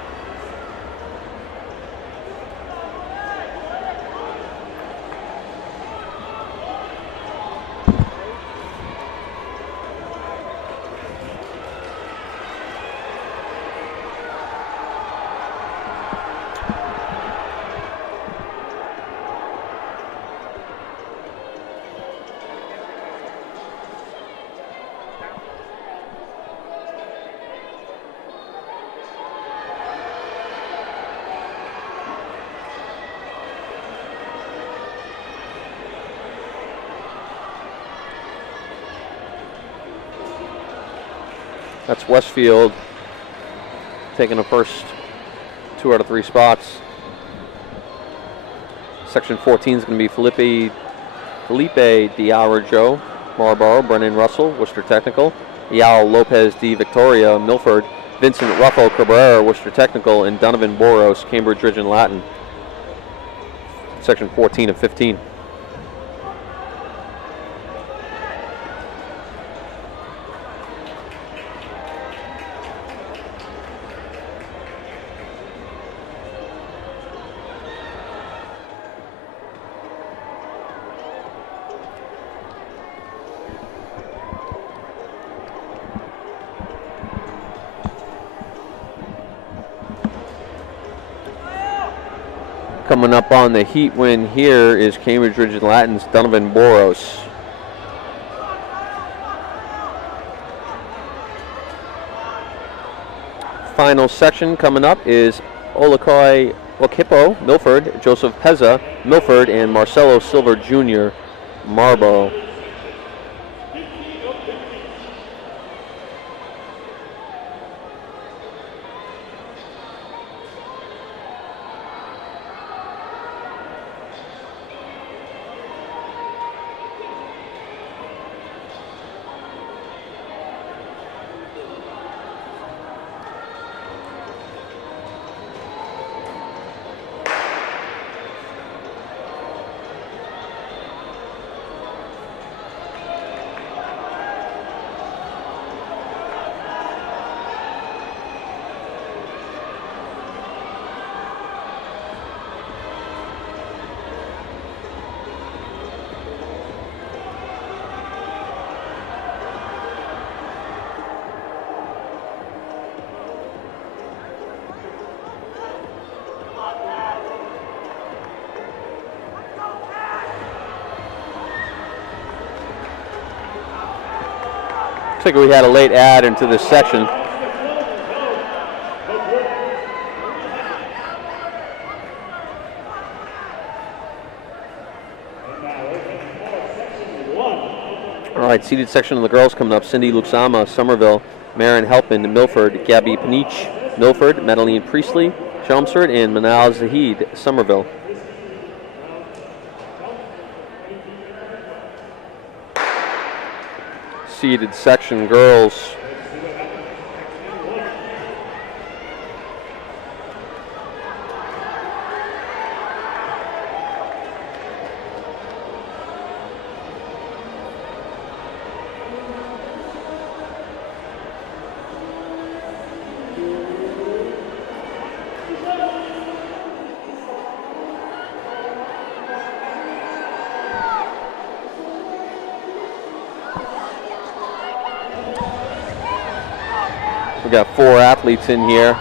That's Westfield taking the first 2 out of 3 spots. Section 14 is going to be Felipe Diarajo, Marlboro, Brennan Russell, Worcester Technical, Yao Lopez de Victoria, Milford, Vincent Ruffo Cabrera, Worcester Technical, and Donovan Boros, Cambridge Ridge and Latin. Section 14 of 15. Coming up on the heat win here is Cambridge Ridge and Latin's Donovan Boros. Final section coming up is Olakoi Okipo, Milford, Joseph Pezza, Milford, and Marcelo Silver Jr., Marlboro. Looks like we had a late add into this section. All right, seated section of the girls coming up. Cindy Luxama, Somerville, Marin Helpin, Milford, Gabby Panich, Milford, Madeline Priestley, Chelmsford, and Manal Zahid, Somerville. Seated section girls. We got 4 athletes in here,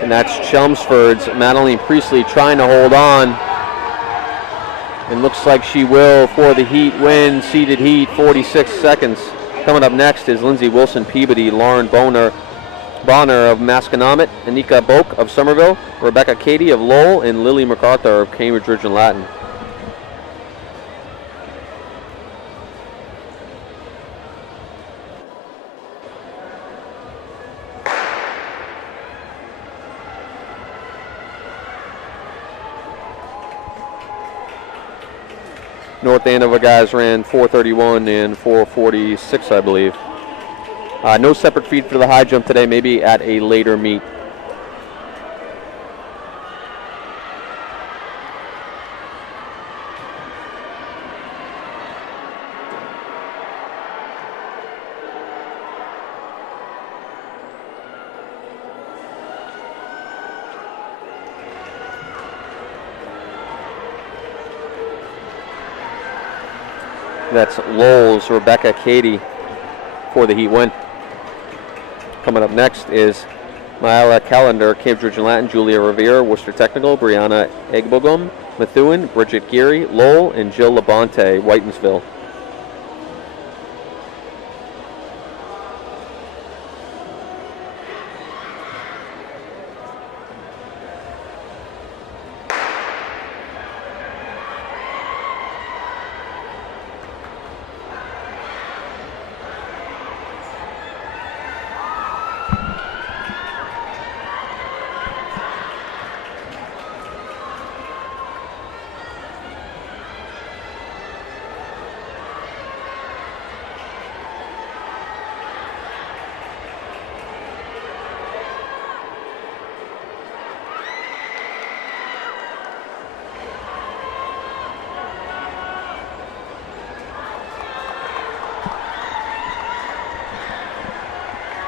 and that's Chelmsford's Madeline Priestley trying to hold on, and looks like she will for the heat win. Seated heat, 46 seconds. Coming up next is Lindsay Wilson Peabody, Lauren Bonner of Masconomet, Anika Boak of Somerville, Rebecca Cady of Lowell, and Lily MacArthur of Cambridge Ridge and Latin. North Andover guys ran 4:31 and 4:46, I believe. No separate feed for the high jump today, maybe at a later meet. That's Lowell's Rebecca Cady for the heat win. Coming up next is Myla Callender, Cambridge and Latin, Julia Revere, Worcester Technical, Brianna Egbogum, Methuen, Bridget Geary, Lowell, and Jill Labonte, Whitensville.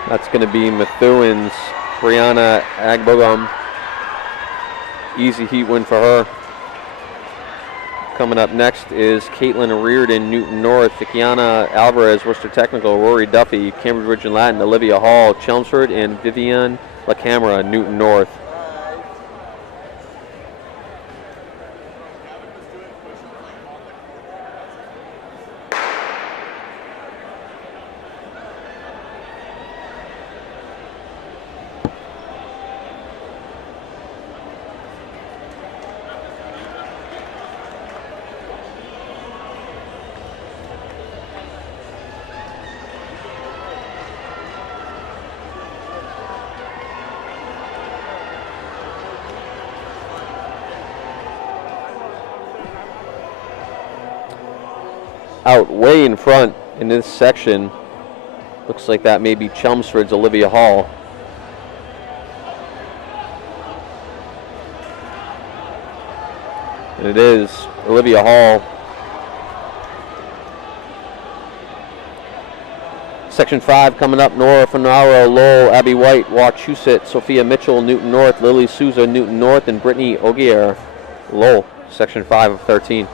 That's going to be Methuen's Brianna Agbogum. Easy heat win for her. Coming up next is Caitlin Reardon, Newton North, Kiana Alvarez, Worcester Technical, Rory Duffy, Cambridge Ridge and Latin, Olivia Hall, Chelmsford, and Vivian LaCamera, Newton North. Out way in front in this section, looks like that may be Chelmsford's Olivia Hall. And it is Olivia Hall. Section 5 coming up, Nora Finaro, Lowell, Abby White, Wachusett, Sophia Mitchell, Newton North, Lily Souza, Newton North, and Brittany Ogier, Lowell, Section 5 of 13.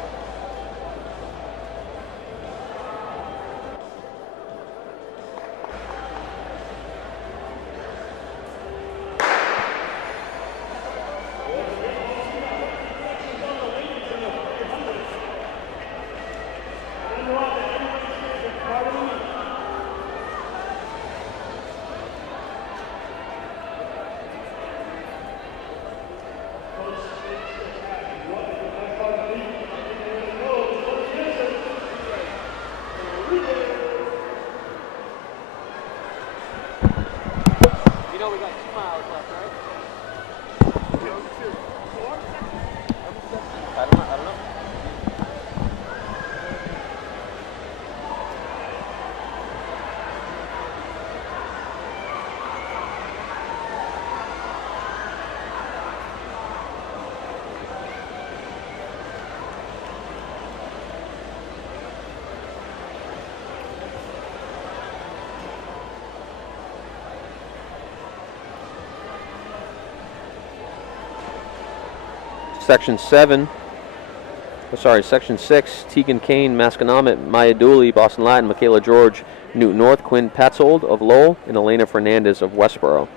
Section 6, Tegan Kane, Masconomet, Maya Dooley, Boston Latin, Michaela George, Newton North, Quinn Patzold of Lowell, and Elena Fernandez of Westboro.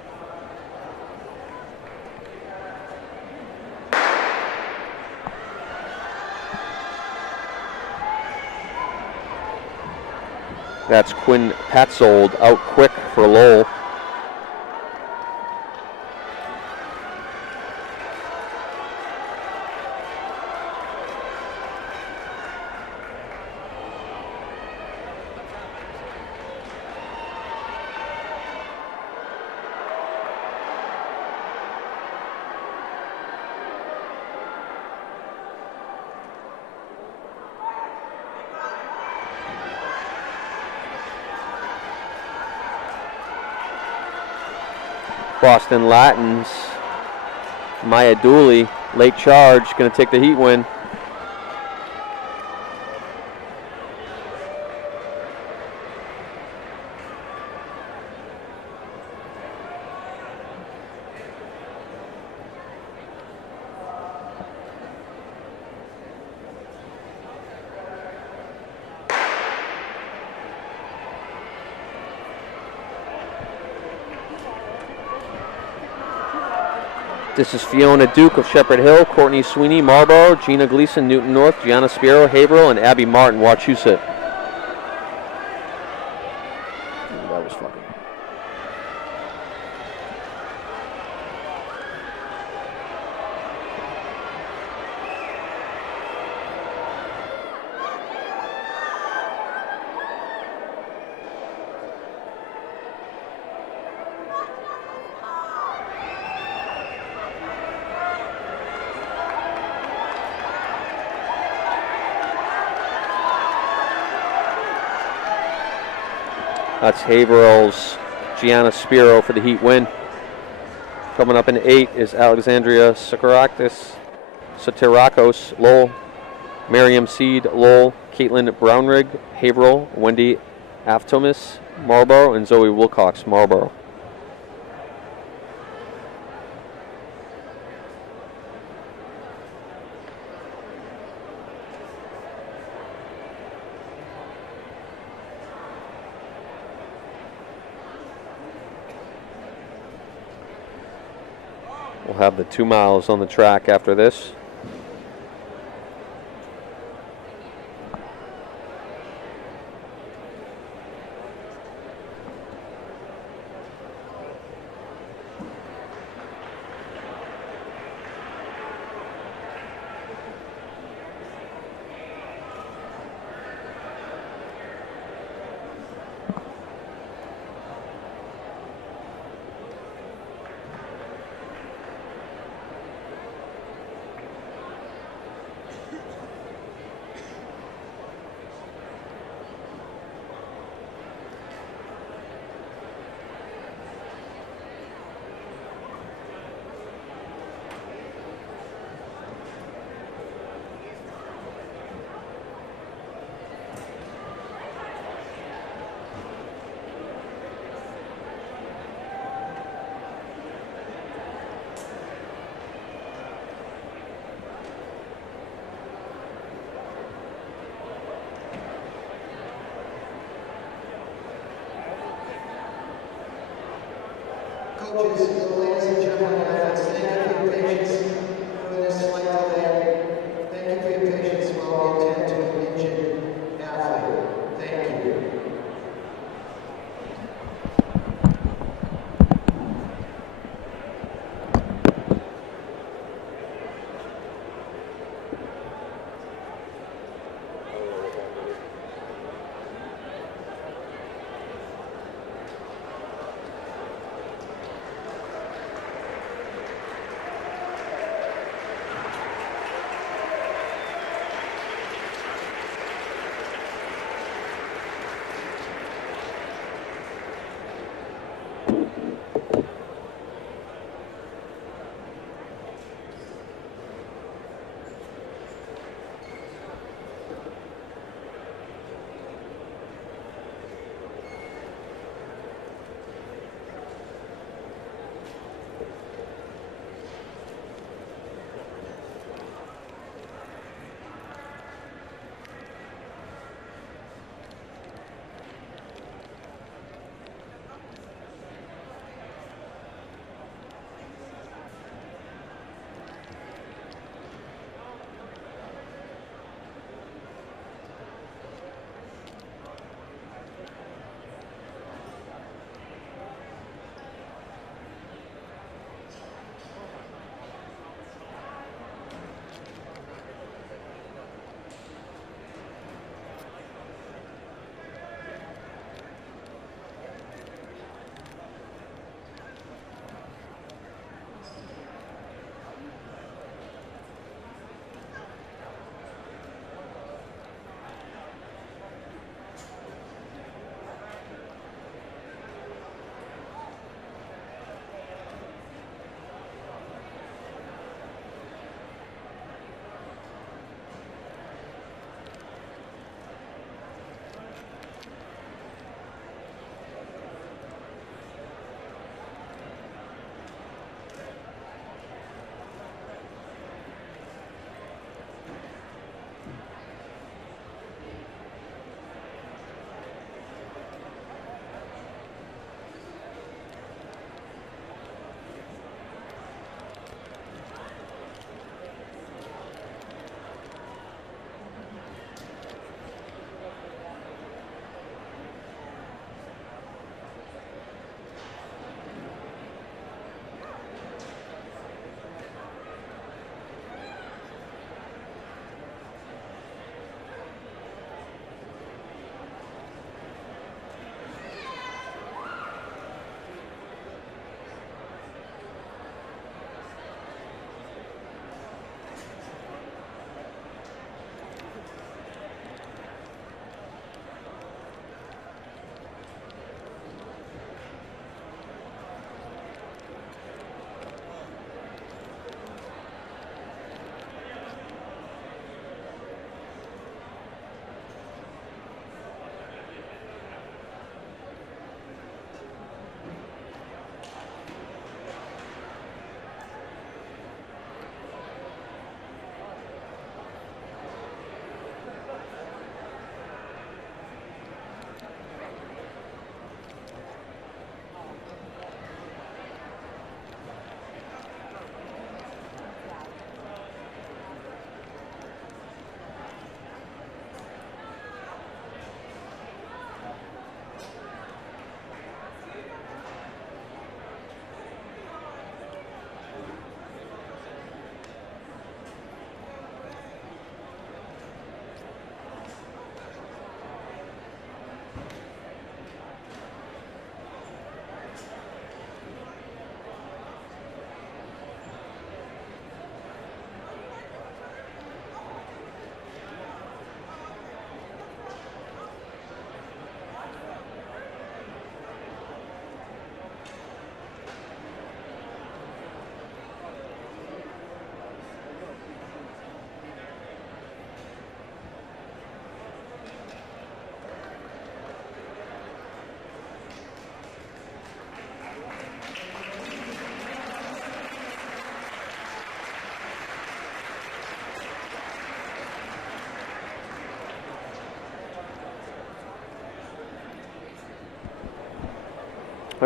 That's Quinn Patzold out quick for Lowell. Boston Latin's Maya Dooley, late charge, going to take the heat win. This is Fiona Duke of Shepherd Hill, Courtney Sweeney, Marlboro, Gina Gleason, Newton North, Gianna Spiro, Haverhill, and Abby Martin, Wachusett. That was fucking. That's Haverhill's Gianna Spiro for the heat win. Coming up in 8 is Alexandria Sotirakos, Lowell, Miriam Seed, Lowell, Caitlin Brownrigg, Haverhill, Wendy Aftomis, Marlboro, and Zoe Wilcox, Marlboro. We'll have the 2 miles on the track after this. Coaches, ladies and gentlemen, athletes, thank you for your patience for this slight delay. Thank you for your patience while we attend to an injured athlete. Thank you.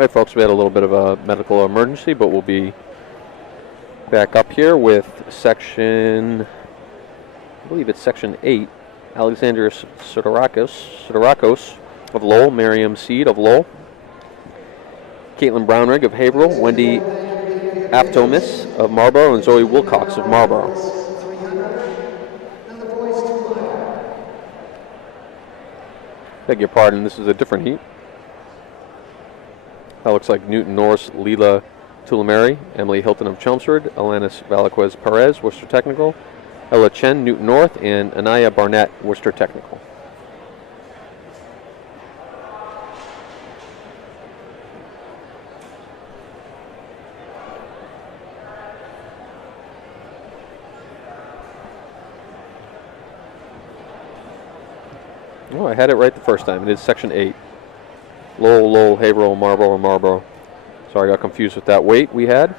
right, folks, we had a little bit of a medical emergency, but we'll be back up here with section, I believe it's section 8. Alexandria Sidorakos of Lowell, Miriam Seed of Lowell, Caitlin Brownrigg of Haverhill, Wendy Aftomis of Marlborough, and Zoe Wilcox of Marlborough. Beg your pardon, this is a different heat. That looks like Newton Norris, Leela Tulamari, Emily Hilton of Chelmsford, Alanis Valaquez Perez, Worcester Technical, Ella Chen, Newton North, and Anaya Barnett, Worcester Technical. Oh, I had it right the first time. It is section 8. Lowell, Haverhill, Marlborough. Sorry, I got confused with that weight we had.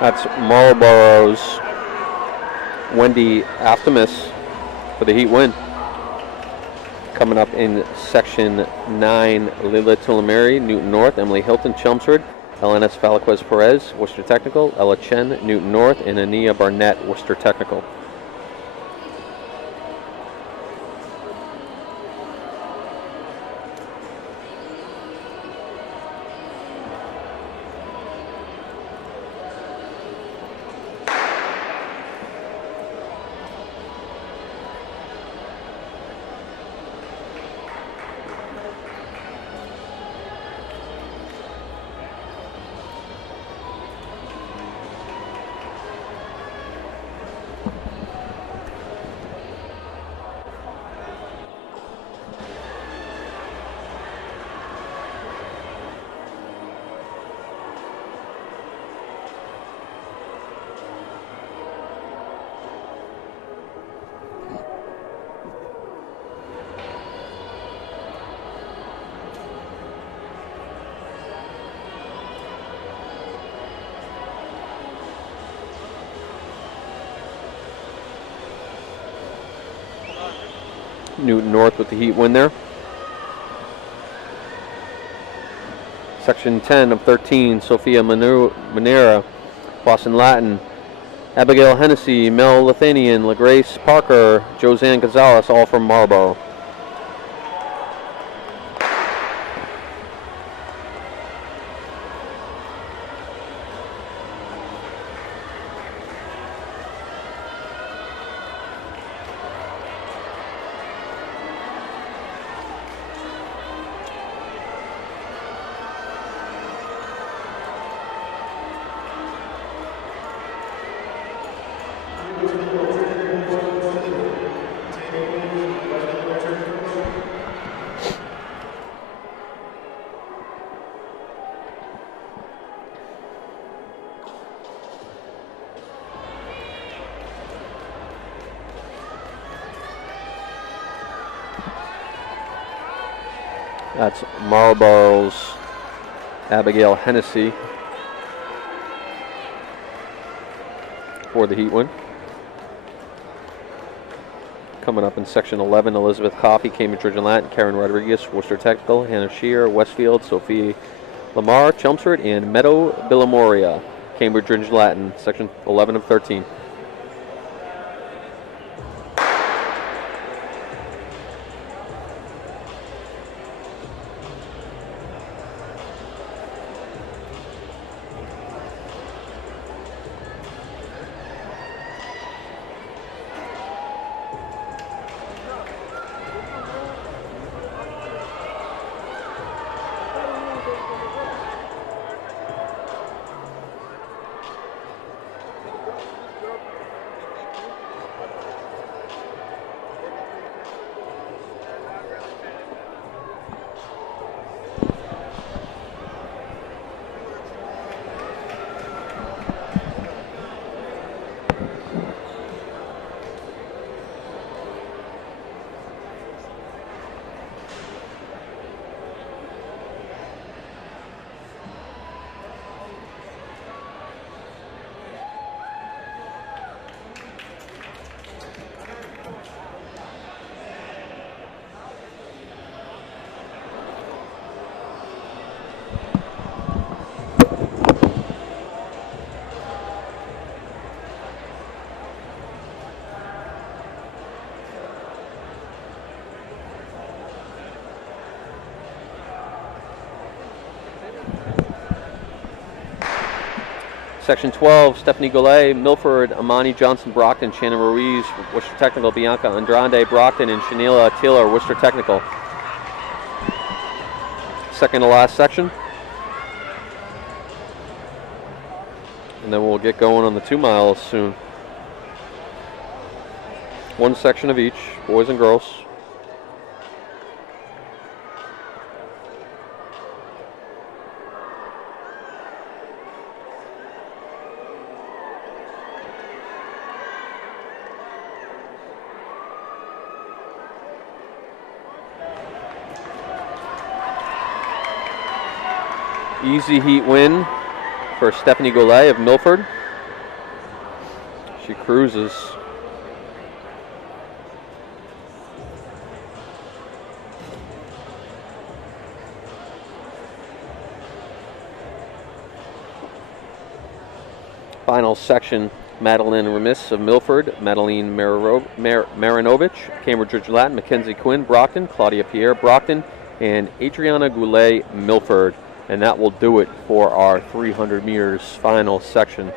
That's Marlborough's Wendy Aftomis for the heat win. Coming up in section 9, Lila Tulamari, Newton North, Emily Hilton, Chelmsford, LNS Valaquez Perez, Worcester Technical, Ella Chen, Newton North, and Ania Barnett, Worcester Technical. Newton North with the heat win there. Section 10 of 13, Sophia Manera, Boston Latin, Abigail Hennessy, Mel Lithanian, LaGrace Parker, Josanne Gonzalez, all from Marlborough. That's Marlborough's Abigail Hennessy for the heat win. Coming up in section 11, Elizabeth Coffey, Cambridge Ridge and Latin, Karen Rodriguez, Worcester Technical, Hannah Shear, Westfield, Sophie Lamar, Chelmsford, and Meadow Villamoria, Cambridge Ridge and Latin, section 11 of 13. Section 12, Stephanie Goulet, Milford, Amani Johnson, Brockton, Shannon Ruiz, Worcester Technical, Bianca Andrade, Brockton, and Shanila Taylor, Worcester Technical. Second to last section. And then we'll get going on the 2 miles soon. One section of each, boys and girls. Easy heat win for Stephanie Goulet of Milford. She cruises. Final section, Madeline Remis of Milford, Madeline Marinovich, Cambridge Ridge Latin, Mackenzie Quinn, Brockton, Claudia Pierre, Brockton, and Adriana Goulet, Milford. And that will do it for our 300 meters final section.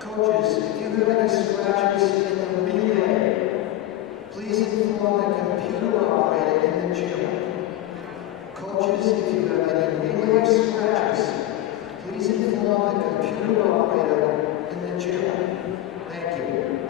Coaches, if you have any scratches in the relay, please inform the computer operator in the gym. Coaches, if you have any relay scratches, please inform the computer operator in the gym. Thank you.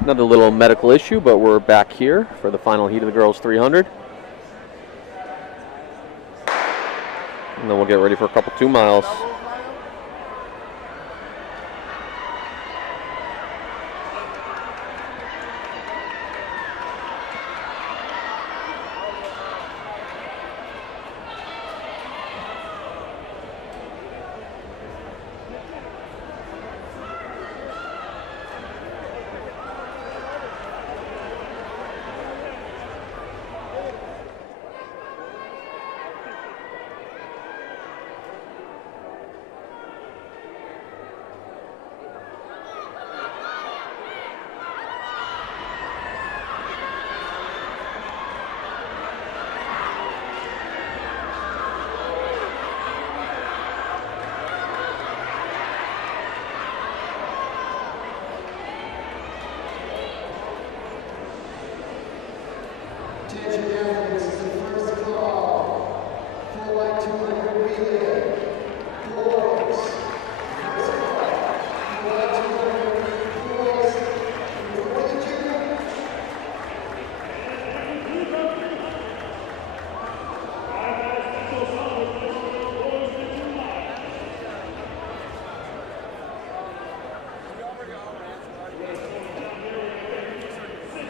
Another little medical issue, but we're back here for the final heat of the girls 300. And then we'll get ready for a couple 2 miles.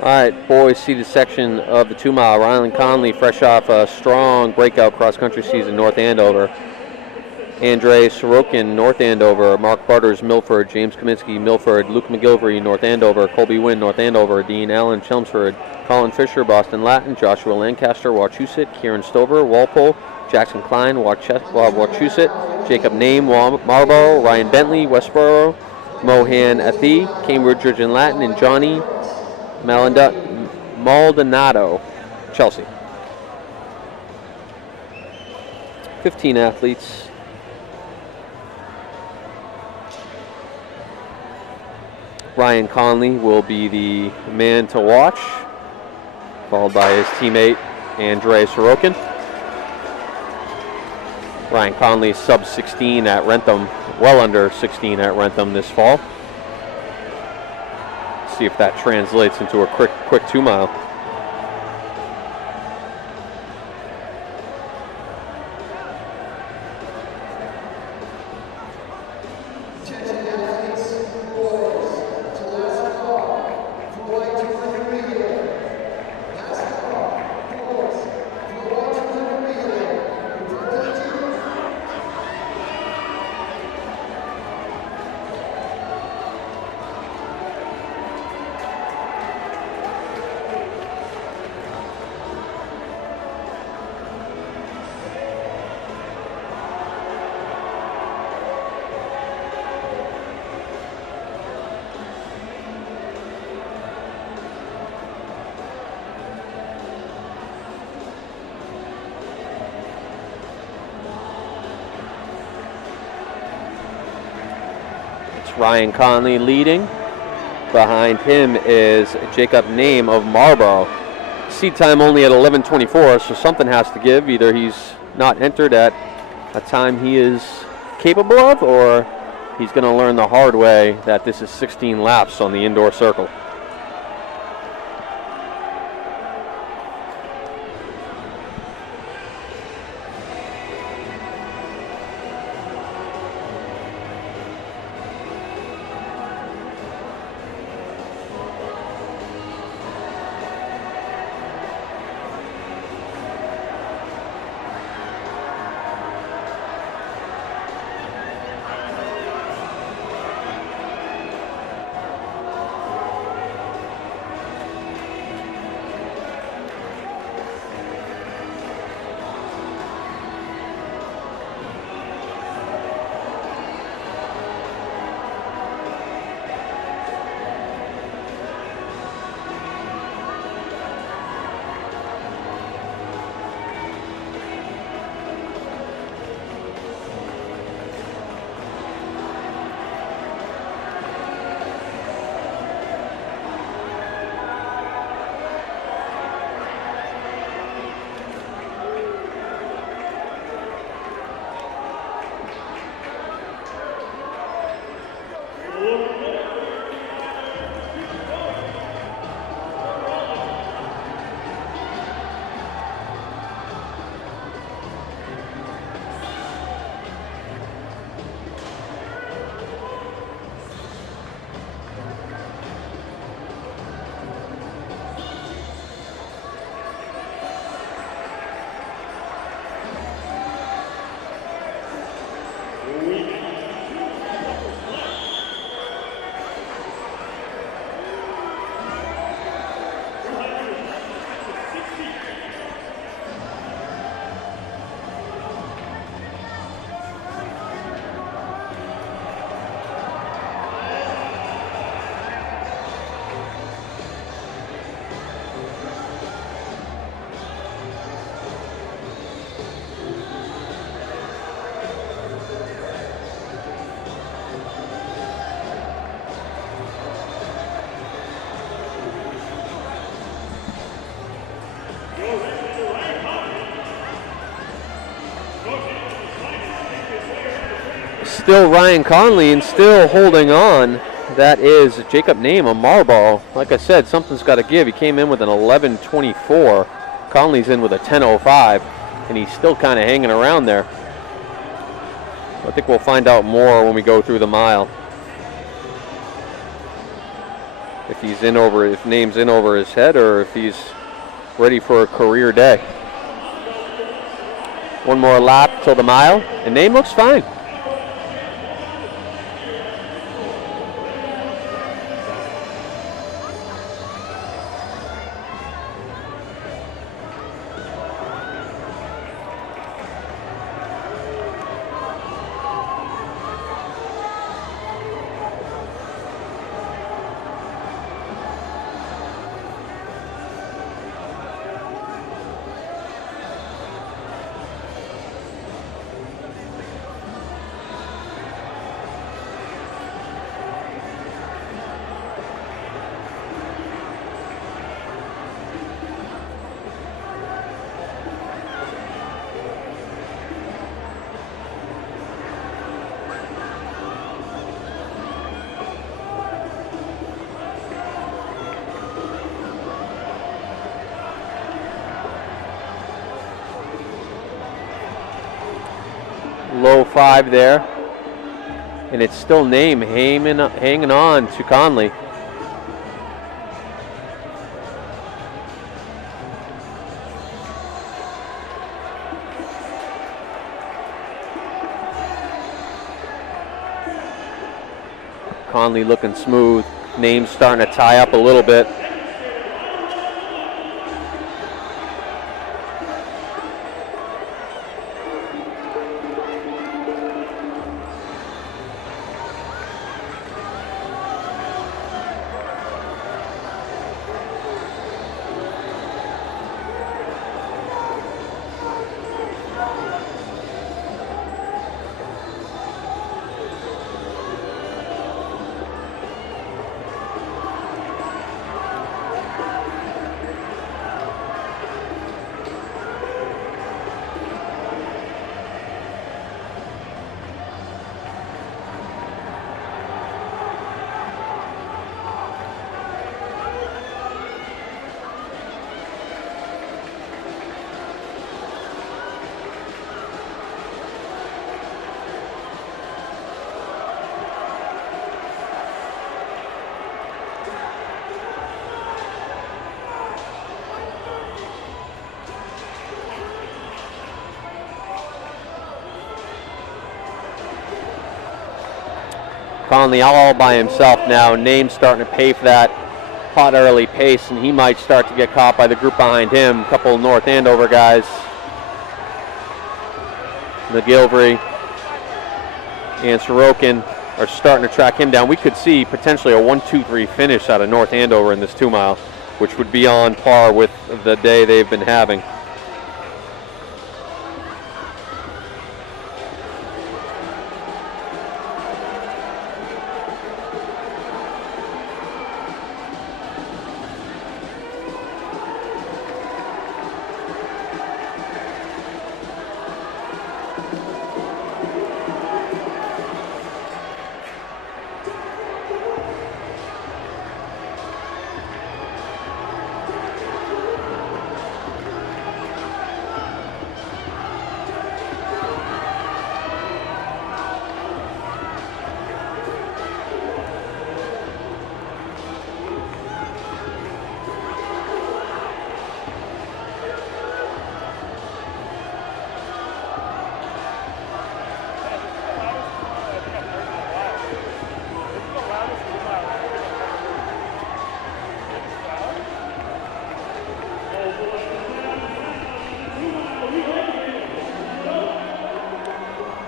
All right, boys, seeded section of the 2 mile. Rylan Conley, fresh off a strong breakout cross-country season, North Andover. Andre Sorokin, North Andover. Mark Butters, Milford. James Kaminsky, Milford. Luke McGilvery, North Andover. Colby Wynn, North Andover. Dean Allen, Chelmsford. Colin Fisher, Boston Latin. Joshua Lancaster, Wachusett. Kieran Stover, Walpole. Jackson Klein, Wachusett. Jacob Name, Marlborough. Ryan Bentley, Westboro. Mohan Athi, Cambridge and Latin. And Johnny Maldonado, Chelsea. 15 athletes. Ryan Conley will be the man to watch, followed by his teammate Andre Sorokin. Ryan Conley sub 16 at Rentham, well under 16 at Rentham this fall. See if that translates into a quick 2 mile. Ryan Conley leading. Behind him is Jacob Name of Marlborough. Seed time only at 11:24, so something has to give. Either he's not entered at a time he is capable of, or he's going to learn the hard way that this is 16 laps on the indoor circle. Still Ryan Conley and still holding on. That is Jacob Name, a Marlboro. Like I said, something's got to give. He came in with an 11:24. Conley's in with a 10:05, and he's still kind of hanging around there. I think we'll find out more when we go through the mile. If he's in over, if Name's in over his head, or if he's ready for a career day. One more lap till the mile, and Name looks fine. Low 5 there, and it's still Name hanging on to Conley. Conley looking smooth. Name starting to tie up a little bit. Conley all by himself now. Name starting to pay for that hot early pace, and he might start to get caught by the group behind him. A couple of North Andover guys. McGilvery and Sorokin are starting to track him down. We could see potentially a 1-2-3 finish out of North Andover in this 2 mile, which would be on par with the day they've been having.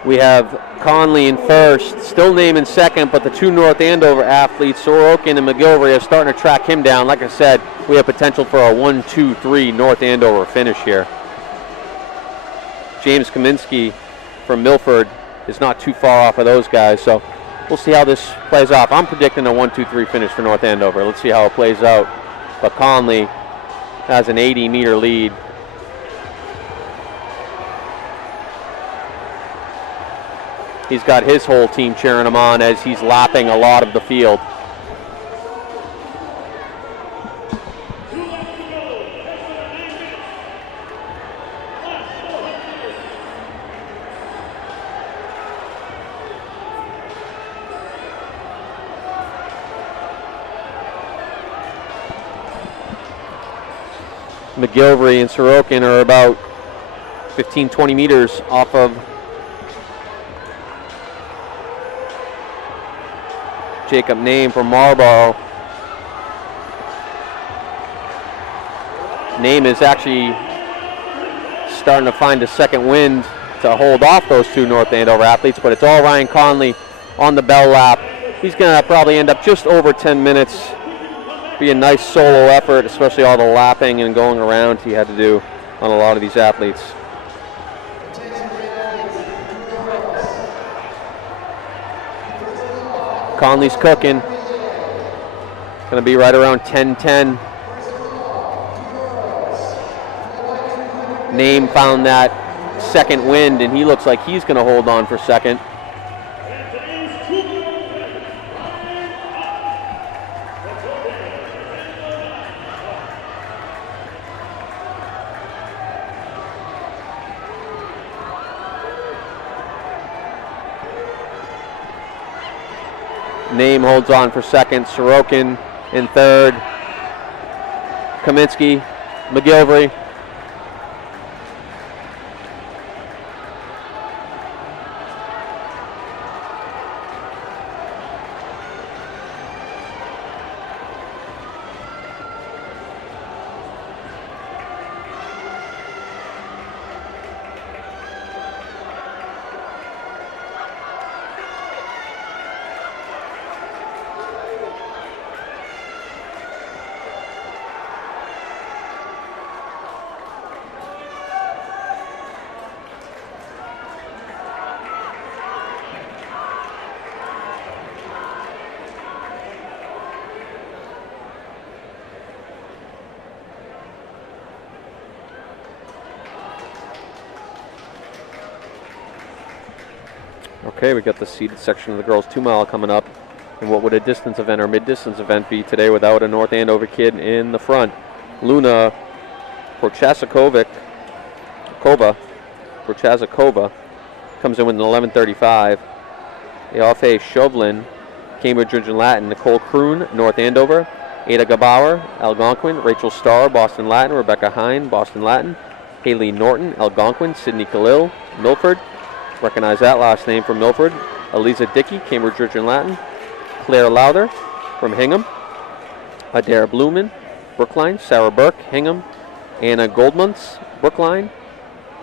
We have Conley in first, still Name in second, but the two North Andover athletes, Sorokin and McGilvery, are starting to track him down. Like I said, we have potential for a 1-2-3 North Andover finish here. James Kaminsky from Milford is not too far off of those guys, so we'll see how this plays off. I'm predicting a 1-2-3 finish for North Andover. Let's see how it plays out. But Conley has an 80-meter lead. he's got his whole team cheering him on as he's lapping a lot of the field. McGilvery and Sorokin are about 15-20 meters off of Jacob Name from Marlboro. Name is actually starting to find a second wind to hold off those two North Andover athletes, but it's all Ryan Conley on the bell lap. He's going to probably end up just over 10 minutes. Be a nice solo effort, especially all the lapping and going around he had to do on a lot of these athletes. Conley's cooking. Going to be right around 10:10. Name found that second wind, and he looks like he's going to hold on for second. Name holds on for second. Sorokin in third. Kaminsky, McGilvery. Okay, we got the seated section of the girls 2 mile coming up. And what would a distance event or mid-distance event be today without a North Andover kid in the front? Luna Prochazakova comes in with an 11:35. Eofe Chauvelin, Cambridge Georgian Latin. Nicole Kroon, North Andover. Ada Gabauer, Algonquin. Rachel Starr, Boston Latin. Rebecca Hine, Boston Latin. Haley Norton, Algonquin. Sydney Khalil, Milford. Recognize that last name from Milford. Eliza Dickey, Cambridge Georgian Latin. Claire Lowther from Hingham. Adair Blumen, Brookline. Sarah Burke, Hingham. Anna Goldmunts, Brookline.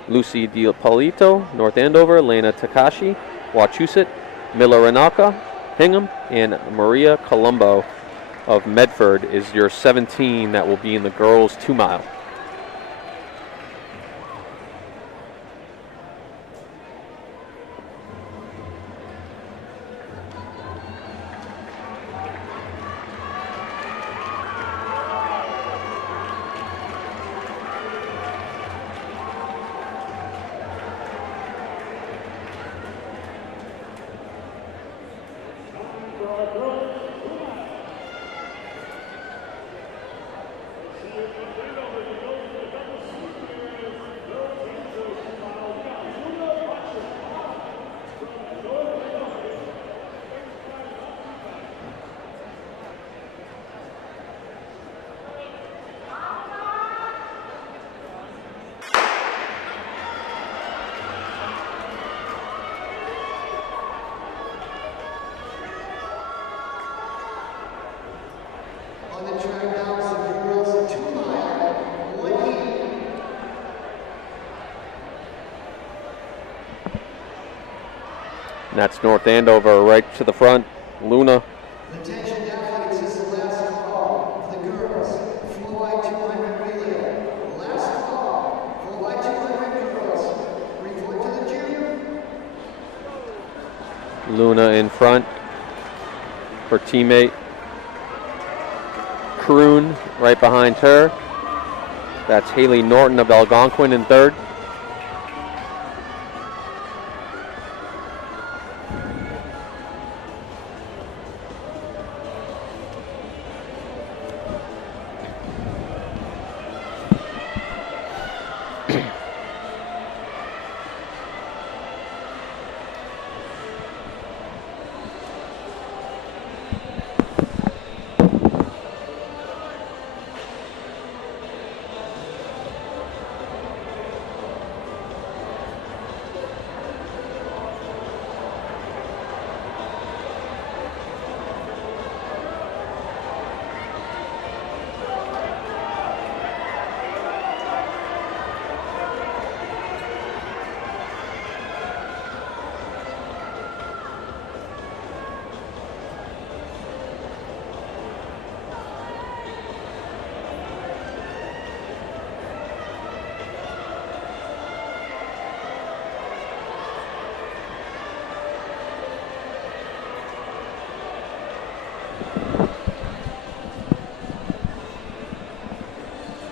Lucy DiPolito, North Andover. Lena Takashi, Wachusett. Miller Ranaka, Hingham. And Maria Colombo of Medford is your 17 that will be in the girls 2 mile. That's North Andover right to the front. Luna. Attention athletes, this is the last call for the girls. 4x200 relay. Last call. 4x200 girls. Report to the gym. Luna in front. Her teammate Kroon right behind her. That's Haley Norton of Algonquin in third.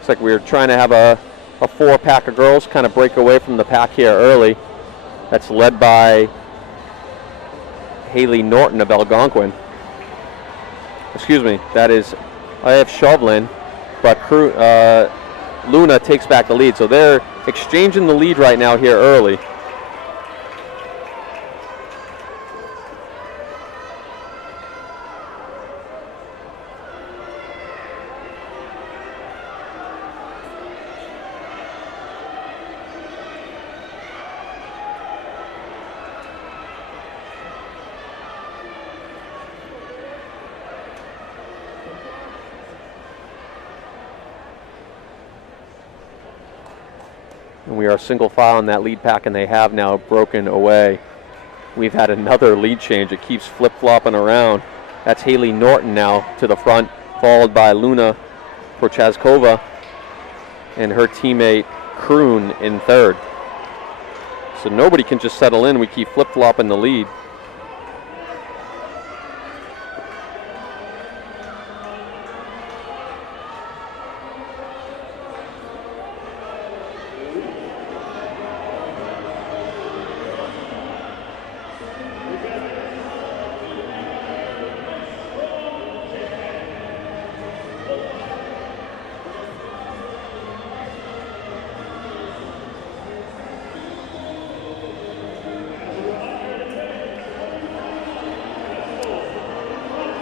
Looks like we're trying to have a 4-pack of girls kind of break away from the pack here early. That's led by Haley Norton of Algonquin. Excuse me, that is I.F. Chauvelin, but Luna takes back the lead. So they're exchanging the lead right now here early. And we are single file in that lead pack, and they have now broken away. We've had another lead change. It keeps flip-flopping around. That's Haley Norton now to the front, followed by Luna Prochaskova and her teammate Kroon in third. So nobody can just settle in. We keep flip-flopping the lead.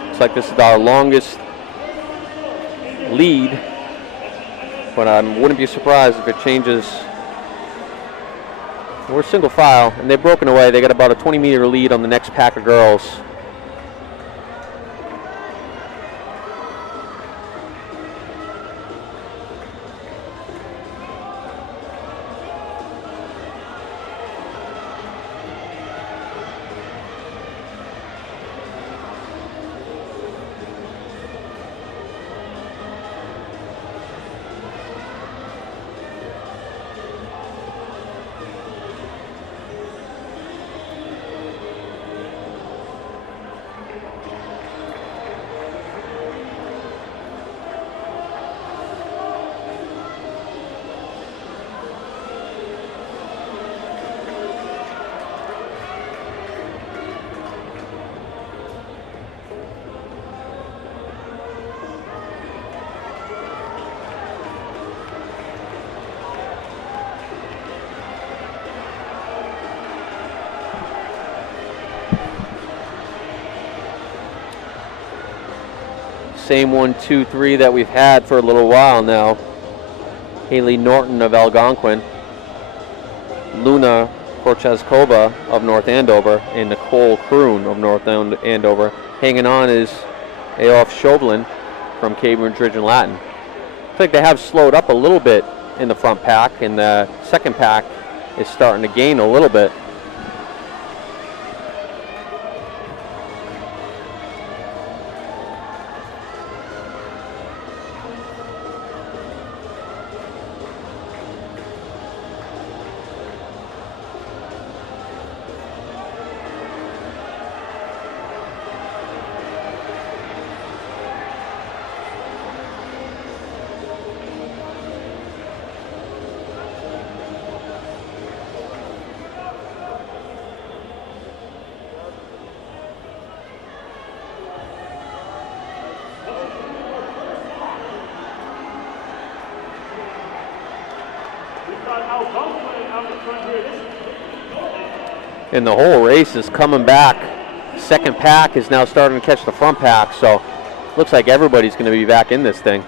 Looks like this is our longest lead, but I wouldn't be surprised if it changes. We're single file, and they've broken away. They got about a 20-meter lead on the next pack of girls. Same 1, 2, 3 that we've had for a little while now. Haley Norton of Algonquin, Luna Prochaskova of North Andover, and Nicole Kroon of North Andover. Hanging on is A.F. Chauvelin from Cambridge Ridge and Latin. I think they have slowed up a little bit in the front pack, and the second pack is starting to gain a little bit. And the whole race is coming back. Second pack is now starting to catch the front pack, so looks like everybody's going to be back in this thing.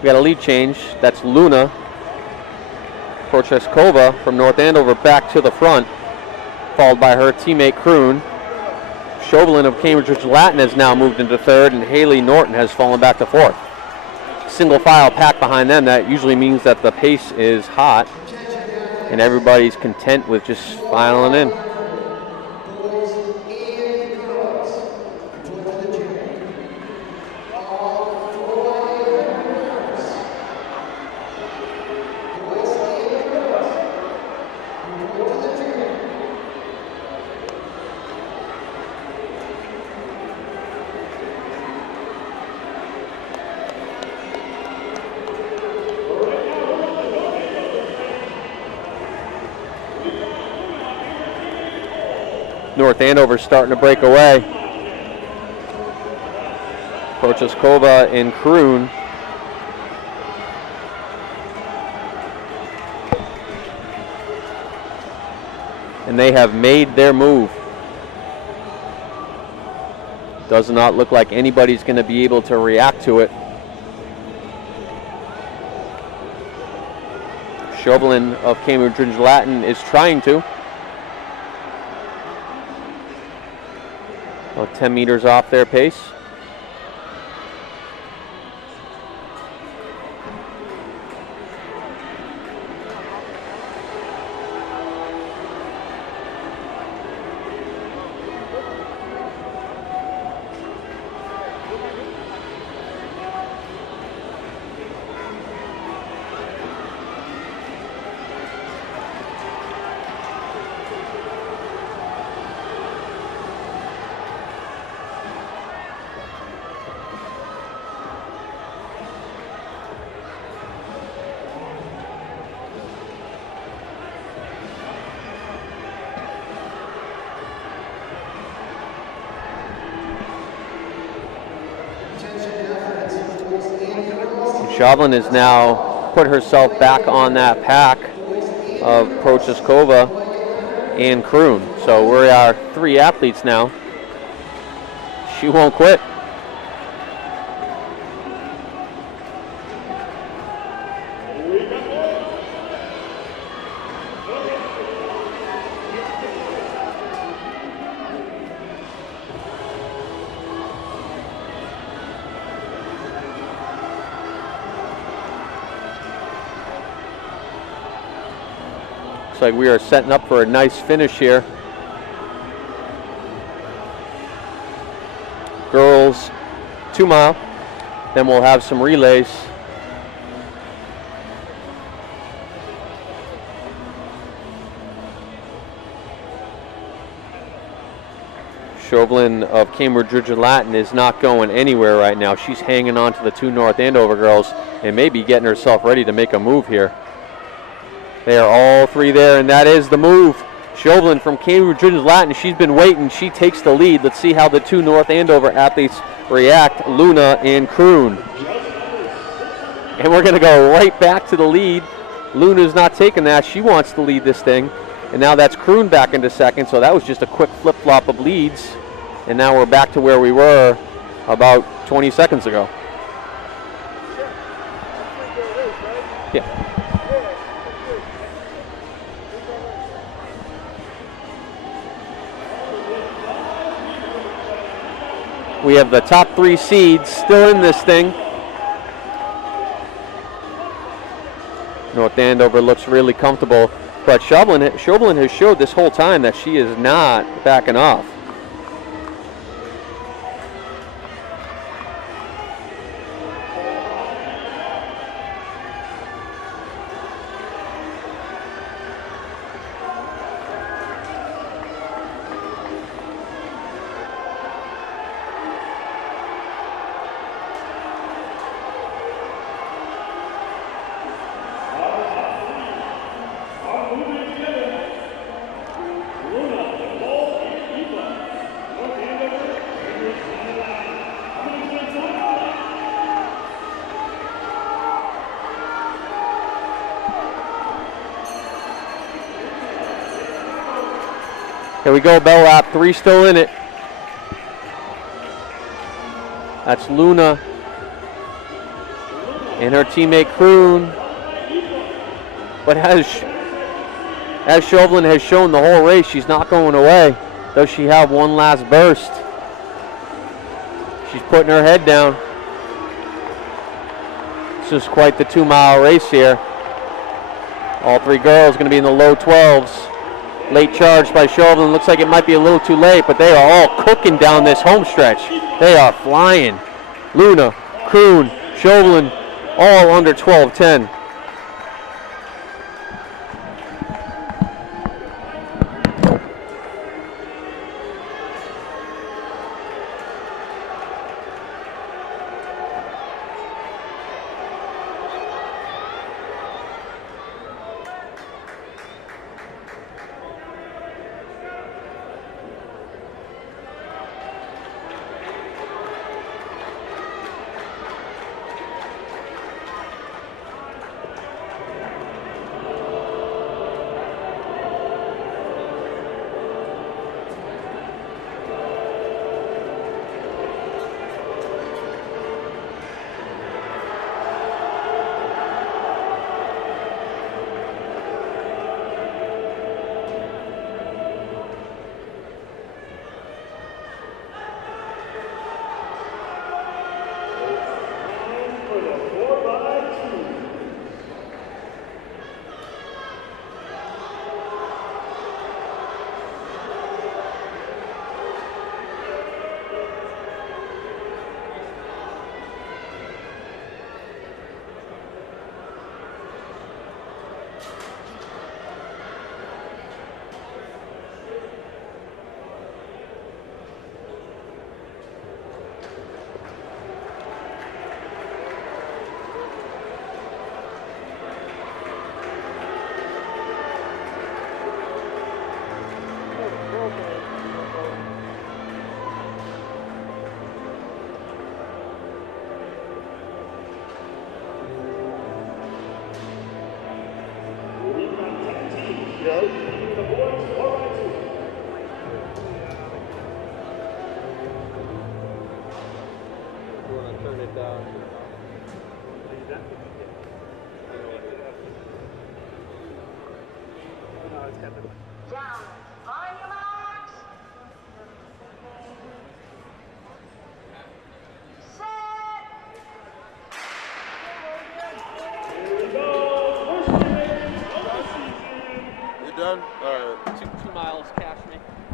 We got a lead change. That's Luna Prochaskova from North Andover back to the front, followed by her teammate Kroon. Chauvelin of Cambridge Ridge Latin has now moved into third, and Haley Norton has fallen back to fourth. single file pack behind them, that usually means that the pace is hot and everybody's content with just filing in. North Andover starting to break away. Prochaskova and Kroon. And they have made their move. Does not look like anybody's going to be able to react to it. Chauvelin of Cambridge Latin is trying to. About 10 meters off their pace. Chauvelin has now put herself back on that pack of Prochaskova and Kroon. So we are 3 athletes now. She won't quit. Like we are setting up for a nice finish here. Girls 2 mile, then we'll have some relays. Chauvelin of Cambridge Rigid Latin is not going anywhere right now. She's hanging on to the 2 North Andover girls and maybe getting herself ready to make a move here. They are all 3 there, and that is the move. Chauvelin from Cambridge Rigid Latin, she's been waiting. She takes the lead. Let's see how the 2 North Andover athletes react, Luna and Kroon. And we're going to go right back to the lead. Luna's not taking that. She wants to lead this thing. And now that's Kroon back into second, so that was just a quick flip-flop of leads. And now we're back to where we were about 20 seconds ago. Yeah. We have the top 3 seeds still in this thing. North Andover looks really comfortable, but Chauvelin has showed this whole time that she is not backing off. Here we go, bell lap, 3 still in it. That's Luna and her teammate Kroon. But as Chauvelin has shown the whole race, she's not going away. Does she have one last burst? She's putting her head down. This is quite the 2-mile race here. All three girls going to be in the low 12s. Late charge by Chauvelin. Looks like it might be a little too late, but they are all cooking down this home stretch. They are flying. Luna, Kroon, Chauvelin, all under 12:10.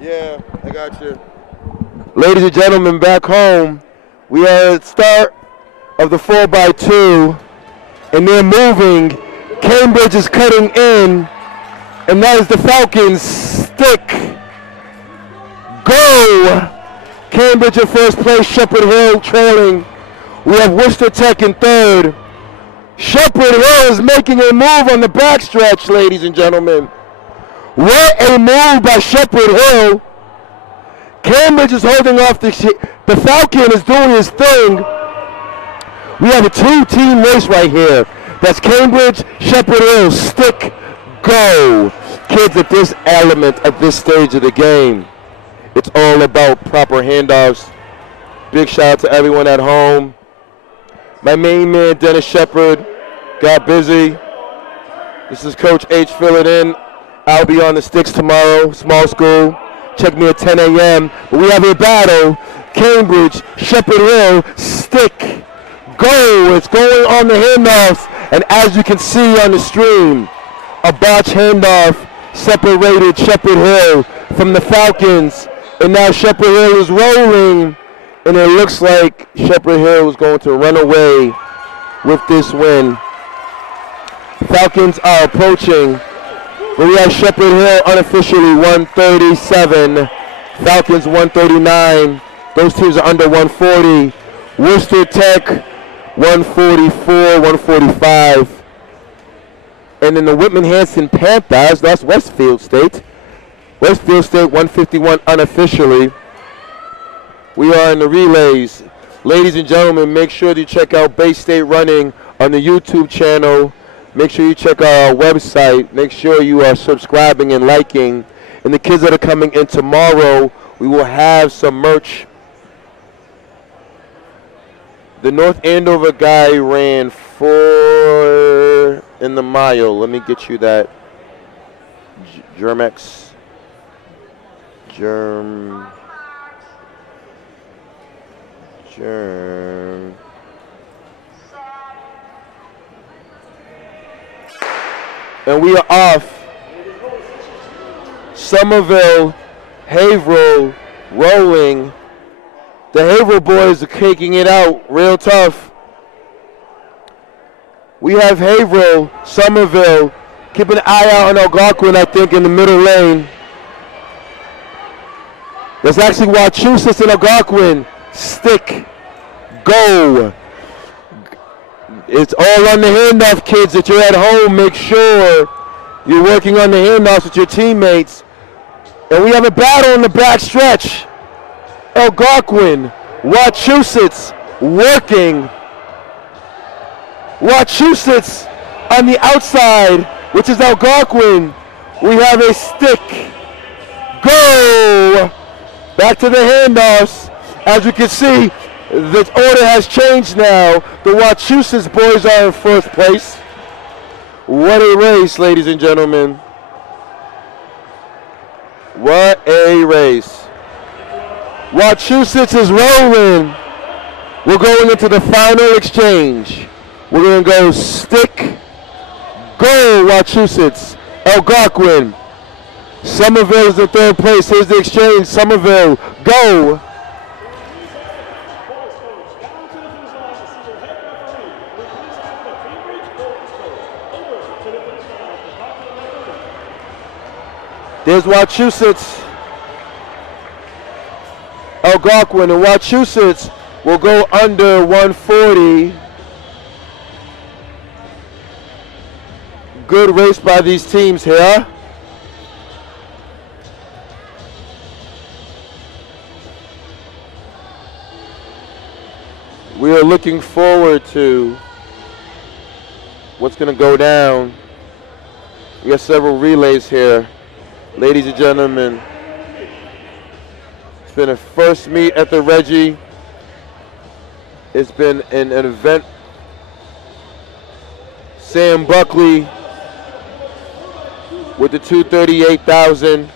Yeah, I got you. Ladies and gentlemen, back home, we are at the start of the 4x2, and they're moving. Cambridge is cutting in, and that is the Falcons' stick. Go! Cambridge in first place, Shepherd Hill trailing. We have Worcester Tech in third. Shepherd Hill is making a move on the backstretch, ladies and gentlemen. What a move by Shepherd Hill. Cambridge is holding off the Falcon is doing his thing. We have a two-team race right here. That's Cambridge, Shepherd Hill, stick, go. Kids, at this element, at this stage of the game, it's all about proper handoffs. Big shout out to everyone at home. My main man, Dennis Shepard, got busy. This is Coach H filling in. I'll be on the sticks tomorrow, small school. Check me at 10 a.m. But we have a battle. Cambridge, Shepherd Hill, stick, go. It's going on the handoffs. And as you can see on the stream, a botch handoff separated Shepherd Hill from the Falcons. And now Shepherd Hill is rolling. And it looks like Shepherd Hill is going to run away with this win. Falcons are approaching. But we have Shepherd Hill unofficially 137, Falcons 139. Those teams are under 140. Worcester Tech 144, 145. And then the Whitman-Hanson Panthers, that's Westfield State. Westfield State 151 unofficially. We are in the relays. Ladies and gentlemen, make sure to check out Bay State Running on the YouTube channel. Make sure you check out our website. Make sure you are subscribing and liking. And the kids that are coming in tomorrow, we will have some merch. The North Andover guy ran 4 in the mile. Let me get you that. Germex. Germ. And we are off. Somerville, Haverhill, rolling. The Haverhill boys are kicking it out real tough. We have Haverhill, Somerville. Keep an eye out on Algonquin, I think, in the middle lane. That's actually Wachusett and Algonquin. Stick. Go. It's all on the handoff, kids. That you're at home, make sure you're working on the handoffs with your teammates. And we have a battle in the back stretch. Algonquin, Wachusett working. Wachusett on the outside, which is Algonquin. We have a stick. Go! Back to the handoffs. As you can see, the order has changed now. The Wachusett boys are in first place. What a race, ladies and gentlemen. What a race. Wachusett is rolling. We're going into the final exchange. We're going to go stick, go Wachusett, Algonquin. Somerville is in third place. Here's the exchange. Somerville, go. There's Wachusett, Algonquin, and Wachusett will go under 140. Good race by these teams here. We are looking forward to what's going to go down. We have several relays here. Ladies and gentlemen, it's been a first meet at the Reggie. It's been an event. Sam Buckley with the 238,000.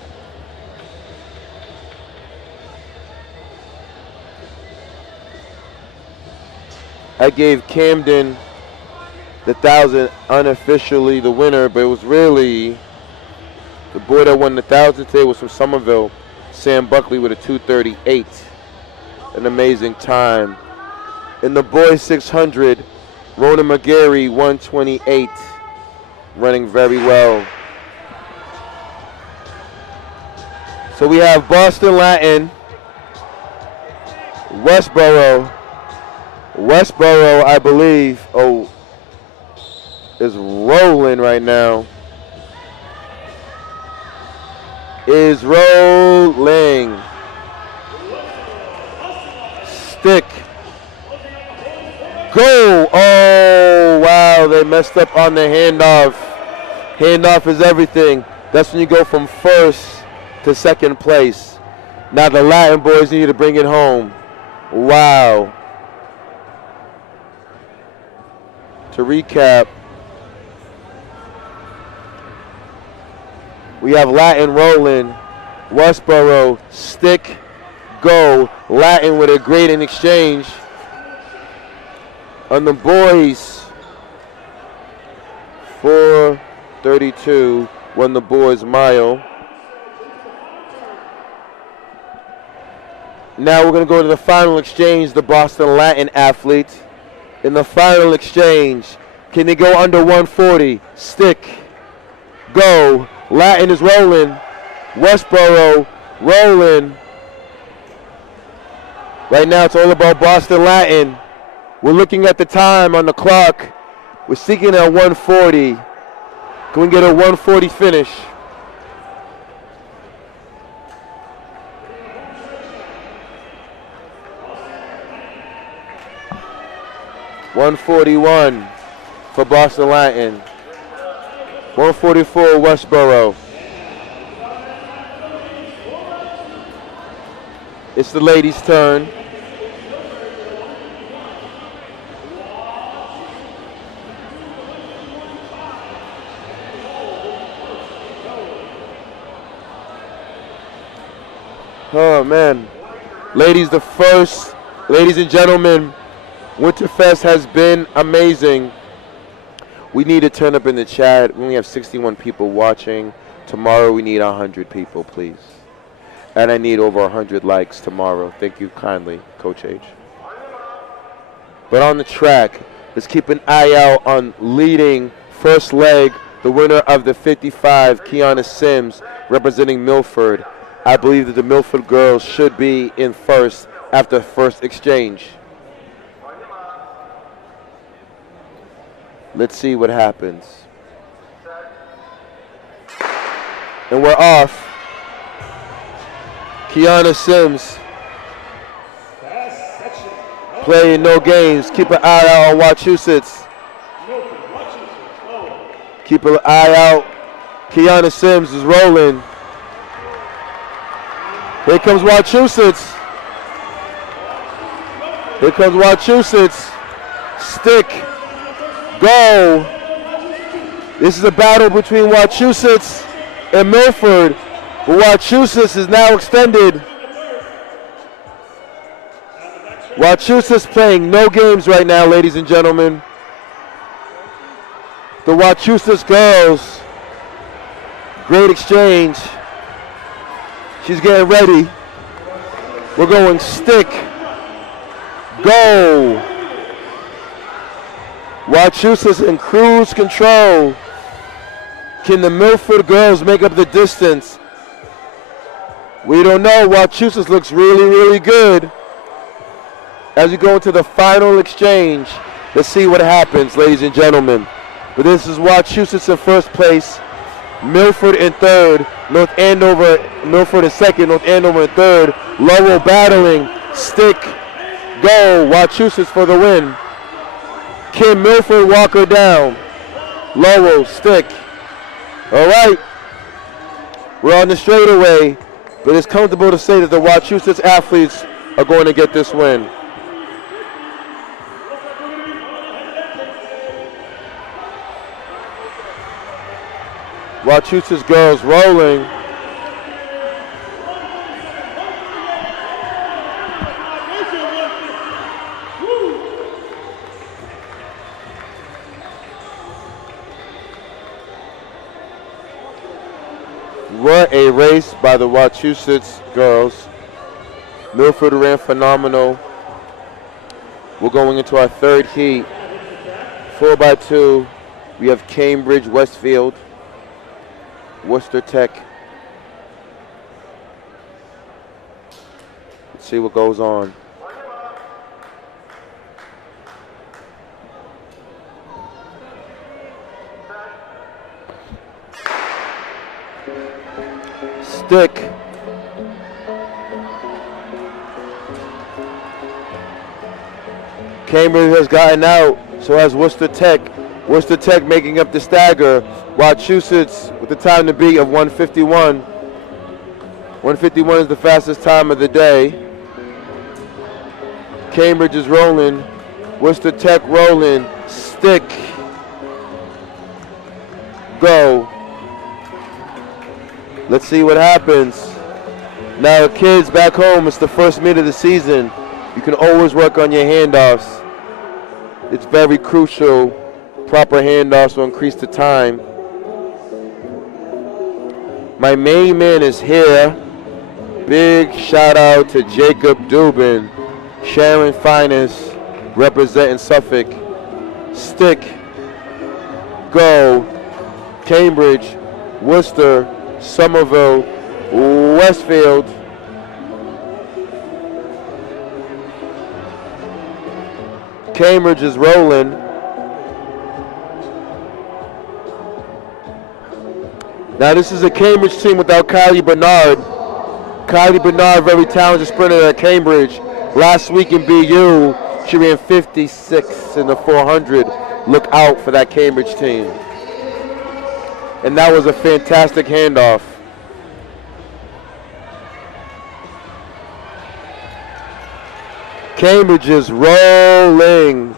I gave Camden the 1,000 unofficially the winner, but it was really the boy that won the 1,000 today was from Somerville, Sam Buckley with a 238. An amazing time. In the boys 600, Ronan McGarry 128, running very well. So we have Boston Latin, Westboro, I believe, is rolling right now. Is rolling. Stick. Go. Oh, wow, they messed up on the handoff. Handoff is everything. That's when you go from first to second place. Now the Latin boys need to bring it home. Wow. To recap, we have Latin rolling, Westboro, stick, go. Latin with a great in exchange. On the boys, 4:32 won the boys mile. Now we're going to go to the final exchange, the Boston Latin athlete. In the final exchange, can they go under 140? Stick, go. Latin is rolling. Westboro rolling. Right now it's all about Boston Latin. We're looking at the time on the clock. We're seeking a 140. Can we get a 140 finish? $141 for Boston Latin. 144 Westboro. It's the ladies' turn. Oh man. Ladies and gentlemen, Winterfest has been amazing. We need to turn up in the chat. We only have 61 people watching. Tomorrow we need 100 people, please. And I need over 100 likes tomorrow. Thank you kindly, Coach H. But on the track, let's keep an eye out on leading first leg, the winner of the 55, Kiana Sims, representing Milford. I believe that the Milford girls should be in first after first exchange. Let's see what happens. And we're off. Kiana Sims playing no games. Keep an eye out on Wachusett. Keep an eye out. Kiana Sims is rolling. Here comes Wachusett. Here comes Wachusett. Stick. Go. This is a battle between Wachusett and Milford. But Wachusett is now extended. Wachusett playing no games right now, ladies and gentlemen. The Wachusett girls. Great exchange. She's getting ready. We're going stick. Go. Wachusett in cruise control. Can the Milford girls make up the distance? We don't know. Wachusett looks really, really good. As we go into the final exchange, let's see what happens, ladies and gentlemen. But this is Wachusett in first place, Milford in third, North Andover, Milford in second, North Andover in third, Lowell battling, stick, go, Wachusett for the win. Can Milford walk her down? Lowell, stick. All right, we're on the straightaway, but it's comfortable to say that the Wachusett athletes are going to get this win. Wachusett girls rolling. What a race by the Wachusett girls. Milford ran phenomenal. We're going into our third heat. 4x2. We have Cambridge, Westfield, Worcester Tech. Let's see what goes on. Stick. Cambridge has gotten out, so has Worcester Tech. Worcester Tech making up the stagger. Wachusett with the time to beat of 151. 151 is the fastest time of the day. Cambridge is rolling. Worcester Tech rolling. Stick. Go. Let's see what happens. Now, kids back home, it's the first meet of the season. You can always work on your handoffs. It's very crucial. Proper handoffs will increase the time. My main man is here. Big shout out to Jacob Dubin, Sharon Finest, representing Suffolk. Stick. Go. Cambridge, Worcester, Somerville, Westfield. Cambridge is rolling. Now this is a Cambridge team without Kylie Bernard. Kylie Bernard, very talented sprinter at Cambridge. Last week in BU, she ran 56 in the 400. Look out for that Cambridge team. And that was a fantastic handoff. Cambridge is rolling.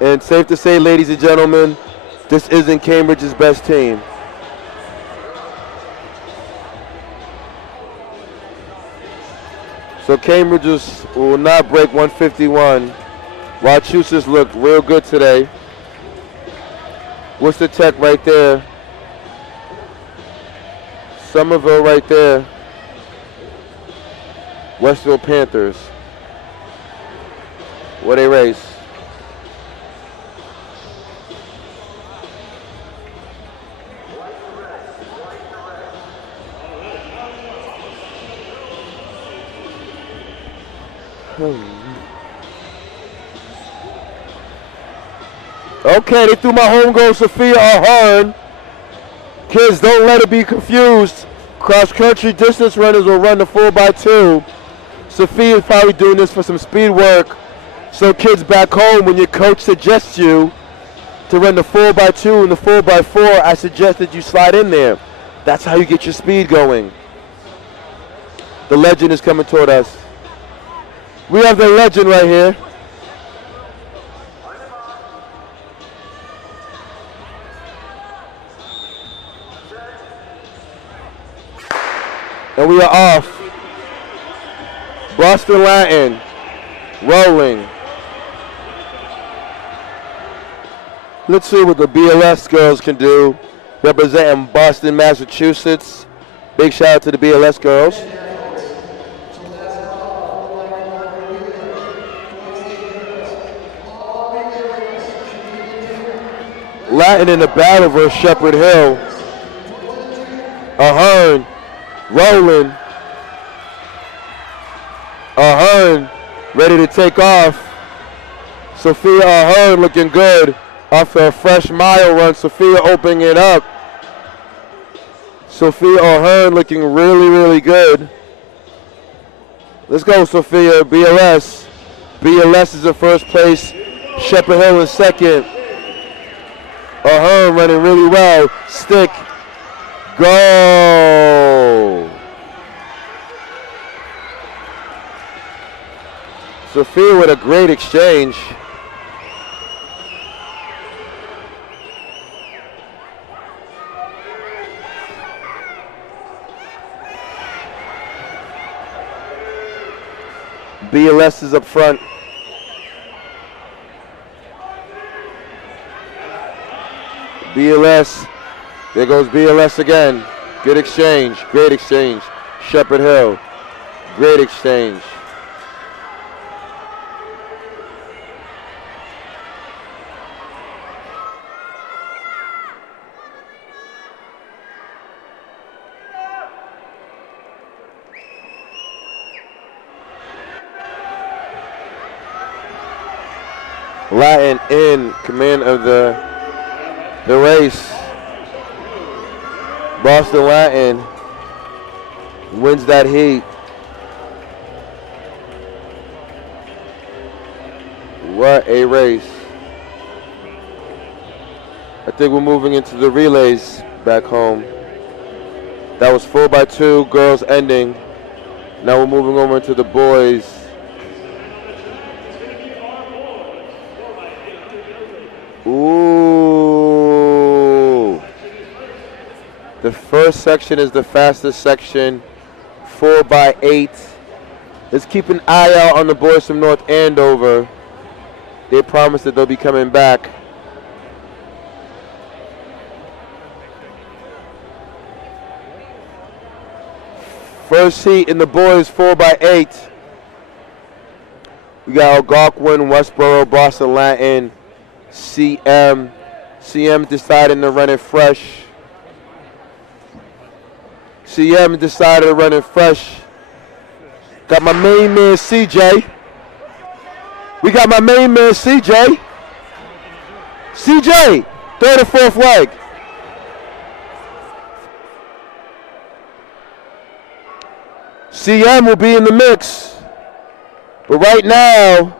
And safe to say, ladies and gentlemen, this isn't Cambridge's best team. So Cambridge will not break 151. Wachusett looked real good today. Worcester Tech right there. Somerville right there. Westville Panthers. What a race. Okay, they threw my home goal, Sophia Ahern. Kids, don't let it be confused. Cross-country distance runners will run the 4x2. Sophia is probably doing this for some speed work. So kids back home, when your coach suggests you to run the 4x2 and the 4x4, I suggest that you slide in there. That's how you get your speed going. The legend is coming toward us. We have the legend right here. And we are off. Boston Latin, rolling. Let's see what the BLS girls can do, representing Boston, Massachusetts. Big shout out to the BLS girls. Latin in the battle versus Shepherd Hill. Ahern, rolling. Ahern ready to take off. Sophia Ahern looking good off her fresh mile run. Sophia opening it up. Sophia Ahern looking really, really good. Let's go, Sophia. BLS. BLS is in first place. Shepherd Hill in second. Ahern running really well. Stick. Go. Sophia with a great exchange. BLS is up front. BLS. There goes BLS again. Good exchange. Great exchange. Shepherd Hill. Great exchange. Latin in command of the race. Boston Latin wins that heat. What a race. I think we're moving into the relays back home. That was 4x2, girls ending. Now we're moving over into the boys. Ooh. The first section is the fastest section, 4x8. Let's keep an eye out on the boys from North Andover. They promised that they'll be coming back. First heat in the boys 4x8. We got Algonquin, Westboro, Boston Latin, CM. CM deciding to run it fresh. CM decided to run it fresh. Got my main man CJ. We got my main man CJ. CJ, third and fourth leg. CM will be in the mix. But right now,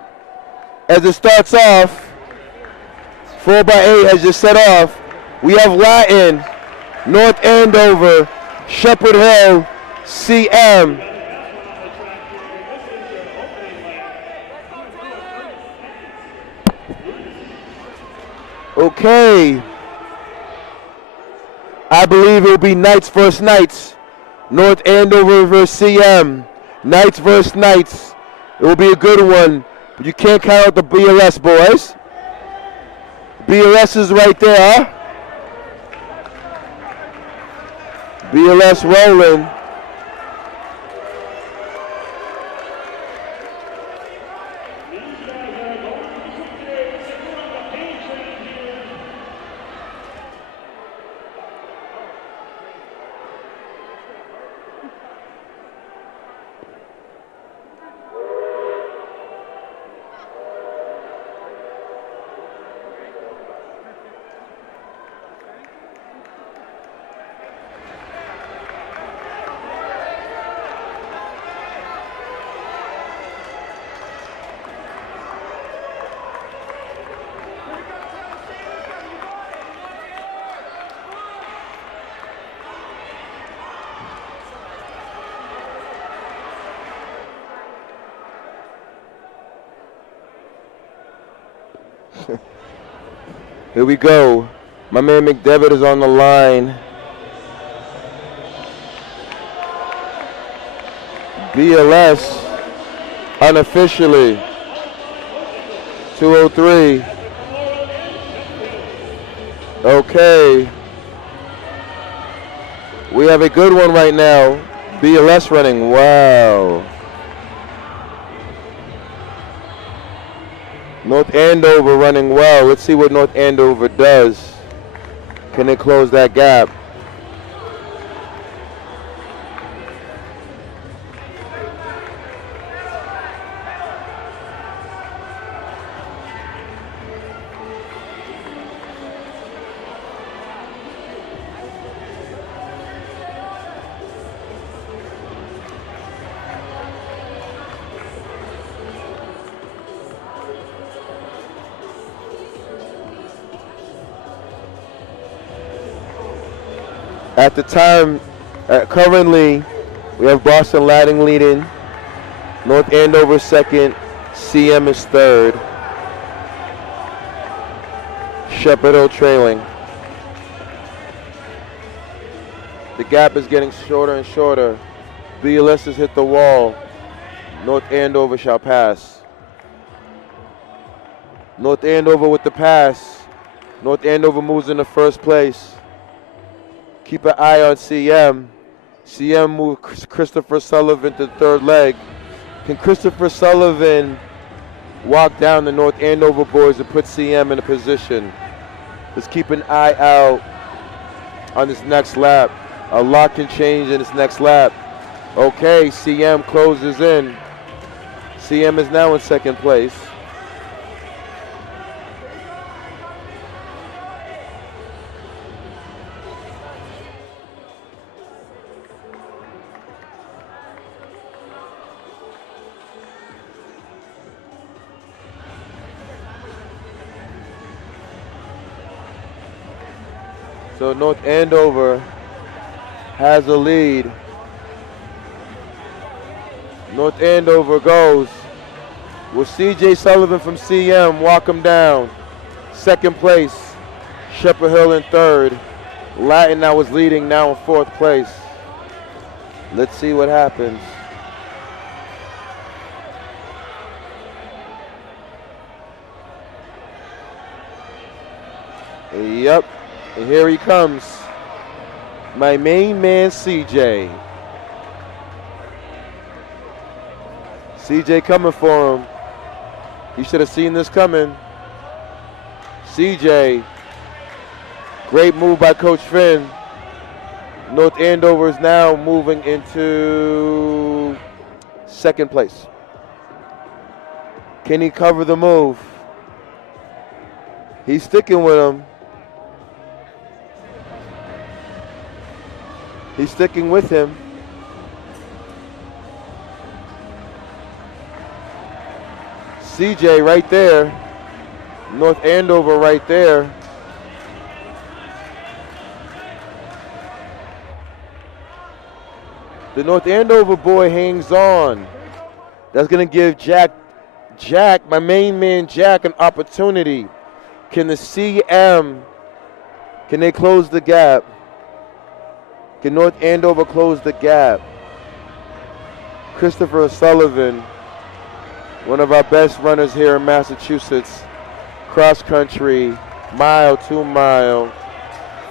as it starts off, 4x8 has just set off. We have Latin, North Andover, Shepherd Hill, CM. Okay. I believe it will be Knights versus Knights. North Andover versus CM. Knights versus Knights. It will be a good one. But you can't count out the BLS boys. BLS is right there, huh? BLS rolling. Here we go. My man McDevitt is on the line. BLS unofficially 203. Okay. We have a good one right now. BLS running. Wow. North Andover running well. Let's see what North Andover does. Can they close that gap? At the time, currently, we have Boston Ladding leading, North Andover second, CM is third, Shepherd Hill trailing. The gap is getting shorter and shorter. BLS has hit the wall. North Andover shall pass. North Andover with the pass. North Andover moves into first place. Keep an eye on CM. CM moves Christopher Sullivan to the third leg. Can Christopher Sullivan walk down the North Andover boys and put CM in a position? Let's keep an eye out on this next lap. A lot can change in this next lap. Okay, CM closes in. CM is now in second place. So North Andover has a lead. North Andover goes. Will CJ Sullivan from CM walk him down? Second place. Shepherd Hill in third. Latin now is leading, now in fourth place. Let's see what happens. Yep. And here he comes, my main man, CJ. CJ coming for him. You should have seen this coming. CJ, great move by Coach Finn. North Andover is now moving into second place. Can he cover the move? He's sticking with him. He's sticking with him. CJ right there. North Andover right there. The North Andover boy hangs on. That's going to give Jack, my main man Jack, an opportunity. Can the CM, can they close the gap? Can North Andover close the gap? Christopher Sullivan, one of our best runners here in Massachusetts. Cross country, mile, 2 mile,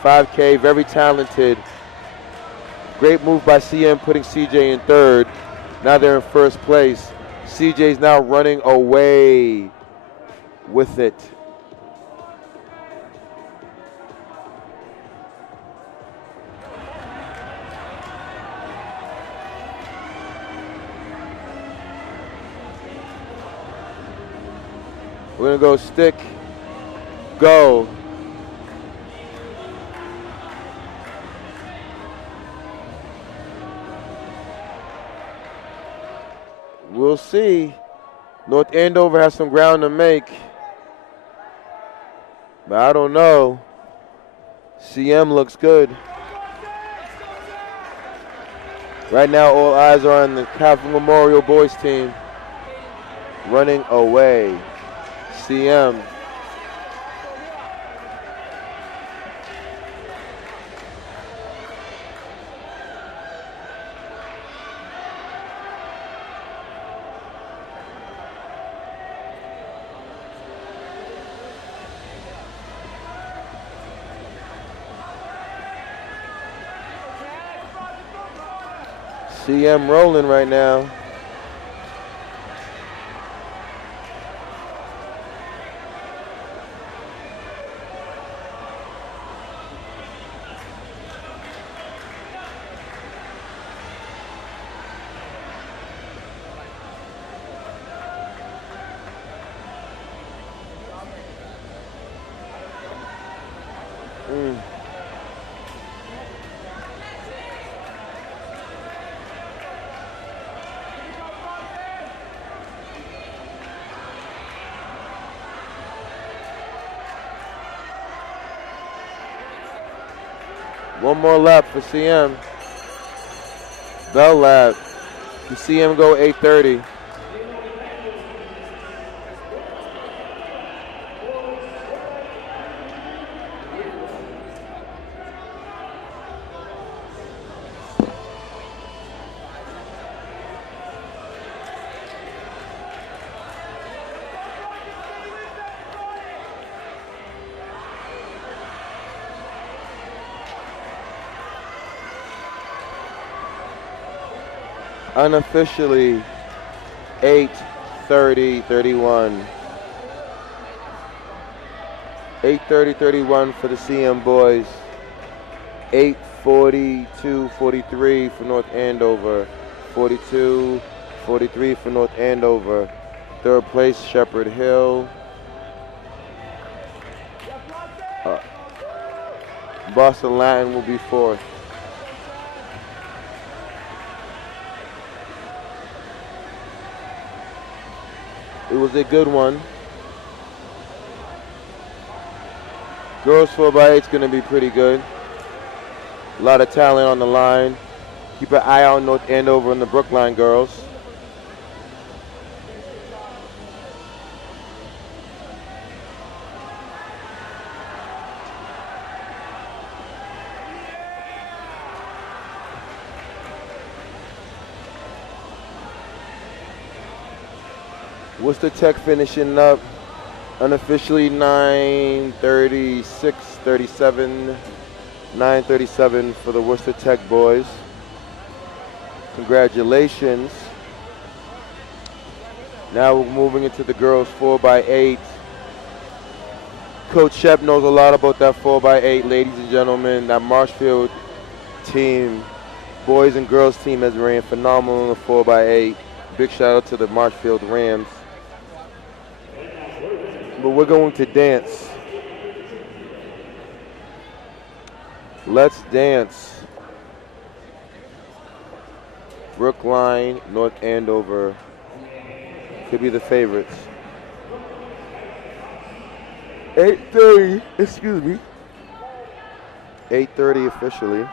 5K, very talented. Great move by CM putting CJ in third. Now they're in first place. CJ's now running away with it. We're gonna go stick, go. We'll see. North Andover has some ground to make. But I don't know. CM looks good. Right now, all eyes are on the Catholic Memorial boys team. Running away. CM. CM rolling right now. One more lap for CM. Bell lap. You see him go 8:30. Unofficially 8:30:31. 8:30:31 for the CM boys. 8:42:43 for North Andover. 42:43 for North Andover. Third place, Shepherd Hill. Boston Latin will be fourth. It was a good one. Girls 4x8 is going to be pretty good. A lot of talent on the line. Keep an eye out on North Andover and the Brookline girls. Worcester Tech finishing up unofficially 9:36:37. 9:37 for the Worcester Tech boys. Congratulations. Now we're moving into the girls 4x8. Coach Shep knows a lot about that 4x8, ladies and gentlemen. That Marshfield team, boys and girls team, has ran phenomenal in the 4x8. Big shout out to the Marshfield Rams. But we're going to dance. Let's dance. Brookline, North Andover could be the favorites. 8:30, excuse me. 8:30 officially.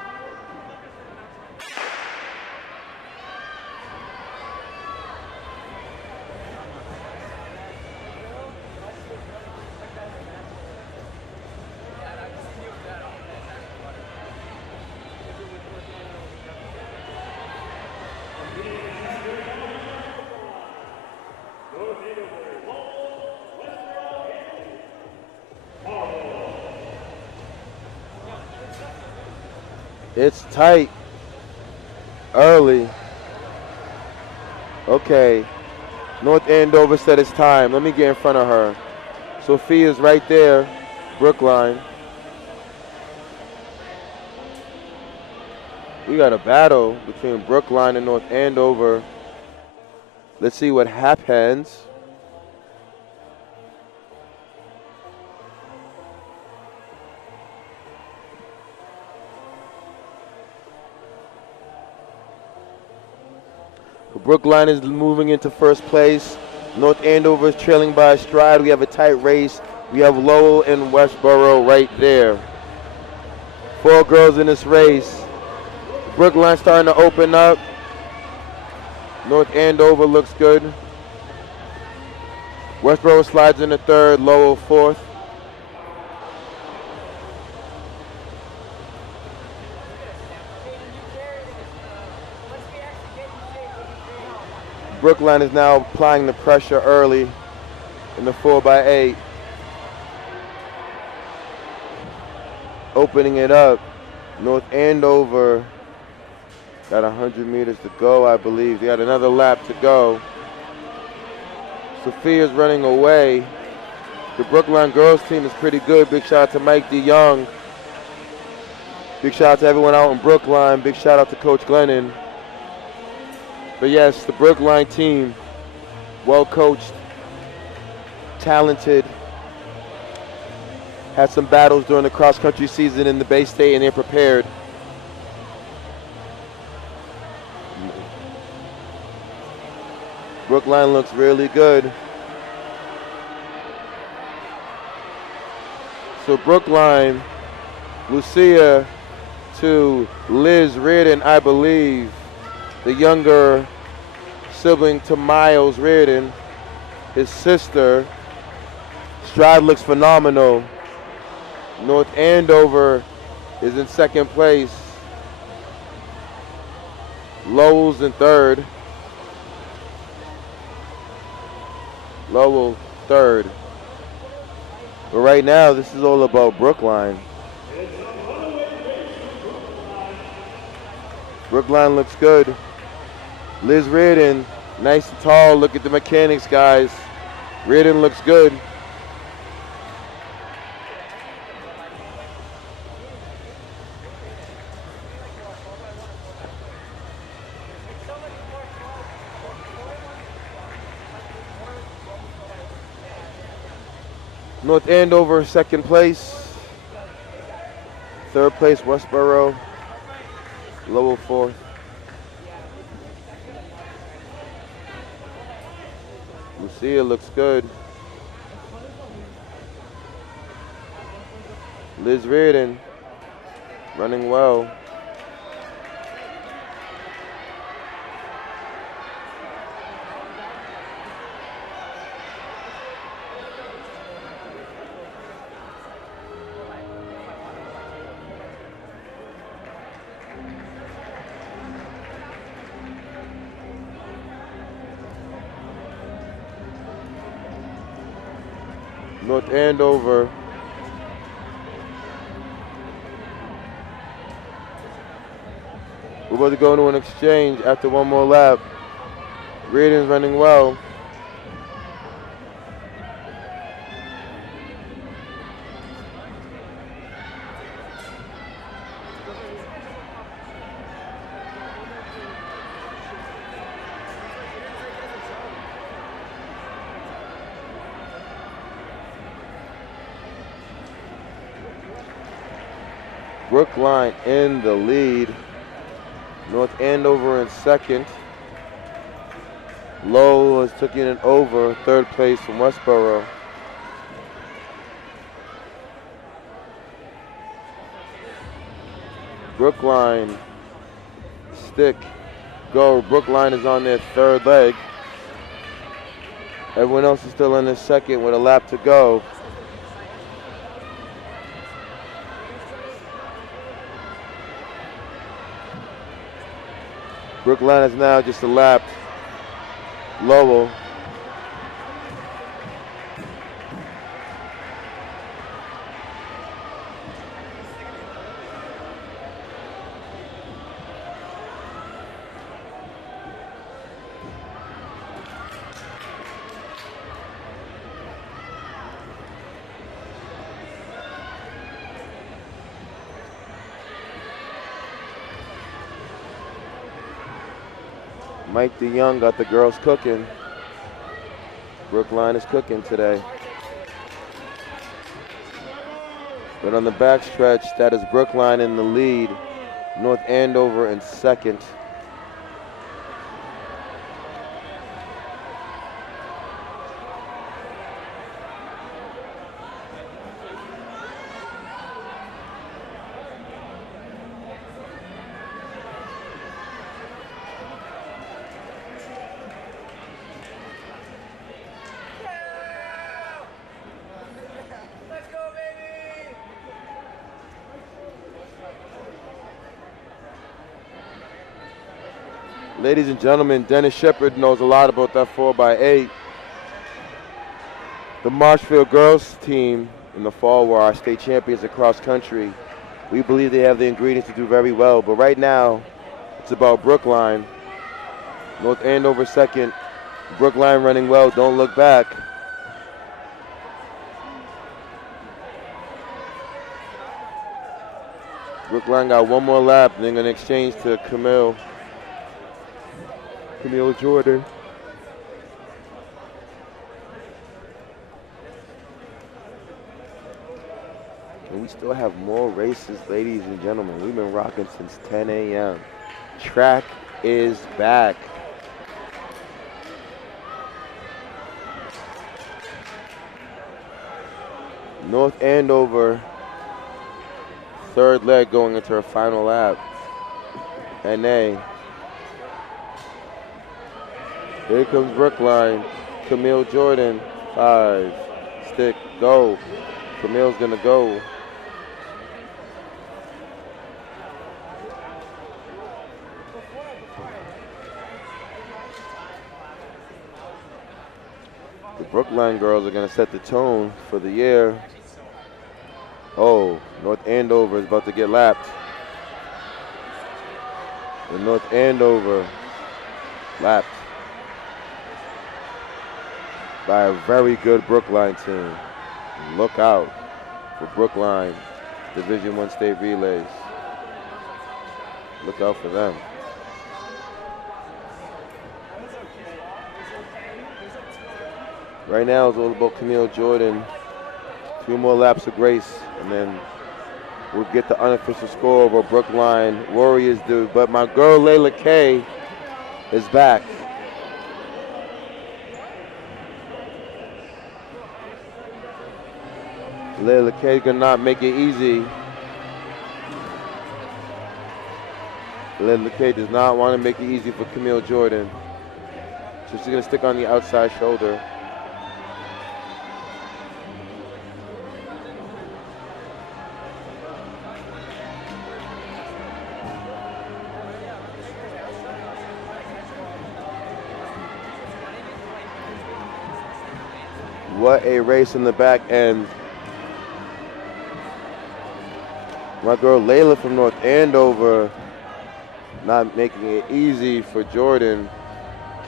It's tight. early. Okay. North Andover said it's time. Let me get in front of her. Sophia's right there. Brookline. We got a battle between Brookline and North Andover. Let's see what happens. Brookline is moving into first place. North Andover is trailing by a stride. We have a tight race. We have Lowell and Westboro right there. 4 girls in this race. Brookline starting to open up. North Andover looks good. Westboro slides into third, Lowell fourth. Brookline is now applying the pressure early in the 4x8. Opening it up. North Andover got 100 meters to go, I believe. They got another lap to go. Sophia's running away. The Brookline girls team is pretty good. Big shout out to Mike DeYoung. Big shout out to everyone out in Brookline. Big shout out to Coach Glennon. But yes, the Brookline team, well coached, talented, had some battles during the cross country season in the Bay State and they're prepared. Brookline looks really good. So Brookline, Lucia to Liz Reardon, I believe. The younger sibling to Miles Reardon, his sister. Stride looks phenomenal. North Andover is in second place. Lowell's in third. Lowell third. But right now, this is all about Brookline. Brookline looks good. Liz Reardon, nice and tall. Look at the mechanics, guys. Reardon looks good. North Andover, second place. Third place, Westboro. Lowell, fourth. Lucia looks good. Liz Reardon, running well. North Andover. We're about to go into an exchange after one more lap. Reardon's running well. Brookline in the lead. North Andover in second. Lowell is taking it over, third place from Westboro. Brookline, stick, go. Brookline is on their third leg. Everyone else is still in their second with a lap to go. Brookline is now just a lap. Lowell. Mike DeYoung got the girls cooking. Brookline is cooking today. But on the backstretch, that is Brookline in the lead. North Andover in second. Ladies and gentlemen, Dennis Shepard knows a lot about that 4x8. The Marshfield girls team in the fall were our state champions across country. We believe they have the ingredients to do very well, but right now it's about Brookline. North Andover second, Brookline running well, don't look back. Brookline got one more lap, and they're going to exchange to Camille Jordan. And we still have more races, ladies and gentlemen. We've been rocking since 10 a.m. Track is back. North Andover, third leg going into her final lap. NA. Here comes Brookline. Camille Jordan, 5, stick, go. Camille's gonna go. The Brookline girls are gonna set the tone for the year. Oh, North Andover is about to get lapped. The North Andover lapped by a very good Brookline team. Look out for Brookline Division I state relays. Look out for them. Right now it's all about Camille Jordan. A few more laps of grace, and then we'll get the unofficial score of what Brookline Warriors do. But my girl Layla Kay is back. Layla Kay gonna not make it easy. Layla Kay does not want to make it easy for Camille Jordan. So she's gonna stick on the outside shoulder. What a race in the back end. My girl Layla from North Andover not making it easy for Jordan,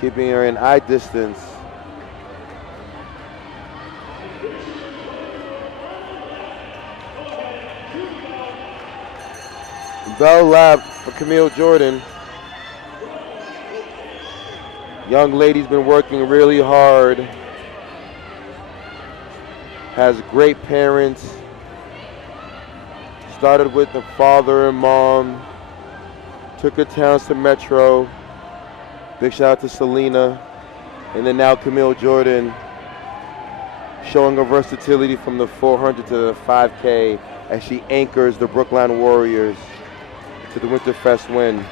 keeping her in eye distance. Bell lap for Camille Jordan. Young lady's been working really hard. Has great parents. Started with the father and mom. Took her talents to Metro. Big shout out to Selena. And then now Camille Jordan showing her versatility from the 400 to the 5K as she anchors the Brookline Warriors to the Winterfest win.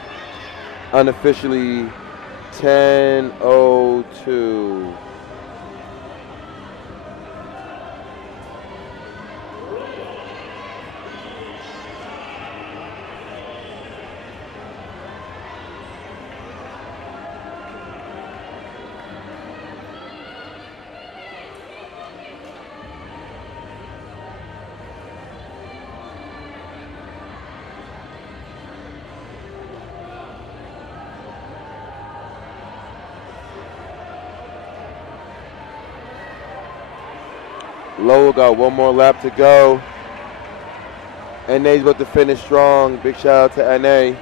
Unofficially 10:02. Lowell got one more lap to go. NA's about to finish strong. Big shout out to NA.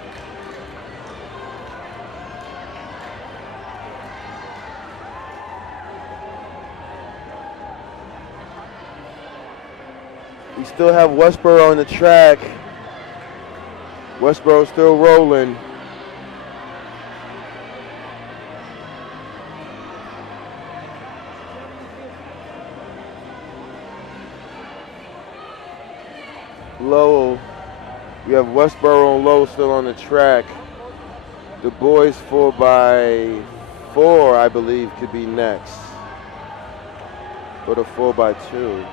We still have Westboro on the track. Westboro still rolling. Lowell. We have Westboro and Lowell still on the track. The boys 4x4, I believe, could be next. Or the 4x2.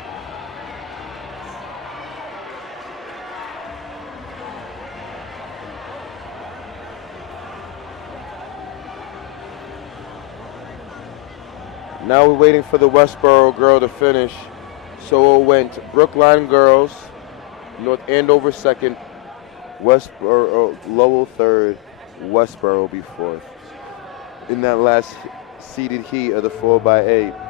Now we're waiting for the Westboro girl to finish. So it went Brookline girls, North Andover second, Westboro, Lowell third, Westboro be fourth. In that last seeded heat of the 4x8.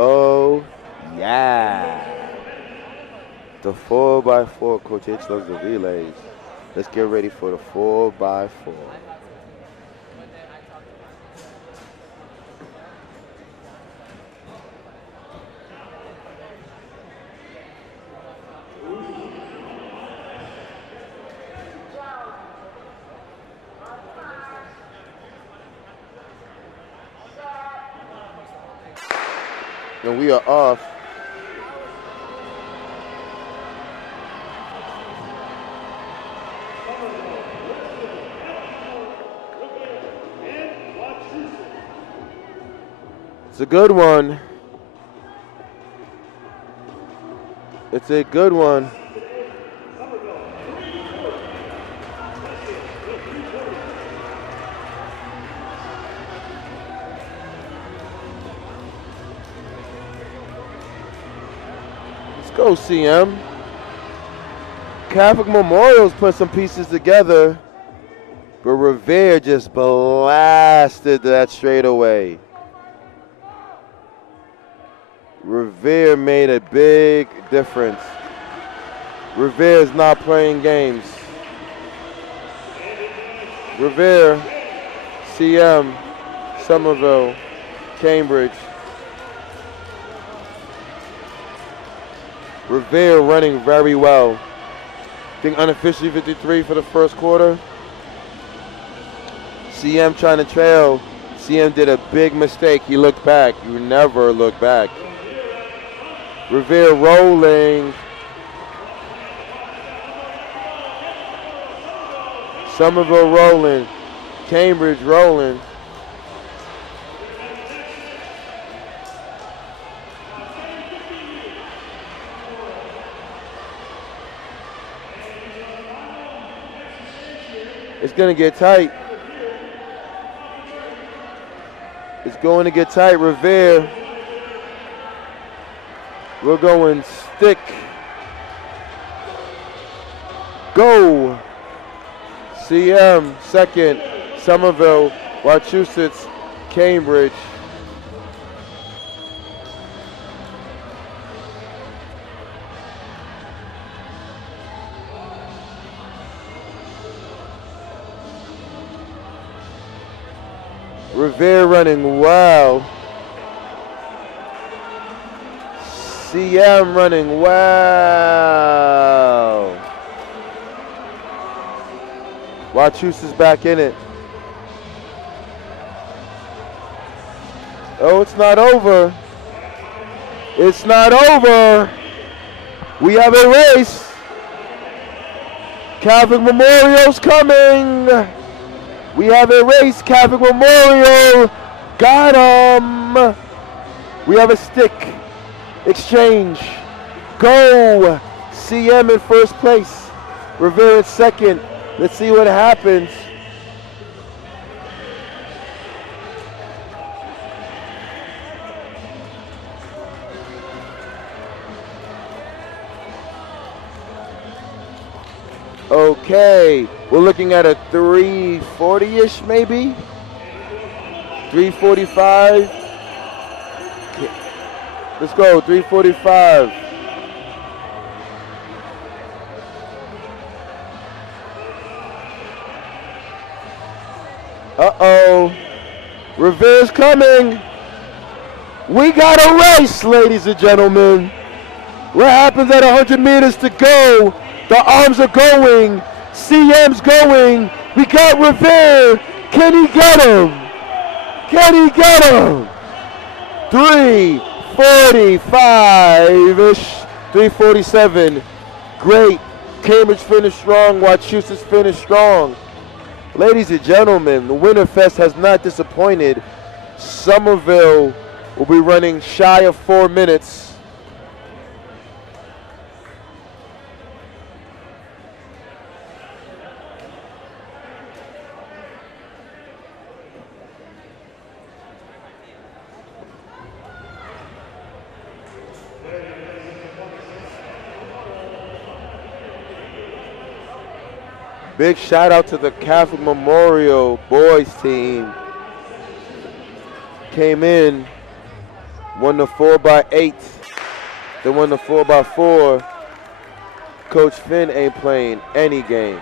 Oh, yeah. The 4x4, Coach H loves the relays. Let's get ready for the 4x4. And we are off. It's a good one. It's a good one. Let's go, CM. Catholic Memorial's put some pieces together, but Revere just blasted that straightaway. Revere made a big difference. Revere is not playing games. Revere, CM, Somerville, Cambridge. Revere running very well. I think unofficially 53 for the first quarter. CM trying to trail. CM did a big mistake. He looked back. You never look back. Revere rolling. Somerville rolling. Cambridge rolling. It's going to get tight. It's going to get tight. Revere. We're going stick. Go. CM second. Somerville, Massachusetts, Cambridge. Revere running well. CM running well. Massachusetts back in it. Oh, it's not over. It's not over. We have a race. Catholic Memorial's coming. We have a race. Catholic Memorial got him. We have a stick exchange. Go. CM in first place. Revere in second. Let's see what happens. Okay, we're looking at a 340-ish maybe. 345. Let's go, 345. Uh-oh. Revere's coming. We got a race, ladies and gentlemen. What happens at 100 meters to go? The arms are going. CM's going. We got Revere. Can he get him? Can he get him? 3:45-ish. 3:47. Great. Cambridge finished strong. Wachusett finished strong. Ladies and gentlemen, the Winterfest has not disappointed. Somerville will be running shy of 4 minutes. Big shout out to the Catholic Memorial boys team. Came in, won the 4x8, they won the 4x4. Coach Finn ain't playing any games.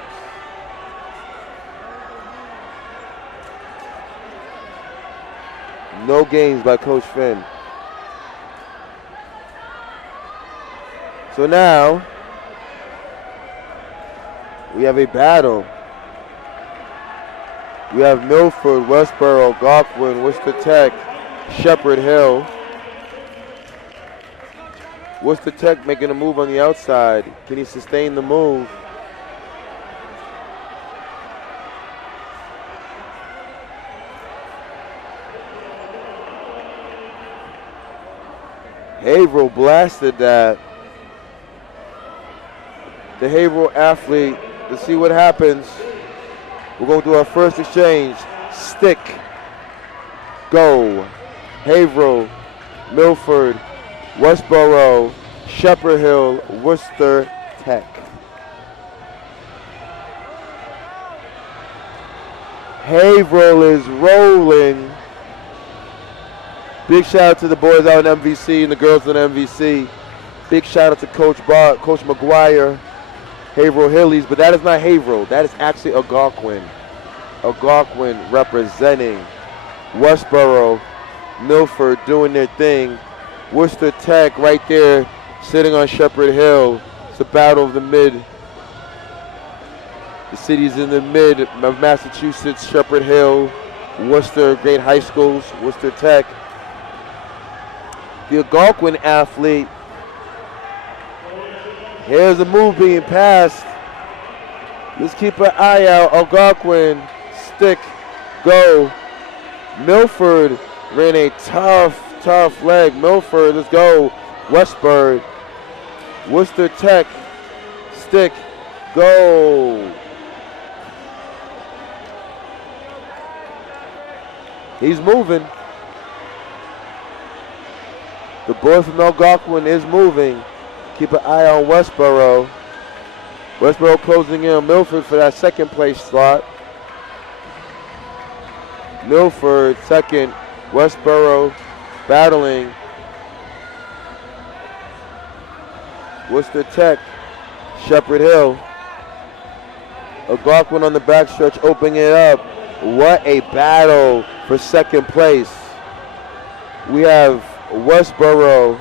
No games by Coach Finn. So now, we have a battle. We have Milford, Westboro, Algonquin, Worcester Tech, Shepherd Hill. Worcester Tech making a move on the outside. Can he sustain the move? Haverhill blasted that. The Haverhill athlete, to see what happens. We're going to do our first exchange. Stick, go. Haverhill, Milford, Westboro, Shepherd Hill, Worcester Tech. Haverhill is rolling. Big shout out to the boys out in MVC and the girls in MVC. Big shout out to Coach McGuire. Haverhill Hillies, but that is not Haverhill. That is actually Algonquin. Algonquin representing Westboro, Milford doing their thing. Worcester Tech right there sitting on Shepherd Hill. It's a battle of the mid. The cities in the mid of Massachusetts, Shepherd Hill, Worcester, great high schools, Worcester Tech. The Algonquin athlete. Here's a move being passed. Let's keep an eye out. Algonquin, stick, go. Milford ran a tough leg. Milford, let's go. Westburg, Worcester Tech, stick, go. He's moving. The boy from Algonquin is moving. Keep an eye on Westboro. Westboro closing in on Milford for that second place slot. Milford second. Westboro battling. Worcester Tech. Shepherd Hill. Algonquin on the backstretch opening it up. What a battle for second place. We have Westboro,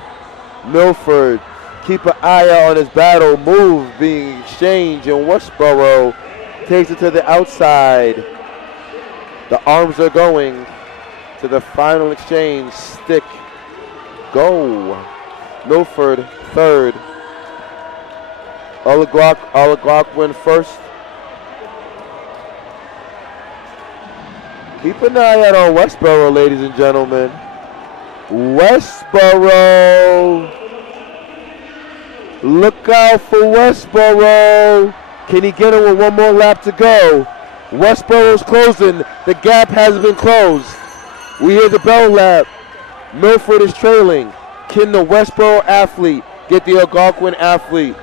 Milford. Keep an eye out on this battle. Move being exchanged, and Westboro takes it to the outside. The arms are going to the final exchange. Stick, go. Milford third. Algonquin first. Keep an eye out on Westboro, ladies and gentlemen. Westboro. Look out for Westboro. Can he get it with one more lap to go? Westboro's closing. The gap has been closed. We hear the bell lap. Milford is trailing. Can the Westboro athlete get the Algonquin athlete?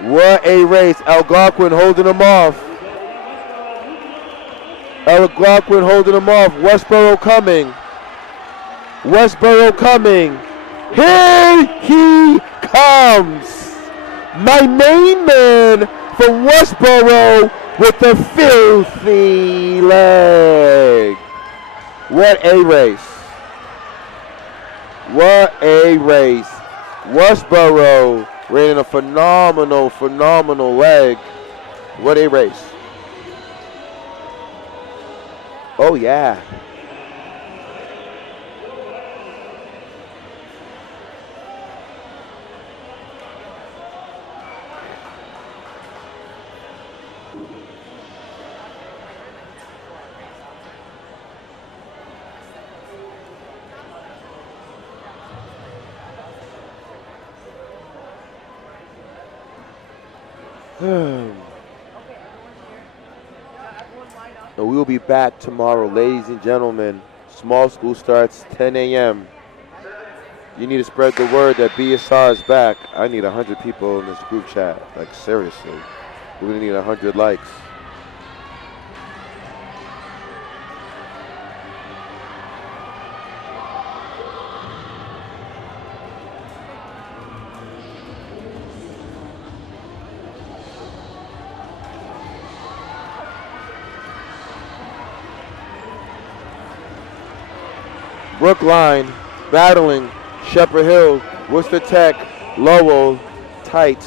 What a race. Algonquin holding him off. Algonquin holding him off. Westboro coming. Westboro coming. Here he comes. My main man from Westboro, with the filthy leg. What a race. What a race. Westboro ran in a phenomenal leg. What a race. Oh, yeah. And we will be back tomorrow, ladies and gentlemen. Small school starts 10 a.m. You need to spread the word that BSR is back. I need 100 people in this group chat. Like, seriously. We're going to need 100 likes. Brookline battling Shepherd Hill, Worcester Tech, Lowell, tight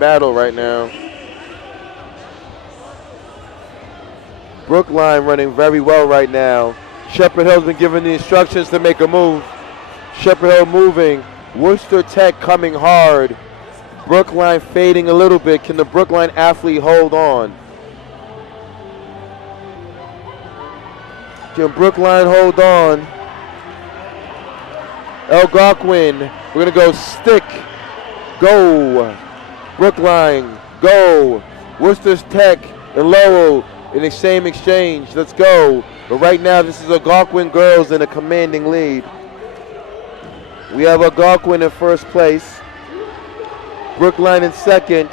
battle right now. Brookline running very well right now. Shepherd Hill's been given the instructions to make a move. Shepherd Hill moving, Worcester Tech coming hard. Brookline fading a little bit. Can the Brookline athlete hold on? Can Brookline hold on? Algonquin, we're gonna go stick, go. Brookline, go. Worcester Tech and Lowell in the same exchange, let's go. But right now this is Algonquin girls in a commanding lead. We have Algonquin in first place. Brookline in second.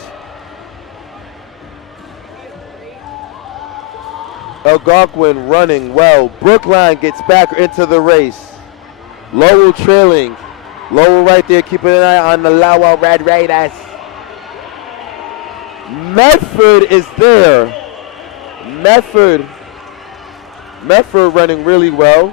Algonquin running well. Brookline gets back into the race. Lowell trailing. Lowell right there, keeping an eye on the Lowell Red Raiders. Medford is there. Medford running really well.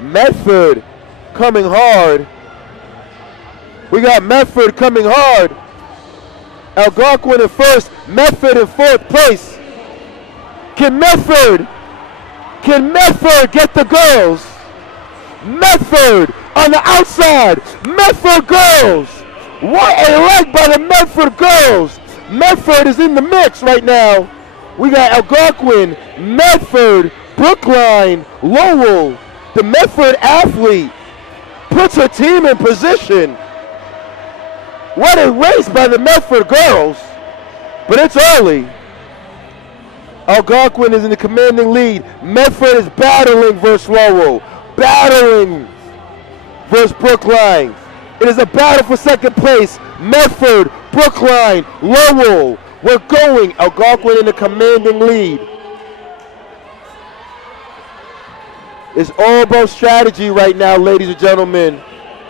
Medford coming hard. We got Medford coming hard. Algonquin in first, Medford in fourth place. Can Medford get the girls? Medford on the outside. Medford girls. What a leg by the Medford girls. Medford is in the mix right now. We got Algonquin, Medford, Brookline, Lowell. The Medford athlete puts her team in position. What a race by the Medford girls. But it's early. Algonquin is in the commanding lead. Medford is battling versus Lowell. Battling versus Brookline. It is a battle for second place. Medford, Brookline, Lowell. We're going. Algonquin in the commanding lead. It's all about strategy right now, ladies and gentlemen.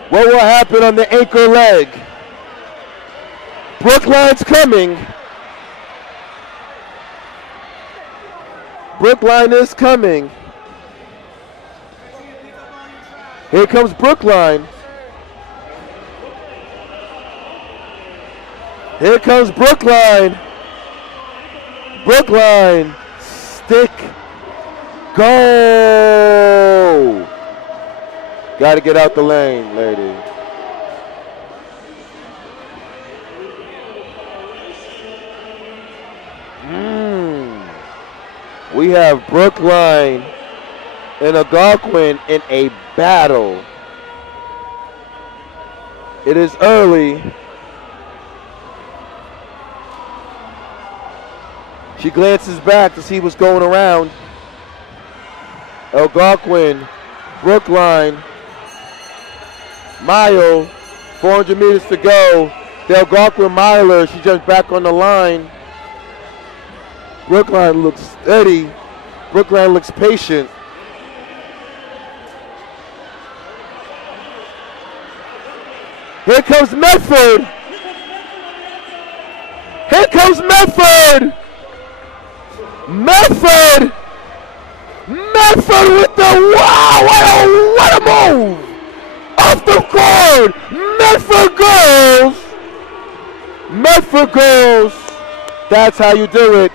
What will happen on the anchor leg? Brookline's coming. Brookline is coming. Here comes Brookline. Here comes Brookline. Brookline, stick, go. Got to get out the lane, lady. We have Brookline and Algonquin in a battle. It is early. She glances back to see what's going around. Algonquin, Brookline, mile, 400 meters to go. The Algonquin miler, she jumps back on the line. Brookline looks steady. Brookline looks patient. Here comes Medford. Here comes Medford. Medford. Medford with the wow. What a move. Off the court. Medford goes. Medford goes. That's how you do it.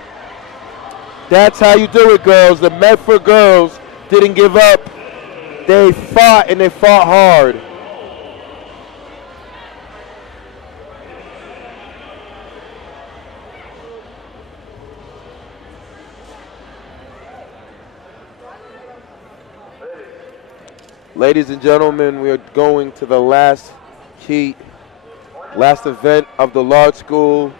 That's how you do it, girls. The Medford girls didn't give up. They fought, and they fought hard. Ladies and gentlemen, we are going to the last heat, last event of the large school.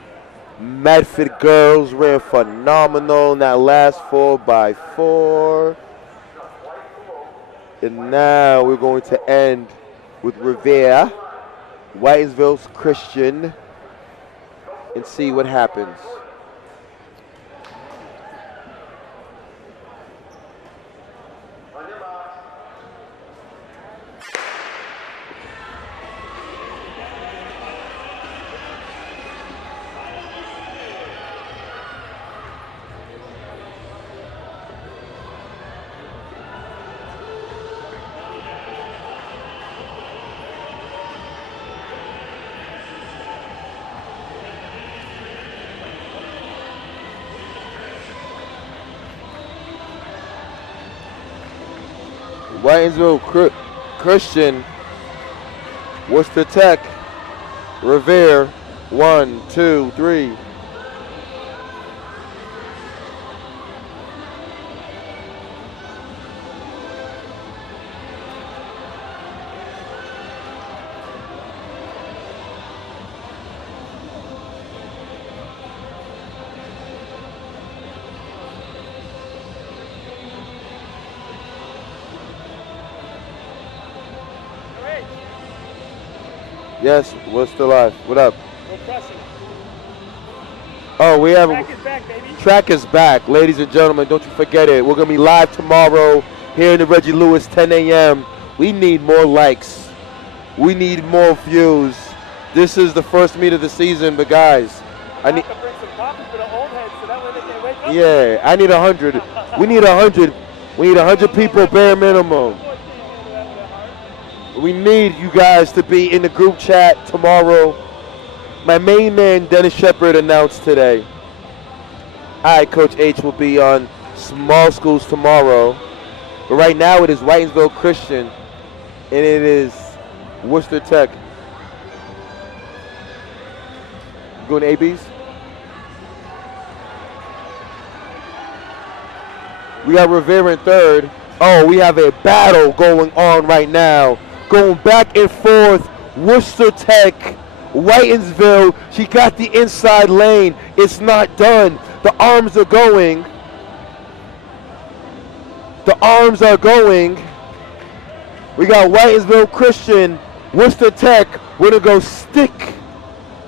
Medford girls ran phenomenal in that last 4x4. And now we're going to end with Revere, Whitensville's Christian, and see what happens. Whitensville Christian, Worcester Tech, Revere, 1, 2, 3. Yes, we're still live. What up? We're pressing. Oh, we have Track is back, baby. Track is back, ladies and gentlemen. Don't you forget it. We're gonna be live tomorrow here in the Reggie Lewis, 10 a.m. We need more likes. We need more views. This is the first meet of the season, but guys, I need. To bring some coffee for the old heads, so that way they can wake up. Yeah, I need 100. We need 100. We need 100 people bare minimum. We need you guys to be in the group chat tomorrow. My main man, Dennis Shepard, announced today. Hi, Coach H will be on small schools tomorrow. But right now it is Whitensville Christian, and it is Worcester Tech. Going ABs? We got Revere in third. Oh, we have a battle going on right now. Going back and forth, Worcester Tech, Whitensville. She got the inside lane. It's not done. The arms are going. The arms are going. We got Whitensville Christian, Worcester Tech. We're going to go stick,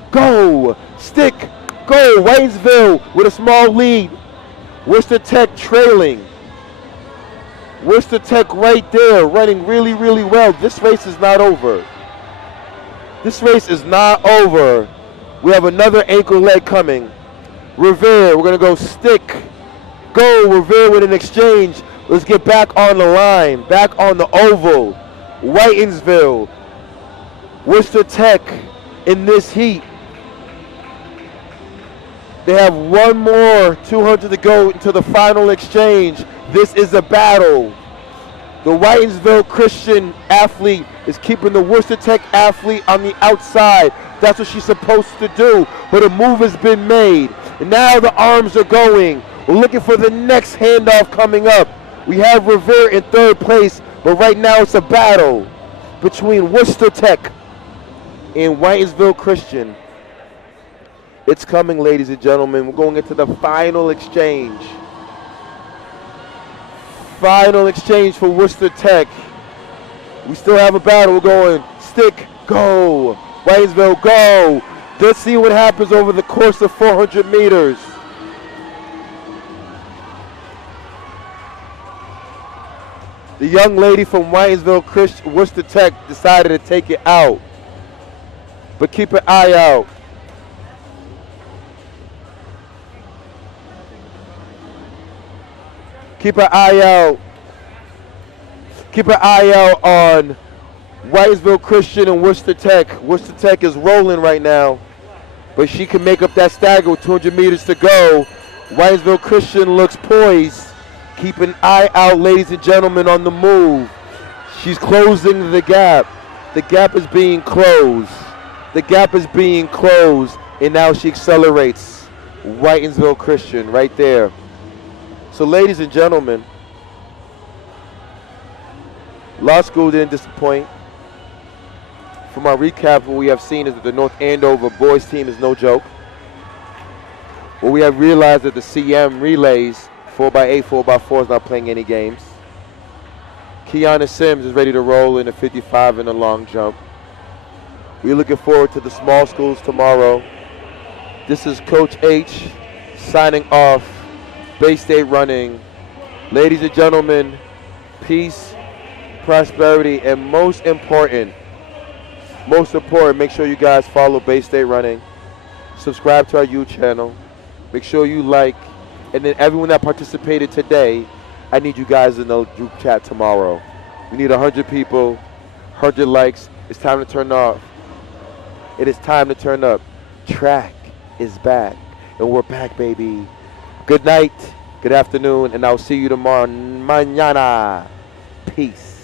go, stick, go. Whitensville with a small lead. Worcester Tech trailing. Worcester Tech right there, running really, really well. This race is not over. This race is not over. We have another ankle leg coming. Revere, we're going to go stick. Go, Revere with an exchange. Let's get back on the line, back on the oval. Whitensville, Worcester Tech in this heat. They have one more 200 to go into the final exchange. This is a battle. The Whitensville Christian athlete is keeping the Worcester Tech athlete on the outside. That's what she's supposed to do. But a move has been made. And now the arms are going. We're looking for the next handoff coming up. We have Revere in third place, but right now it's a battle between Worcester Tech and Whitensville Christian. It's coming, ladies and gentlemen. We're going into the final exchange. Final exchange for Worcester Tech. We still have a battle. We're going stick, go. Whitensville, go. Let's see what happens over the course of 400 meters. The young lady from Whitensville Christian Worcester Tech decided to take it out. But keep an eye out. Keep an eye out. Keep an eye out on Whitensville Christian and Worcester Tech. Worcester Tech is rolling right now, but she can make up that stagger with 200 meters to go. Whitensville Christian looks poised. Keep an eye out, ladies and gentlemen, on the move. She's closing the gap. The gap is being closed. The gap is being closed, and now she accelerates. Whitensville Christian right there. So, ladies and gentlemen, law school didn't disappoint. From our recap, what we have seen is that the North Andover boys team is no joke. What we have realized that the CM relays 4x8, 4x4 is not playing any games. Kiana Sims is ready to roll in the 55 in the long jump. We're looking forward to the small schools tomorrow. This is Coach H signing off. Bay State running. Ladies and gentlemen, peace, prosperity, and most important, make sure you guys follow Bay State Running. Subscribe to our YouTube channel. Make sure you like. And then everyone that participated today, I need you guys in the group chat tomorrow. We need 100 people, 100 likes. It's time to turn off. It is time to turn up. Track is back. And we're back, baby. Good night, good afternoon, and I'll see you tomorrow. Mañana. Peace.